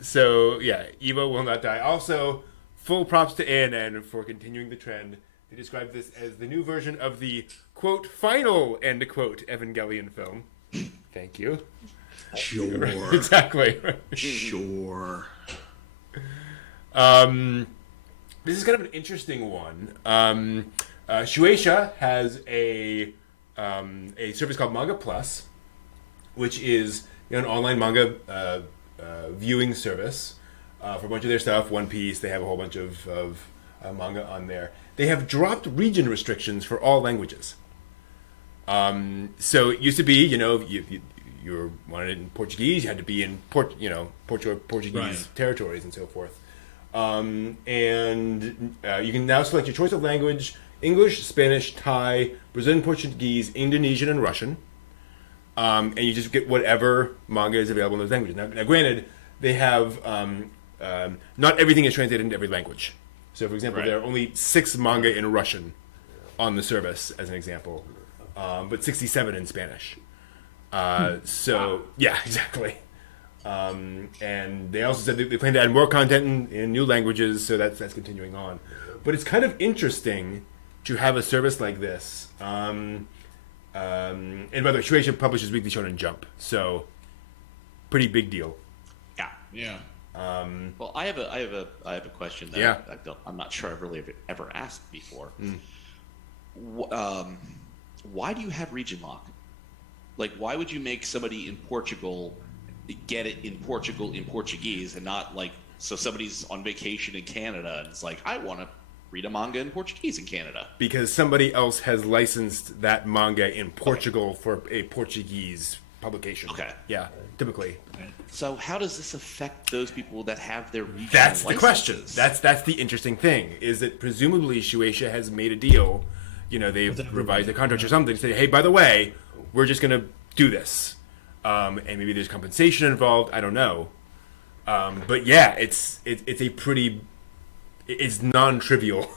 So yeah, Eva will not die. Also, full props to ANN for continuing the trend. They describe this as the new version of the quote final end quote Evangelion film. Thank you. Sure. Exactly. Sure. This is kind of an interesting one. Shueisha has a service called Manga Plus, which is, you know, an online manga viewing service for a bunch of their stuff. One Piece, they have a whole bunch of manga on there. They have dropped region restrictions for all languages. So it used to be, you know, you were wanted in Portuguese, you had to be in Portuguese territories and so forth. And you can now select your choice of language: English, Spanish, Thai, Brazilian Portuguese, Indonesian, and Russian. And you just get whatever manga is available in those languages. Now granted, they have not everything is translated into every language. So, for example, there are only 6 manga in Russian on the service, as an example, but 67 in Spanish. So, yeah, exactly. And they also said they plan to add more content in new languages, so that's continuing on. But it's kind of interesting to have a service like this. And by the way, Shueisha publishes Weekly Shonen Jump, so pretty big deal. Yeah. Well, I have a question that I'm not sure I've really ever asked before. Why do you have region lock? Like, why would you make somebody in Portugal get it in Portugal in Portuguese and not like, so somebody's on vacation in Canada and it's like, I want to read a manga in Portuguese in Canada? Because somebody else has licensed that manga in Portugal for a Portuguese publication. Okay. Yeah, typically. So how does this affect those people that have their regional That's the licenses? question. That's the interesting thing, is that presumably Shueisha has made a deal, you know, they've revised the contract or something to say, hey, by the way, we're just going to do this. And maybe there's compensation involved, I don't know. But yeah, it's a pretty, it's non-trivial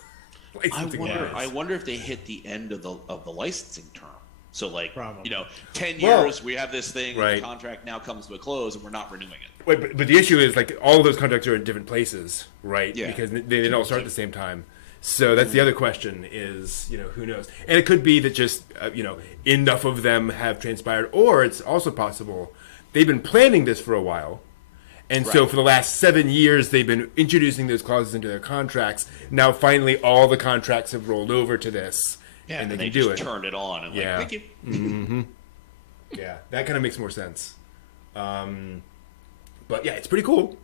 licensing. I wonder if they hit the end of the licensing term. So, like, Probably. you know, 10 years, we have this thing, the contract now comes to a close, and we're not renewing it. Wait, but the issue is, like, all of those contracts are in different places, right? Yeah. Because they didn't all start at the same time. So that's the other question is, you know, who knows? And it could be that just, you know, enough of them have transpired, or it's also possible they've been planning this for a while. And so for the last 7 years, they've been introducing those clauses into their contracts. Now, finally, all the contracts have rolled over to this. Yeah, and and they they can do just it. turned it on and Yeah. like, thank you. Mm-hmm. Yeah, that kind of makes more sense. But yeah, it's pretty cool.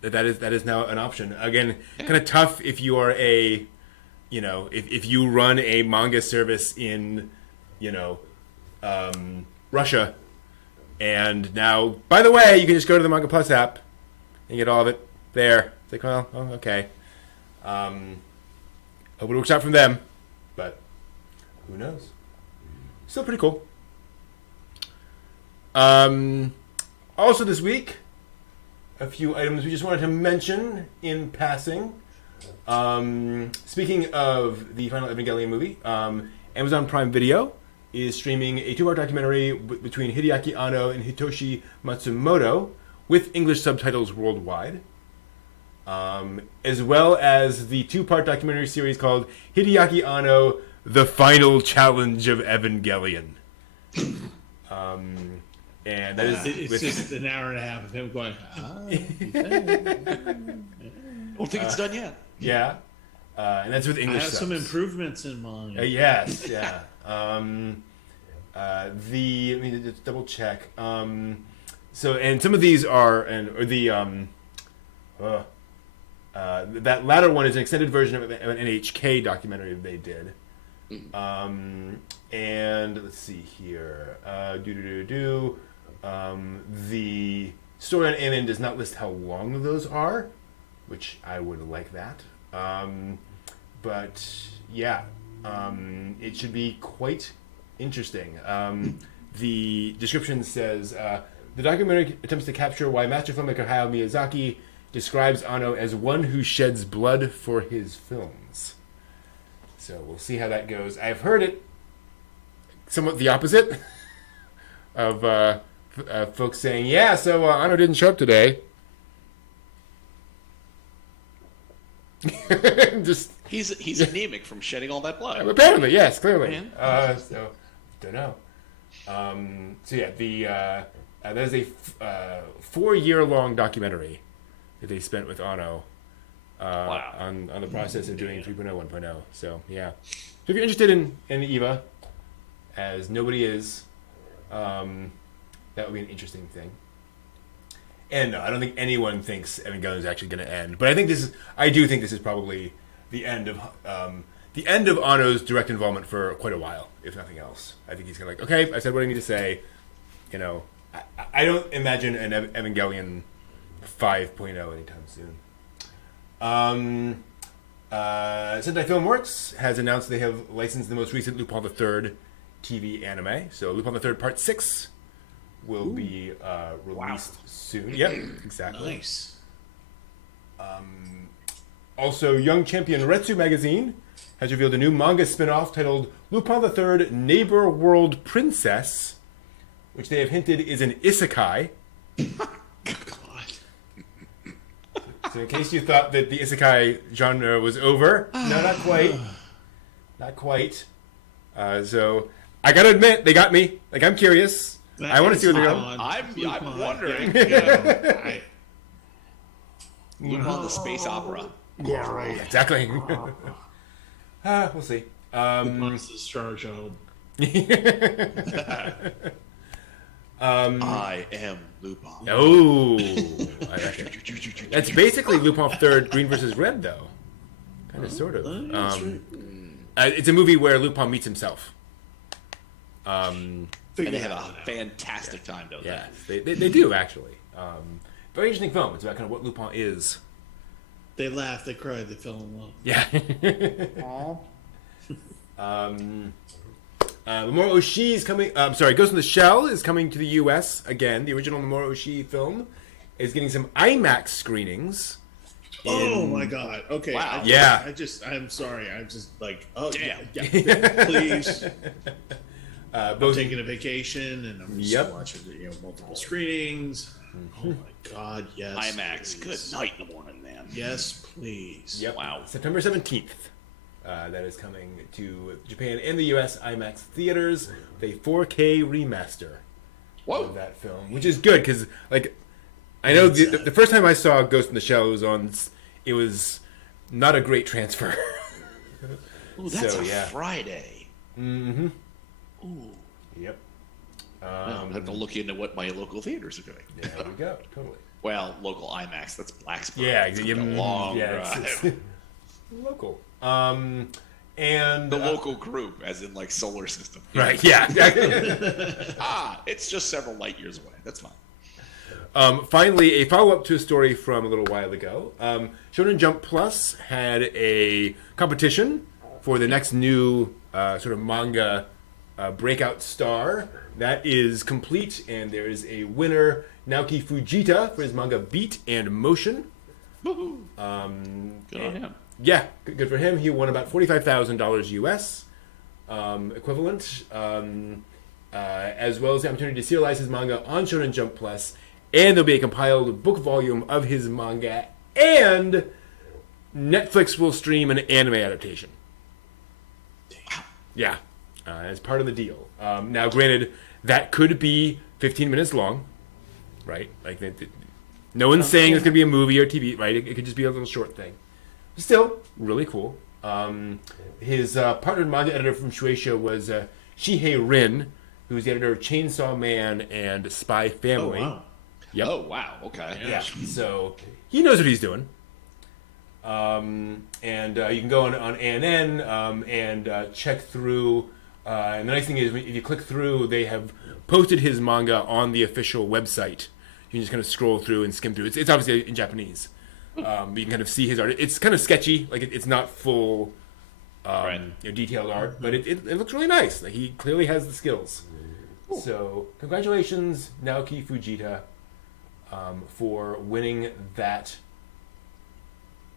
That is now an option. Again, kind of tough if you are a, if you run a manga service in, Russia, and now, by the way, you can just go to the Manga Plus app and get all of it there. It's like, well, oh, okay. Hope it works out from them, but who knows? Still pretty cool. Also this week, a few items we just wanted to mention in passing. Speaking of the final Evangelion movie, Amazon Prime Video is streaming a 2-part documentary between Hideaki Anno and Hitoshi Matsumoto with English subtitles worldwide. As well as the 2-part documentary series called Hideaki Anno, The Final Challenge of Evangelion. And that is it's just an hour and a half of him going, Don't think it's done yet. Yeah. And that's with I English have subs. some improvements in mind. Yes, yeah. Let me just double check. So, and some of these are, that latter one is an extended version of an NHK documentary they did. And let's see here. The story on Amen does not list how long those are, which I would like that. But yeah, it should be quite interesting. The description says the documentary attempts to capture why master filmmaker Hayao Miyazaki describes Anno as one who sheds blood for his films. So we'll see how that goes. I've heard it somewhat the opposite of folks saying, yeah, so Anno didn't show up today. Just He's anemic from shedding all that blood. apparently, yes, clearly. Man. So don't know. So yeah, there's a 4-year-long documentary that they spent with Anno on the process of doing 3.0, 1.0. So yeah, so if you're interested in Eva, as nobody is, that would be an interesting thing. And no, I don't think anyone thinks Evangelion is actually going to end. But I do think this is probably the end of Anno's direct involvement for quite a while, if nothing else. I think he's going to okay, I said what I need to say. I don't imagine an Evangelion 5.0 anytime soon. Sentai Filmworks has announced they have licensed the most recent Lupin III TV anime. So Lupin III Part 6 will be released soon. Yep, exactly. Nice. Also, Young Champion Retsu magazine has revealed a new manga spin-off titled Lupin III Neighbor World Princess, which they have hinted is an isekai. So in case you thought that the isekai genre was over, no, not quite. Not quite. So I gotta admit, they got me. I'm curious. I want to see where they're going. I'm wondering. Lupin the space opera. Yeah, right. Exactly. We'll see. Lupin's the star child. I am Lupin. Oh, that's basically Lupin III Green versus Red, though. Kind of, sort of. It's a movie where Lupin meets himself. And they have a fantastic time, don't they? They do, actually. Very interesting film. It's about kind of what Lupin is. They laugh, they cry, they fell in love. Yeah. Mamoru Oshii is coming. Ghost in the Shell is coming to the U.S. again. The original Mamoru Oshii film is getting some IMAX screenings. Oh my god! Okay. Wow. I'm sorry. I'm just like, oh damn. yeah, please. Both I'm taking a vacation and I'm just watching multiple screenings. Oh my god! Yes. IMAX. Good night in the morning, man. Yes, please. Yep. Wow. September 17th. That is coming to Japan and the U.S. IMAX theaters. The 4K remaster of that film, which is good because, I know the first time I saw Ghost in the Shell it was not a great transfer Ooh, that's So, a yeah. Friday. Mm-hmm. Ooh. Yep. Well, I have to look into what my local theaters are doing. There we go. Totally. Well, local IMAX. That's Blacksburg. Yeah, It's gonna be a long drive. it's local. And The local group, as in like solar system. right, yeah. It's just several light years away. That's fine. Finally, a follow-up to a story from a little while ago. Shonen Jump Plus had a competition for the next new sort of manga breakout star. That is complete, and there is a winner, Naoki Fujita, for his manga Beat and Motion. Woohoo. Good on him. Yeah, good for him. He won about $45,000 US equivalent, as well as the opportunity to serialize his manga on Shonen Jump Plus, and there'll be a compiled book volume of his manga, and Netflix will stream an anime adaptation. Yeah, as part of the deal. Now, granted, that could be 15 minutes long, right? Like, no one's saying it's going to be a movie or TV, right? It could just be a little short thing. Still, really cool. His partner and manga editor from Shueisha was Shihei Rin, who's the editor of Chainsaw Man and Spy Family. Oh, wow. Yep. Oh, wow. Okay. Yeah. So he knows what he's doing. And you can go on ANN and check through. And the nice thing is, if you click through, they have posted his manga on the official website. You can just kind of scroll through and skim through. It's obviously in Japanese. But you can kind of see his art. It's kind of sketchy. Like, it's not full detailed art. But it looks really nice. Like, he clearly has the skills. Cool. So, congratulations, Naoki Fujita, for winning that.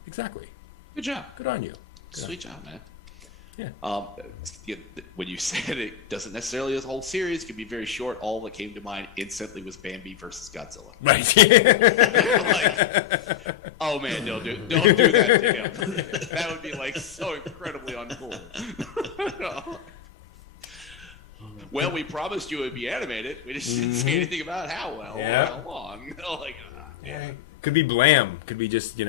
Exactly. Good job. Good on you. Sweet job, man. Yeah. When you said it doesn't necessarily the whole series, it could be very short. All that came to mind instantly was Bambi versus Godzilla. Right. Like, oh man, don't do that to him. That would be like so incredibly uncool. Well, we promised you it would be animated. We just didn't say anything about how well or how long. Like, Could be blam. Could be just,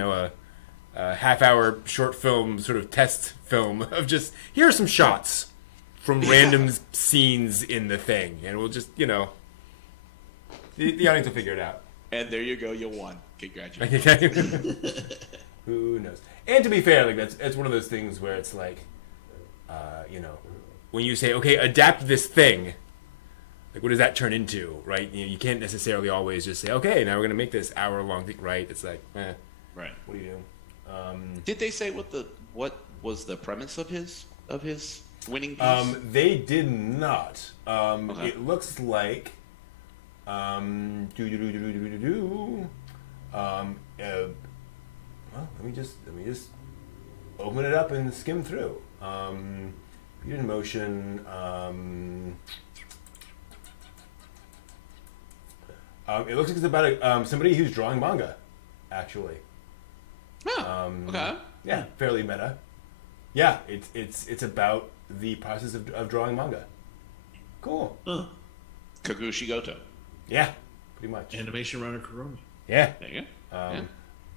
a half-hour short film, sort of test film of just, here are some shots from random scenes in the thing. And we'll just, the audience will figure it out. And there you go, you won. Congratulations. Who knows? And to be fair, like that's one of those things where it's like, when you say, okay, adapt this thing, like what does that turn into, right? You can't necessarily always just say, okay, now we're going to make this hour-long thing, right? It's like, right. What do you do? Did they say what was the premise of his winning piece? They did not. Okay. It looks like well, let me just open it up and skim through. Beat in Motion. It looks like it's about somebody who's drawing manga, actually. Oh, okay. Yeah, fairly meta. Yeah, it's about the process of drawing manga. Cool. Kagushi Goto. Yeah, pretty much. Animation Runner Kurumi. Yeah. There you go.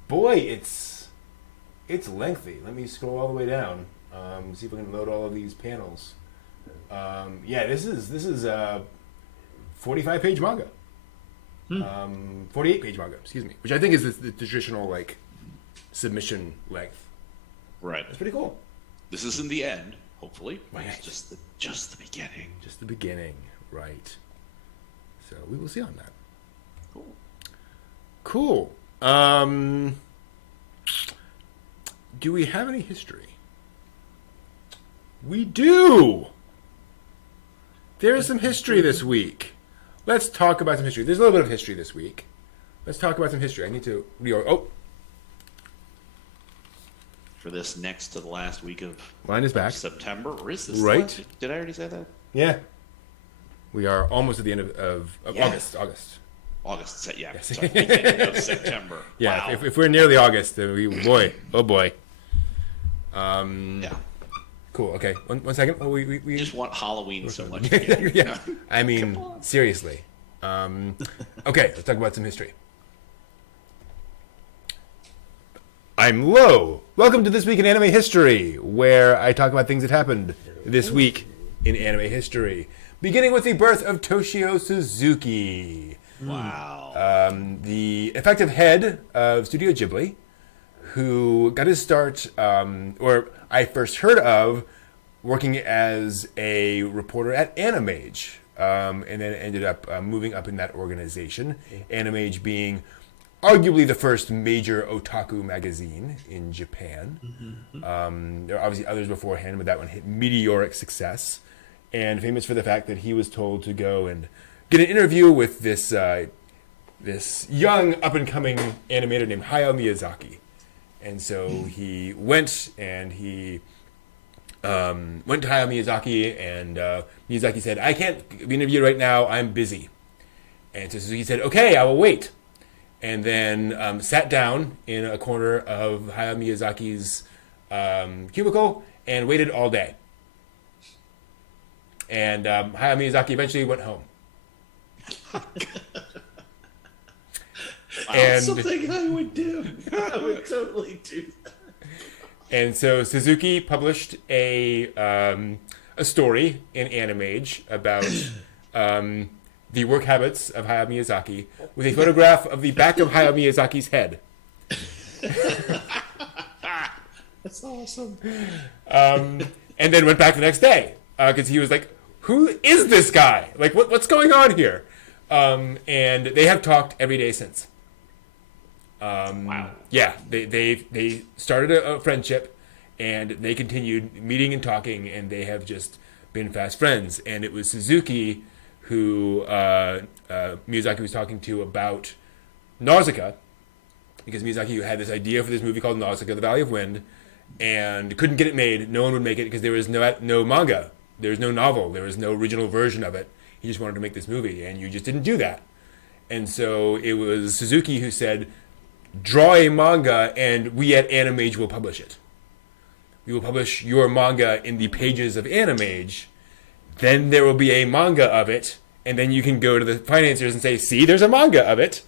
Boy, it's lengthy. Let me scroll all the way down. See if we can load all of these panels. This is a 45-page manga. 48-page manga, excuse me, which I think is the traditional like submission length. Right. It's pretty cool. This isn't the end, hopefully. Right. It's just the beginning. Just the beginning, right? So we will see on that. Cool. Do we have any history? We do. There is some history this week. Let's talk about some history. There's a little bit of history this week. Let's talk about some history. I need to For this next to the last week of line is back. September, or is this right? The last week? Did I already say that? Yeah. We are almost at the end of August. August, yeah. Yes. Sorry, beginning of September. Yeah. Wow. If we're nearly August, then boy. Yeah. Cool. Okay. One second. Oh, we just want Halloween so much. Yeah. I mean, seriously. Okay. Let's talk about some history. I'm Lo. Welcome to This Week in Anime History, where I talk about things that happened this week in anime history. Beginning with the birth of Toshio Suzuki. Wow. The effective head of Studio Ghibli, who got his start, or I first heard of, working as a reporter at Animage, and then ended up moving up in that organization. Animage being arguably the first major otaku magazine in Japan. There are obviously others beforehand, but that one hit meteoric success, and famous for the fact that he was told to go and get an interview with this young up-and-coming animator named Hayao Miyazaki. And so he went, and he went to Hayao Miyazaki, and Miyazaki said, "I can't be interviewed right now, I'm busy." And so Suzuki said, "Okay, I will wait." And then sat down in a corner of Hayao Miyazaki's cubicle and waited all day. And Hayao Miyazaki eventually went home. And something I would do. I would totally do that. And so Suzuki published a story in Animage about the work habits of Hayao Miyazaki with a photograph of the back of Hayao Miyazaki's head. That's awesome. And then went back the next day because he was like, "Who is this guy? Like, what's going on here?" And they have talked every day since. Wow. Yeah, they started a friendship, and they continued meeting and talking, and they have just been fast friends. And it was Suzuki who Miyazaki was talking to about Nausicaa, because Miyazaki had this idea for this movie called Nausicaa, The Valley of Wind, and couldn't get it made. No one would make it because there was no manga. There was no novel. There was no original version of it. He just wanted to make this movie, and you just didn't do that. And so it was Suzuki who said, "Draw a manga, and we at Animage will publish it. We will publish your manga in the pages of Animage. Then there will be a manga of it, and then you can go to the financiers and say, 'See, there's a manga of it.'"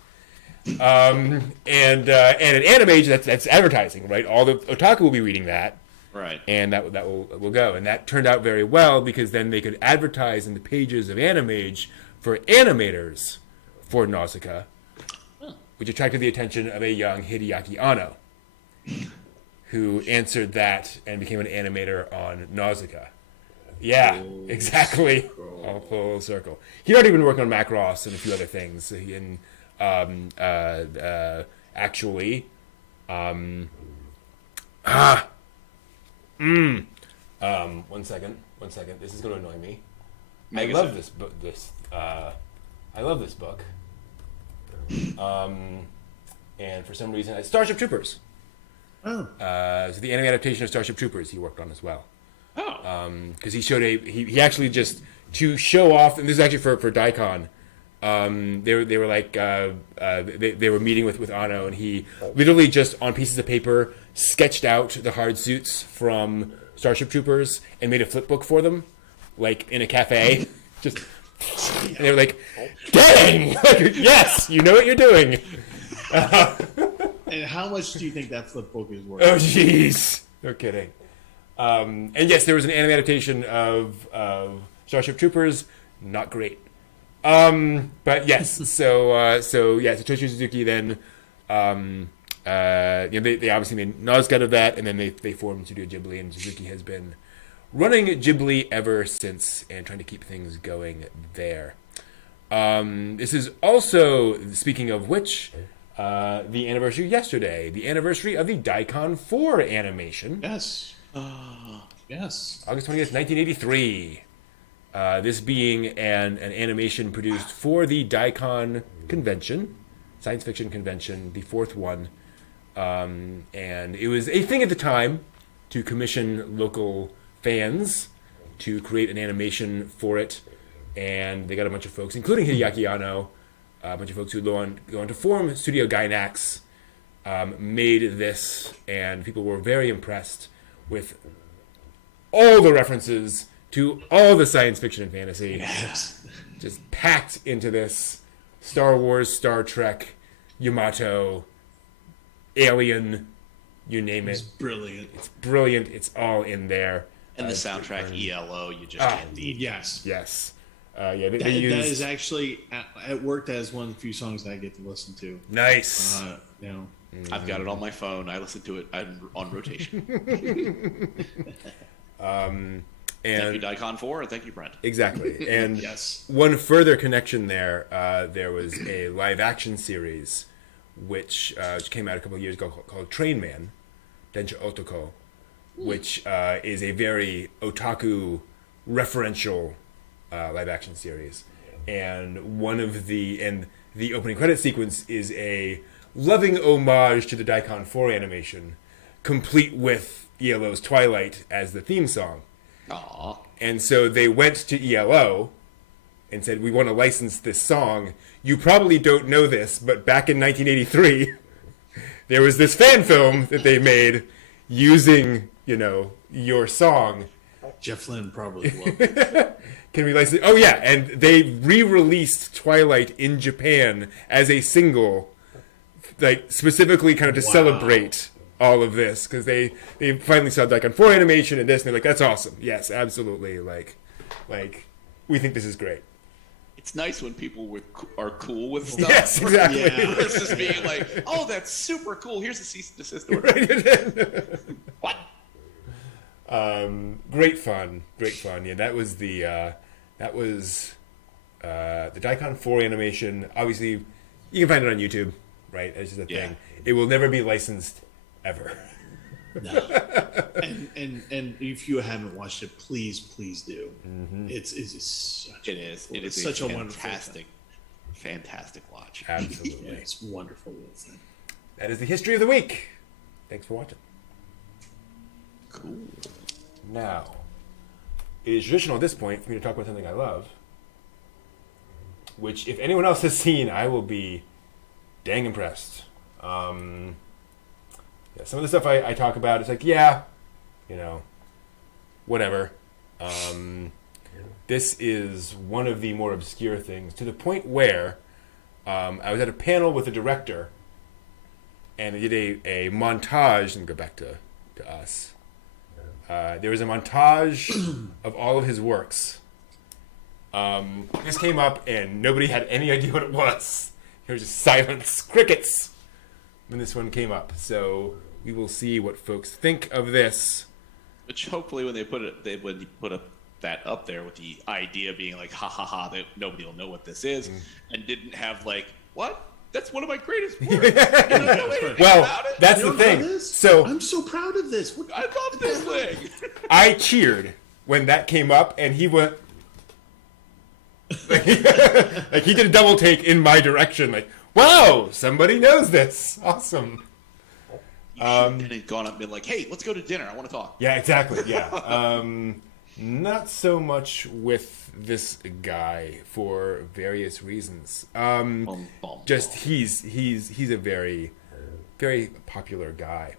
And at Animage, that's advertising, right? All the otaku will be reading that. Right. And that will go. And that turned out very well, because then they could advertise in the pages of Animage for animators for Nausicaa, which attracted the attention of a young Hideaki Anno, who answered that and became an animator on Nausicaa. Yeah, exactly. All full circle. He'd already been working on MacRoss and a few other things. And actually, one second. This is going to annoy me. I love this book. I love this book. And for some reason, it's Starship Troopers. Oh. So the anime adaptation of Starship Troopers he worked on as well. Oh. Because he showed he actually just to show off, and this is actually for Daikon. They were like they were meeting with Anno, and he literally just on pieces of paper sketched out the hard suits from Starship Troopers and made a flip book for them, like in a cafe. Just and they were like, "Dang, yes, you know what you're doing." And how much do you think that flip book is worth? Oh, jeez, no kidding. And yes, there was an anime adaptation of Starship Troopers. Not great. But yes, so Toshio Suzuki then, they obviously made Nausicaa of that, and then they formed Studio Ghibli, and Suzuki has been running Ghibli ever since and trying to keep things going there. This is also, speaking of which, the anniversary yesterday, the anniversary of the Daikon 4 animation. Yes. Yes. August 20th, 1983. This being an animation produced for the Daikon convention, science fiction convention, the fourth one. And it was a thing at the time to commission local fans to create an animation for it. And they got a bunch of folks, including Hideaki Anno, a bunch of folks who go on to form Studio Gainax, made this, and people were very impressed with all the references to all the science fiction and fantasy. Yes. Just packed into this Star Wars, Star Trek, Yamato, Alien, you name It's it. brilliant. It's brilliant. It's all in there. And the soundtrack ELO, you just can't beat. Yes. Yes. That is actually it worked as one of the few songs that I get to listen to. Nice. I've got it on my phone. I listen to it on rotation. And thank you, Daikon 4, and thank you, Brent. Exactly. And Yes. one further connection there, there was a live action series which came out a couple of years ago called Train Man, Densha Otoko, which is a very otaku referential live action series. And the opening credit sequence is a loving homage to the Daikon 4 animation, complete with ELO's Twilight as the theme song. Aww. And so they went to ELO and said, we want to license this song. You probably don't know this, but back in 1983, there was this fan film that they made using, your song. Jeff Lynne probably loved it. Can we license? Oh, yeah. And they re-released Twilight in Japan as a single, like specifically kind of to celebrate all of this, because they finally saw Daikon 4 animation and this, and they're like, that's awesome. Yes, absolutely. Like we think this is great. It's nice when people are cool with stuff. Yes, exactly. Yeah. Versus being like, oh, that's super cool. Here's a cease and desist order. What? Great fun. Yeah, that was the Daikon 4 animation. Obviously, you can find it on YouTube, right? It's just a thing. It will never be licensed ever. No. And if you haven't watched it, please do. Mm-hmm. It is such a fantastic watch. Absolutely. It's wonderful. That is the history of the week. Thanks for watching. Cool. Now, it is traditional at this point for me to talk about something I love, which if anyone else has seen, I will be dang impressed. Some of the stuff I talk about, it's like, whatever. This is one of the more obscure things, to the point where I was at a panel with a director, and they did a montage, and go back to us. There was a montage of all of his works. This came up, and nobody had any idea what it was. There was just silence, crickets, when this one came up. So we will see what folks think of this. Which hopefully, when they put that up there with the idea being like, ha ha ha, that nobody will know what this is, and didn't have like, what? That's one of my greatest works. Well, that's the thing. So I'm so proud of this. I love this thing. I cheered when that came up, and he went like he did a double take in my direction. Like, wow, somebody knows this. Awesome. And he'd gone up and been like, hey, let's go to dinner. I want to talk. Yeah, exactly. Yeah. Not so much with this guy for various reasons. Just he's a very, very popular guy.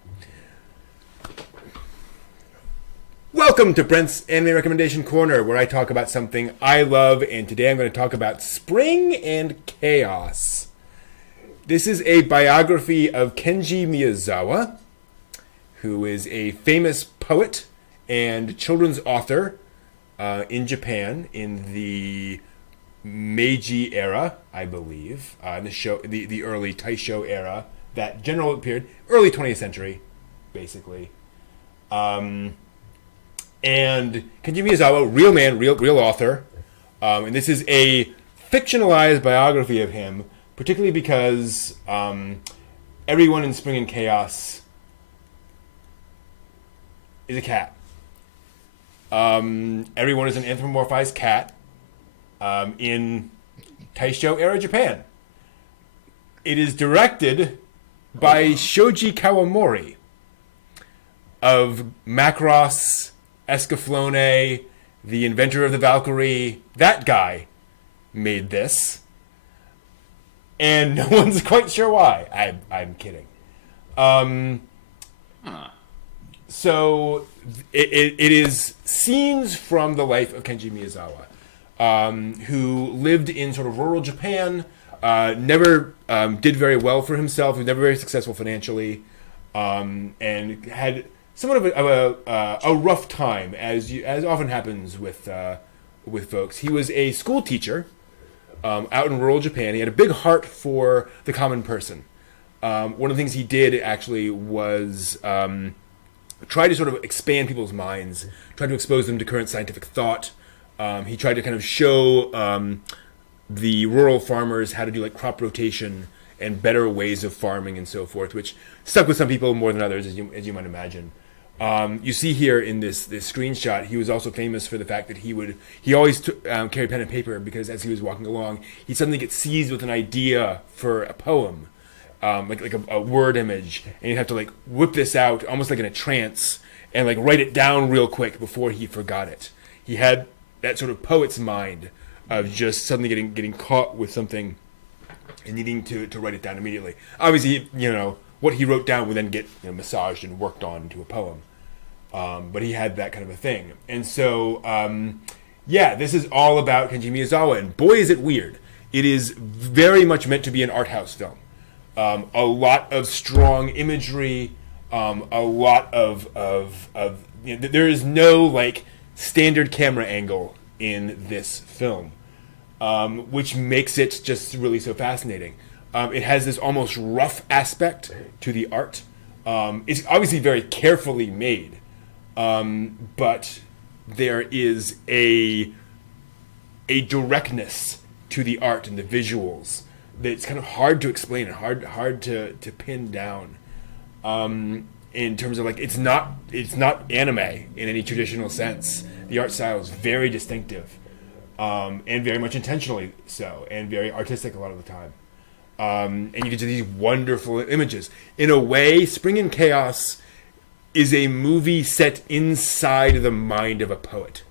Welcome to Brent's Anime Recommendation Corner, where I talk about something I love, and today I'm going to talk about Spring and Chaos. This is a biography of Kenji Miyazawa, who is a famous poet and children's author in Japan in the Meiji era, I believe, in the early Taisho era, that general period, early 20th century, basically. And Kenji Miyazawa, real man, real author, and this is a fictionalized biography of him, particularly because everyone in Spring and Chaos is a cat. Everyone is an anthropomorphized cat in Taisho era Japan. It is directed by Shoji Kawamori of Macross, Escaflowne, the inventor of the Valkyrie. That guy made this. And no one's quite sure why. I'm kidding. So it is scenes from the life of Kenji Miyazawa, who lived in sort of rural Japan, never did very well for himself, was never very successful financially, and had somewhat of a rough time, as often happens with folks. He was a school teacher out in rural Japan. He had a big heart for the common person. One of the things he did actually was try to sort of expand people's minds, try to expose them to current scientific thought. He tried to kind of show the rural farmers how to do like crop rotation and better ways of farming and so forth, which stuck with some people more than others, as you might imagine. You see here in this screenshot, he was also famous for the fact that he always carry pen and paper, because as he was walking along, he'd suddenly get seized with an idea for a poem, like a word image, and he'd have to like whip this out almost like in a trance and like write it down real quick before he forgot it. He had that sort of poet's mind of just suddenly getting caught with something and needing to write it down immediately. Obviously, what he wrote down would then get massaged and worked on into a poem. But he had that kind of a thing. And so, this is all about Kenji Miyazawa, and boy is it weird. It is very much meant to be an art house film. A lot of strong imagery, a lot of there is no like standard camera angle in this film, which makes it just really so fascinating. It has this almost rough aspect to the art. It's obviously very carefully made, but there is a directness to the art and the visuals that's kind of hard to explain and hard to pin down. In terms of like, it's not anime in any traditional sense. The art style is very distinctive, and very much intentionally so, and very artistic a lot of the time. And you get to these wonderful images. In a way, Spring in Chaos is a movie set inside the mind of a poet.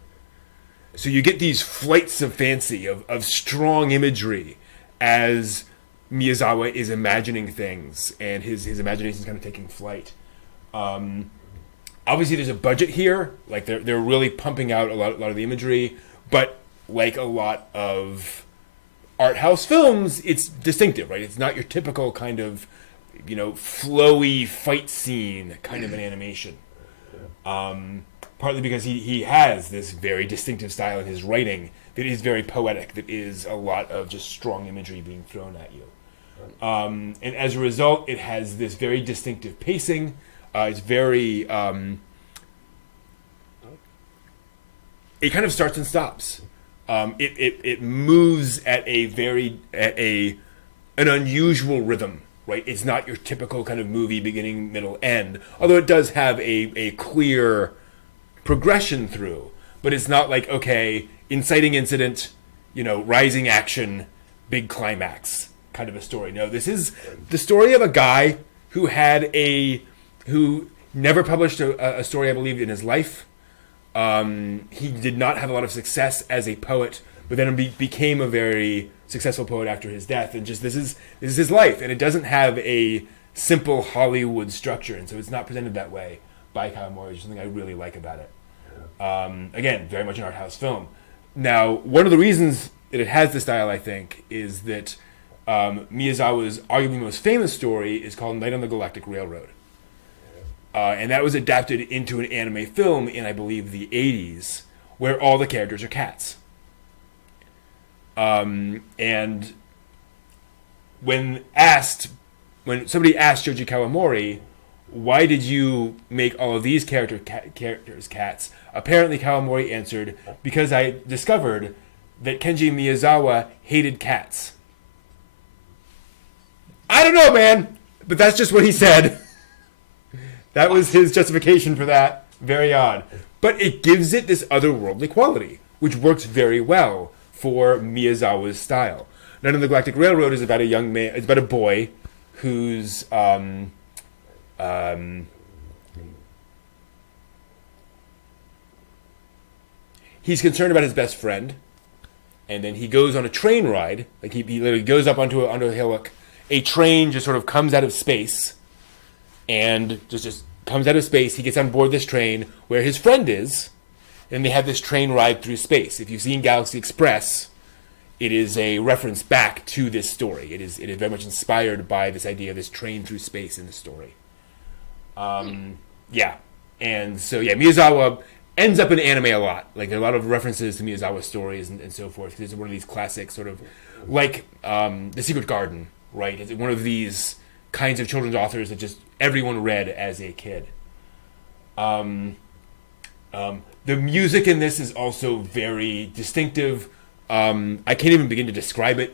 So you get these flights of fancy, of strong imagery, as Miyazawa is imagining things, and his imagination is kind of taking flight. Obviously, there's a budget here. Like they're really pumping out a lot of the imagery, but like a lot of art house films, it's distinctive, right? It's not your typical kind of, flowy fight scene kind of an animation. Partly because he has this very distinctive style in his writing that is very poetic, that is a lot of just strong imagery being thrown at you. And as a result, it has this very distinctive pacing. It's very... it kind of starts and stops. It moves at an unusual rhythm, right? It's not your typical kind of movie beginning, middle, end. Although it does have a clear progression through, but it's not like, okay, inciting incident, rising action, big climax kind of a story. No, this is the story of a guy who never published a story, I believe, in his life. He did not have a lot of success as a poet, but then became a very successful poet after his death. And just this is his life, and it doesn't have a simple Hollywood structure, and so it's not presented that way by Kawamori, which is something I really like about it. Again, very much an art house film. Now, one of the reasons that it has this style, I think, is that Miyazawa's arguably most famous story is called Night on the Galactic Railroad. And that was adapted into an anime film in, I believe, the 80s, where all the characters are cats. And when somebody asked Shoji Kawamori, why did you make all of these characters cats? Apparently Kawamori answered, because I discovered that Kenji Miyazawa hated cats. I don't know, man, but that's just what he said. That was his justification for that. Very odd. But it gives it this otherworldly quality, which works very well for Miyazawa's style. Night on the Galactic Railroad is about a young man. It's about a boy who's he's concerned about his best friend, and then he goes on a train ride. Like he literally goes up onto a hillock. A train just sort of comes out of space, and just comes out of space. He gets on board this train where his friend is, and they have this train ride through space. If you've seen Galaxy Express, it is a reference back to this story. It is very much inspired by this idea of this train through space in the story. Yeah. And so, yeah, Miyazawa ends up in anime a lot. Like, there are a lot of references to Miyazawa stories and so forth. It's one of these classic sort of, like, The Secret Garden, right? It's one of these kinds of children's authors that just everyone read as a kid. The music in this is also very distinctive. I can't even begin to describe it.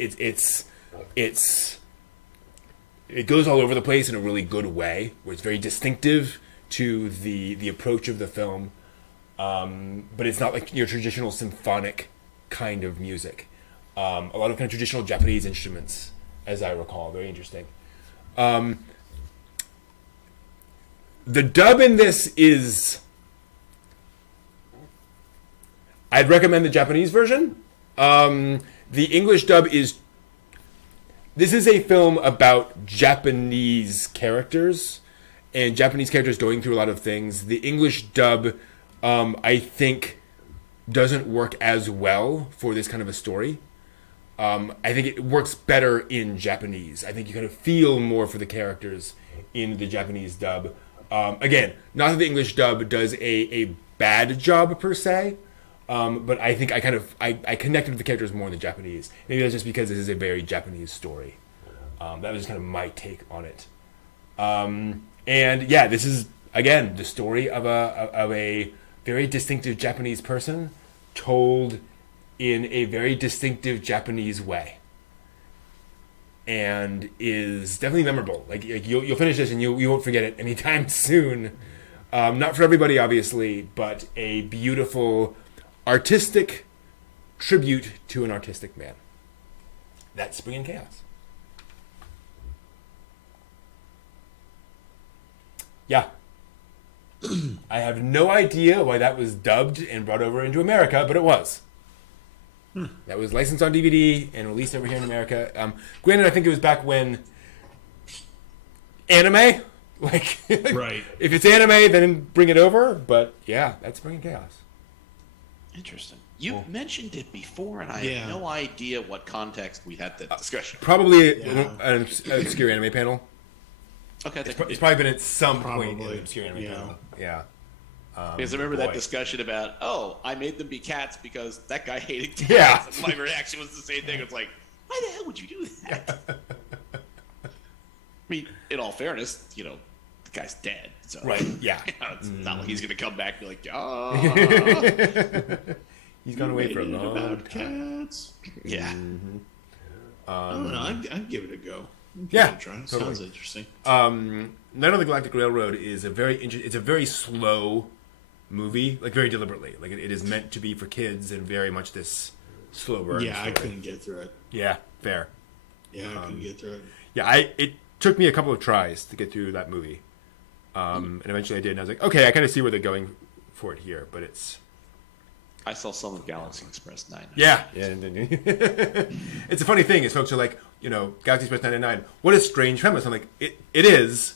It goes all over the place in a really good way, where it's very distinctive to the approach of the film. But it's not like your traditional symphonic kind of music. A lot of kind of traditional Japanese instruments, as I recall. Very interesting. The dub in this is... I'd recommend the Japanese version. The English dub is... This is a film about Japanese characters and Japanese characters going through a lot of things. The English dub, I think, doesn't work as well for this kind of a story. I think it works better in Japanese. I think you kind of feel more for the characters in the Japanese dub. Again, not that the English dub does a bad job per se, but I think I connected with the characters more in the Japanese. Maybe that's just because this is a very Japanese story. That was just kind of my take on it. And yeah, this is again the story of a very distinctive Japanese person told in a very distinctive Japanese way, and is definitely memorable. Like you'll finish this and you won't forget it anytime soon. Not for everybody, obviously, but a beautiful artistic tribute to an artistic man. That's Spring and Chaos. Yeah. I have no idea why that was dubbed and brought over into America, but it was. That was licensed on DVD and released over here in America. Granted, I think it was back when anime, like, right. If it's anime, then bring it over. But yeah, that's Spring and Chaos. Interesting. You mentioned it before, and I have no idea what context we had that discussion. Probably an obscure anime panel. Okay, it's probably been at some point in an obscure anime panel. Yeah. Because I remember that discussion about, I made them be cats because that guy hated cats. Yeah. And my reaction was the same thing. It's like, why the hell would you do that? I mean, in all fairness, the guy's dead. So, right, yeah. It's not like he's going to come back and be like, he's gone away for a long time. Cats. Yeah. Mm-hmm. I don't know. I'd give it a go. Yeah, totally. Sounds interesting. Night on the Galactic Railroad is it's a very slow movie, like very deliberately. Like it is meant to be for kids and very much this slow burn. Yeah, story. I couldn't get through it. Yeah, fair. Yeah, I couldn't get through it. Yeah, it took me a couple of tries to get through that movie. And eventually I did, and I was like, okay, I kind of see where they're going for it here, but it's... I saw some of Galaxy Express 9. Yeah. It's a funny thing is folks are like, Galaxy Express 999, what a strange premise. I'm like, it is.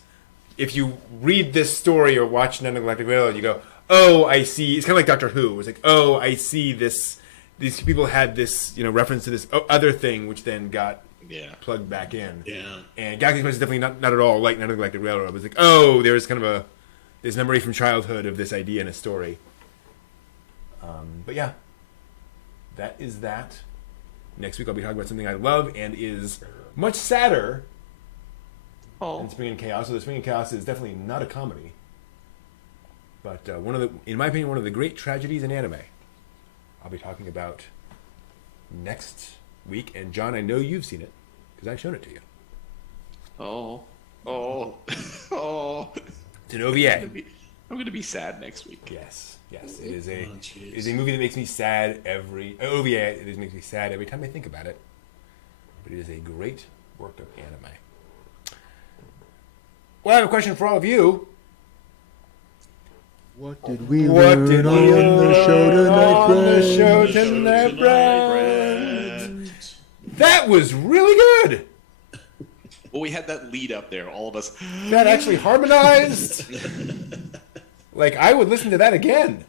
If you read this story or watch Night on the Galactic Railroad, you go, oh, I see. It's kind of like Doctor Who. It's like, oh, I see this. These people had this, reference to this other thing, which then got plugged back in. Yeah. And Galaxy Express is definitely not at all like Night on the Galactic Railroad. It's like, oh, there's kind of this memory from childhood of this idea in a story. But yeah, that is that. Next week I'll be talking about something I love and is much sadder than Spring and Chaos. So the Spring and Chaos is definitely not a comedy, but in my opinion, one of the great tragedies in anime. I'll be talking about next week. And John, I know you've seen it because I've shown it to you. It's an OVA. I'm going to be sad next week. Yes. It is a movie that makes me sad OVA. It makes me sad every time I think about it. But it is a great work of anime. Well, I have a question for all of you. What did we learn on the show tonight, Brad? That was really good. Well, we had that lead up there, all of us. That actually harmonized. Like, I would listen to that again.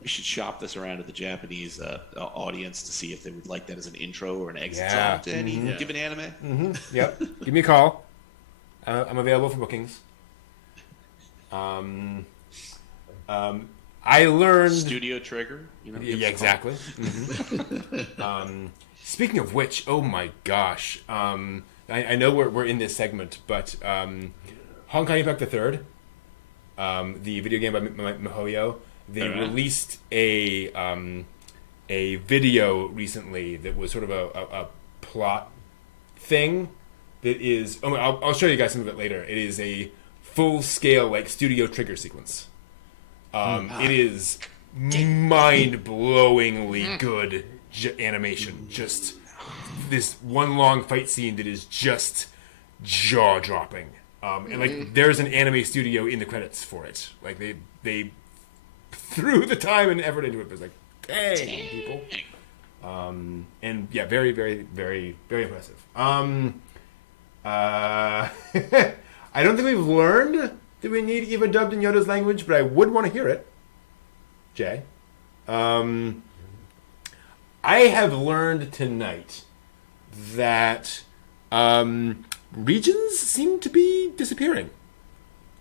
We should shop this around to the Japanese audience to see if they would like that as an intro or an exit song to any given anime. Mm-hmm. Yep. Give me a call. I'm available for bookings. I learned Studio Trigger. Yeah, exactly. Speaking of which, oh my gosh, I know we're in this segment, but Honkai Impact the Third, the video game by MiHoYo, they released a video recently that was sort of a plot thing that is. Oh, I'll show you guys some of it later. It is a full scale like Studio Trigger sequence. It is mind-blowingly good animation. Just this one long fight scene that is just jaw-dropping. And like, there's an anime studio in the credits for it. Like they threw the time and effort into it. It was like, dang, people. And yeah, very, very, very, very impressive. I don't think we've learned that we need Eva dubbed in Yoda's language, but I would want to hear it. Jay. I have learned tonight that regions seem to be disappearing.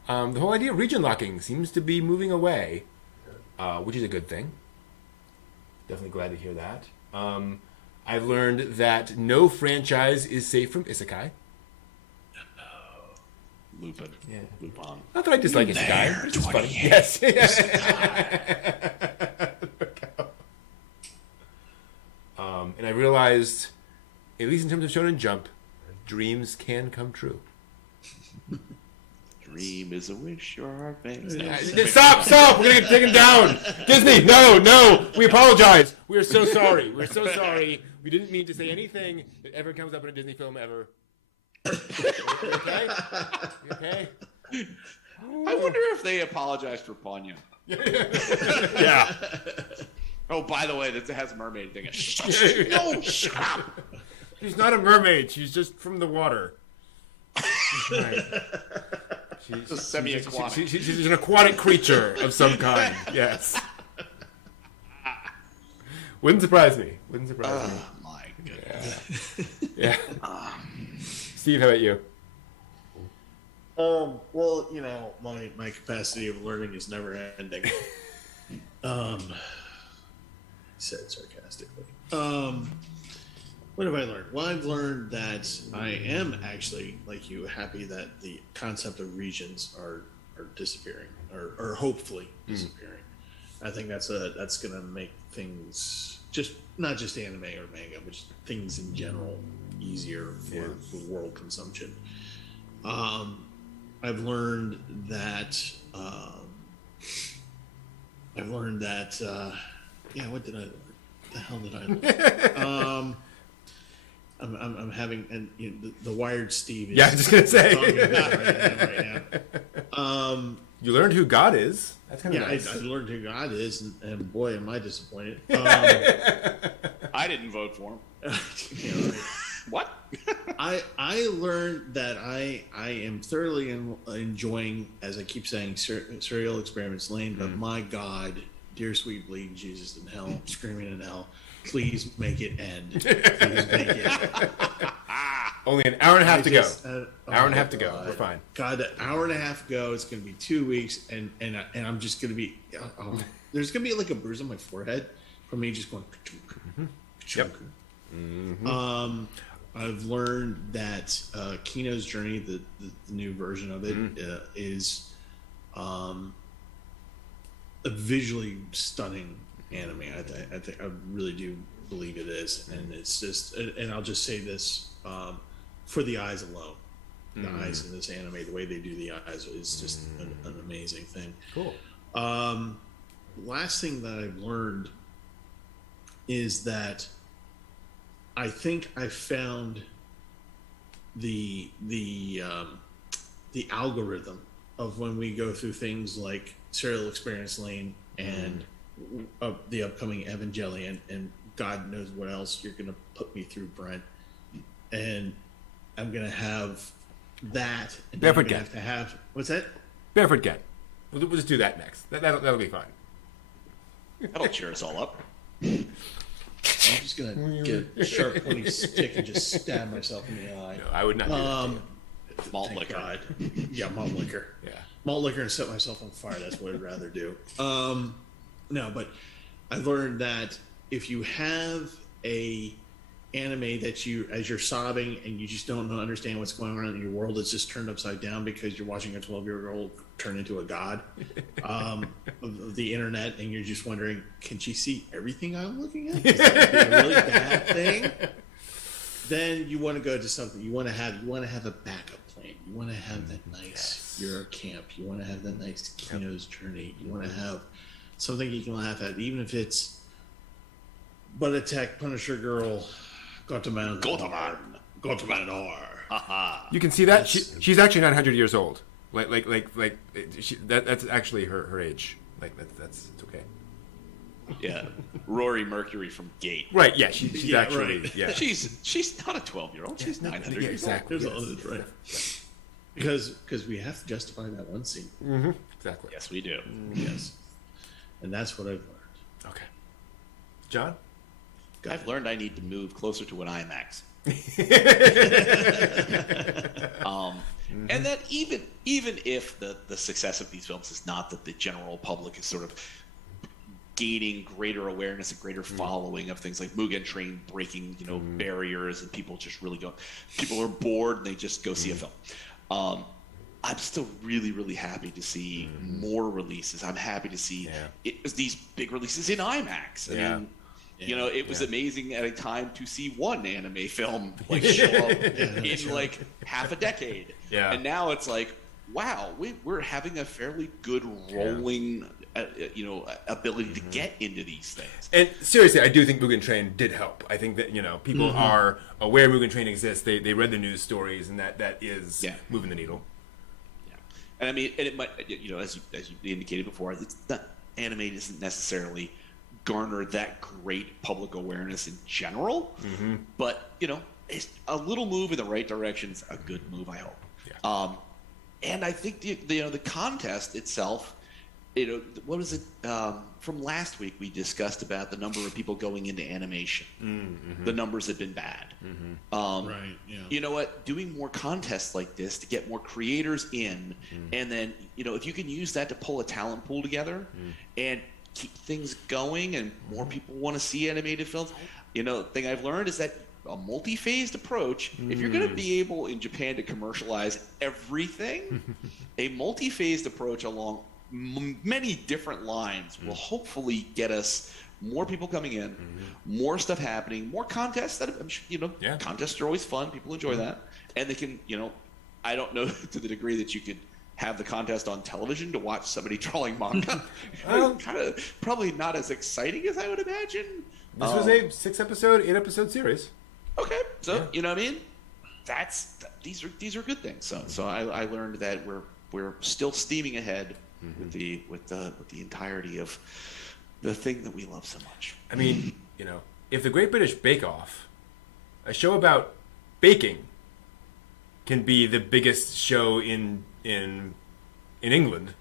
The whole idea of region locking seems to be moving away, which is a good thing. Definitely glad to hear that. I've learned that no franchise is safe from isekai. Lupin. Yeah. Lupin. Not that I dislike isekai. It's just funny. Yes. And I realized, at least in terms of Shonen Jump, dreams can come true. Dream is a wish your heart makes. Stop! We're gonna get taken down. Disney, no. We apologize. We are so sorry. We're so sorry. We didn't mean to say anything that ever comes up in a Disney film ever. Okay? I wonder if they apologized for Ponyo. Yeah. Oh, by the way, that has a mermaid thing. No, shut up. She's not a mermaid. She's just from the water. Right. She's semi-aquatic. She's an aquatic creature of some kind. Yes. Wouldn't surprise me. My goodness. Yeah. Steve, how about you? Well, my capacity of learning is never ending. Said sarcastically. What have I learned? Well, I've learned that I am actually, like you, happy that the concept of regions are disappearing, or hopefully disappearing. I think that's going to make things not just anime or manga, but just things in general easier for world consumption. I've learned that. What did I learn? The hell did I learn? I'm having, and the Wired Steve is. Yeah, I'm just gonna say. Right now. You learned who God is. That's kind of nice. I learned who God is, and boy, am I disappointed. I didn't vote for him. Right. What? I learned that I am thoroughly enjoying, as I keep saying, Serial Experiments Lain, but my God, dear sweet bleeding Jesus in hell, screaming in hell, please make it end. Please make it. Only an hour and a half to go. Hour and a half to go. We're fine. God, an hour and a half to go. It's going to be 2 weeks, and I'm just going to be. There's going to be like a bruise on my forehead from me just going. Yep. I've learned that Kino's Journey, the new version of it, is a visually stunning anime. I think I really do believe it is, and it's just. And I'll just say this: for the eyes alone, the eyes in this anime, the way they do the eyes is just an amazing thing. Cool. Last thing that I've learned is that I think I found the algorithm of when we go through things like Serial Experience Lane and the upcoming Evangelion and God knows what else you're going to put me through, Brent. And I'm going to have that. And Barefoot Get. Have to have what's that? Barefoot Get. We'll just do that next. That'll be fine. That'll cheer us all up. I'm just gonna get a sharp pointy stick and just stab myself in the eye. No, I would not do that. Malt liquor. God. Yeah, malt liquor. Yeah. malt liquor and set myself on fire. That's what I'd rather do. No, but I learned that if you have a anime that as you're sobbing and you just don't understand what's going on in your world, it's just turned upside down because you're watching a 12-year-old turn into a god of the internet, and you're just wondering, can she see everything I'm looking at? Is that a really bad thing? Then you want to go to something. You want to have a backup plan. You want to have that nice Euro camp. You want to have that nice Kino's journey. You want to have something you can laugh at, even if it's Butt Attack Punisher Girl. Gotaman. You can see that she's actually 900 years old. That's actually her age. That's it's okay. Yeah, Rory Mercury from Gate. Right. Yeah. She's actually. Right. Yeah. She's not a 12-year-old. She's 900 years exactly. There's right. Because we have to justify that one scene. Mm-hmm. Exactly. Yes, we do. Yes, and that's what I've learned. Okay. John. I've learned I need to move closer to an IMAX. And that even if the success of these films is not that the general public is sort of gaining greater awareness and greater following of things like Mugen Train breaking barriers, and people are bored and they just go see a film. I'm still really, really happy to see more releases. I'm happy to see these big releases in IMAX. I mean, it was amazing at a time to see one anime film show up in like half a decade. Yeah. And now it's like, wow, we're having a fairly good rolling, ability to get into these things. And seriously, I do think Mugen Train did help. I think that, people are aware Mugen Train exists. They read the news stories, and that is moving the needle. Yeah. And I mean, and it might, as you indicated before, anime doesn't necessarily garner that great public awareness in general, but it's a little move in the right direction is a good move, I hope. Yeah. And I think the contest itself, what was it from last week? We discussed about the number of people going into animation. The numbers have been bad. Right. Yeah. You know what? Doing more contests like this to get more creators in, and then if you can use that to pull a talent pool together and keep things going, and more people want to see animated films. The thing I've learned is that a multi-phased approach, if you're going to be able in Japan to commercialize everything, a multi-phased approach along many different lines will hopefully get us more people coming in, more stuff happening, more contests. That I'm sure, contests are always fun. People enjoy that, and they can, I don't know to the degree that you could have the contest on television to watch somebody drawing manga. Kind of probably not as exciting as I would imagine. This was a 8-episode series. Okay, so you know what I mean. These are good things. So I learned that we're still steaming ahead with the entirety of the thing that we love so much. I mean, if the Great British Bake Off, a show about baking, can be the biggest show in England,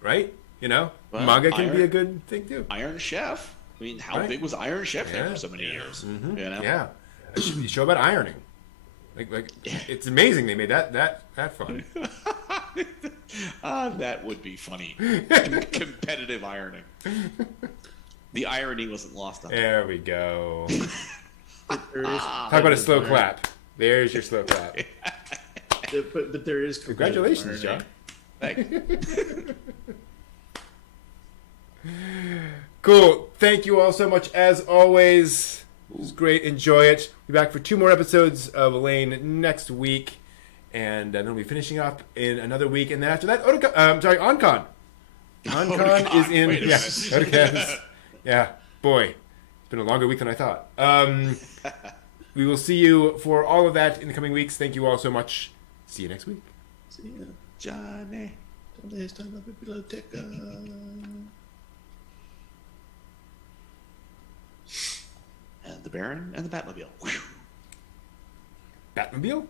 right? Well, manga can be a good thing too. Iron Chef. I mean, how big was Iron Chef there for so many years? Yeah, a show about ironing. It's amazing they made that fun. That would be funny. Competitive ironing. The irony wasn't lost on me. There we go. Talk about a slow clap. There's your slow clap. But there is congratulations, John. Thanks. Cool. Thank you all so much as always. It was great. Enjoy it. We'll be back for 2 more episodes of Lain next week, and then we'll be finishing up in another week. And then after that, Oncon. Oncon is in. Otakan. Yeah, boy, it's been a longer week than I thought. We will see you for all of that in the coming weeks. Thank you all so much. See you next week. See ya, Johnny. And the Baron and the Batmobile. Whew. Batmobile?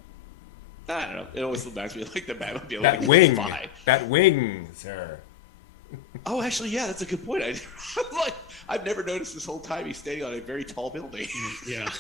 I don't know. It always reminds me of like the Batmobile. Batwing. Batwing, sir. Oh, actually, yeah, that's a good point. I've never noticed this whole time he's standing on a very tall building. Yeah.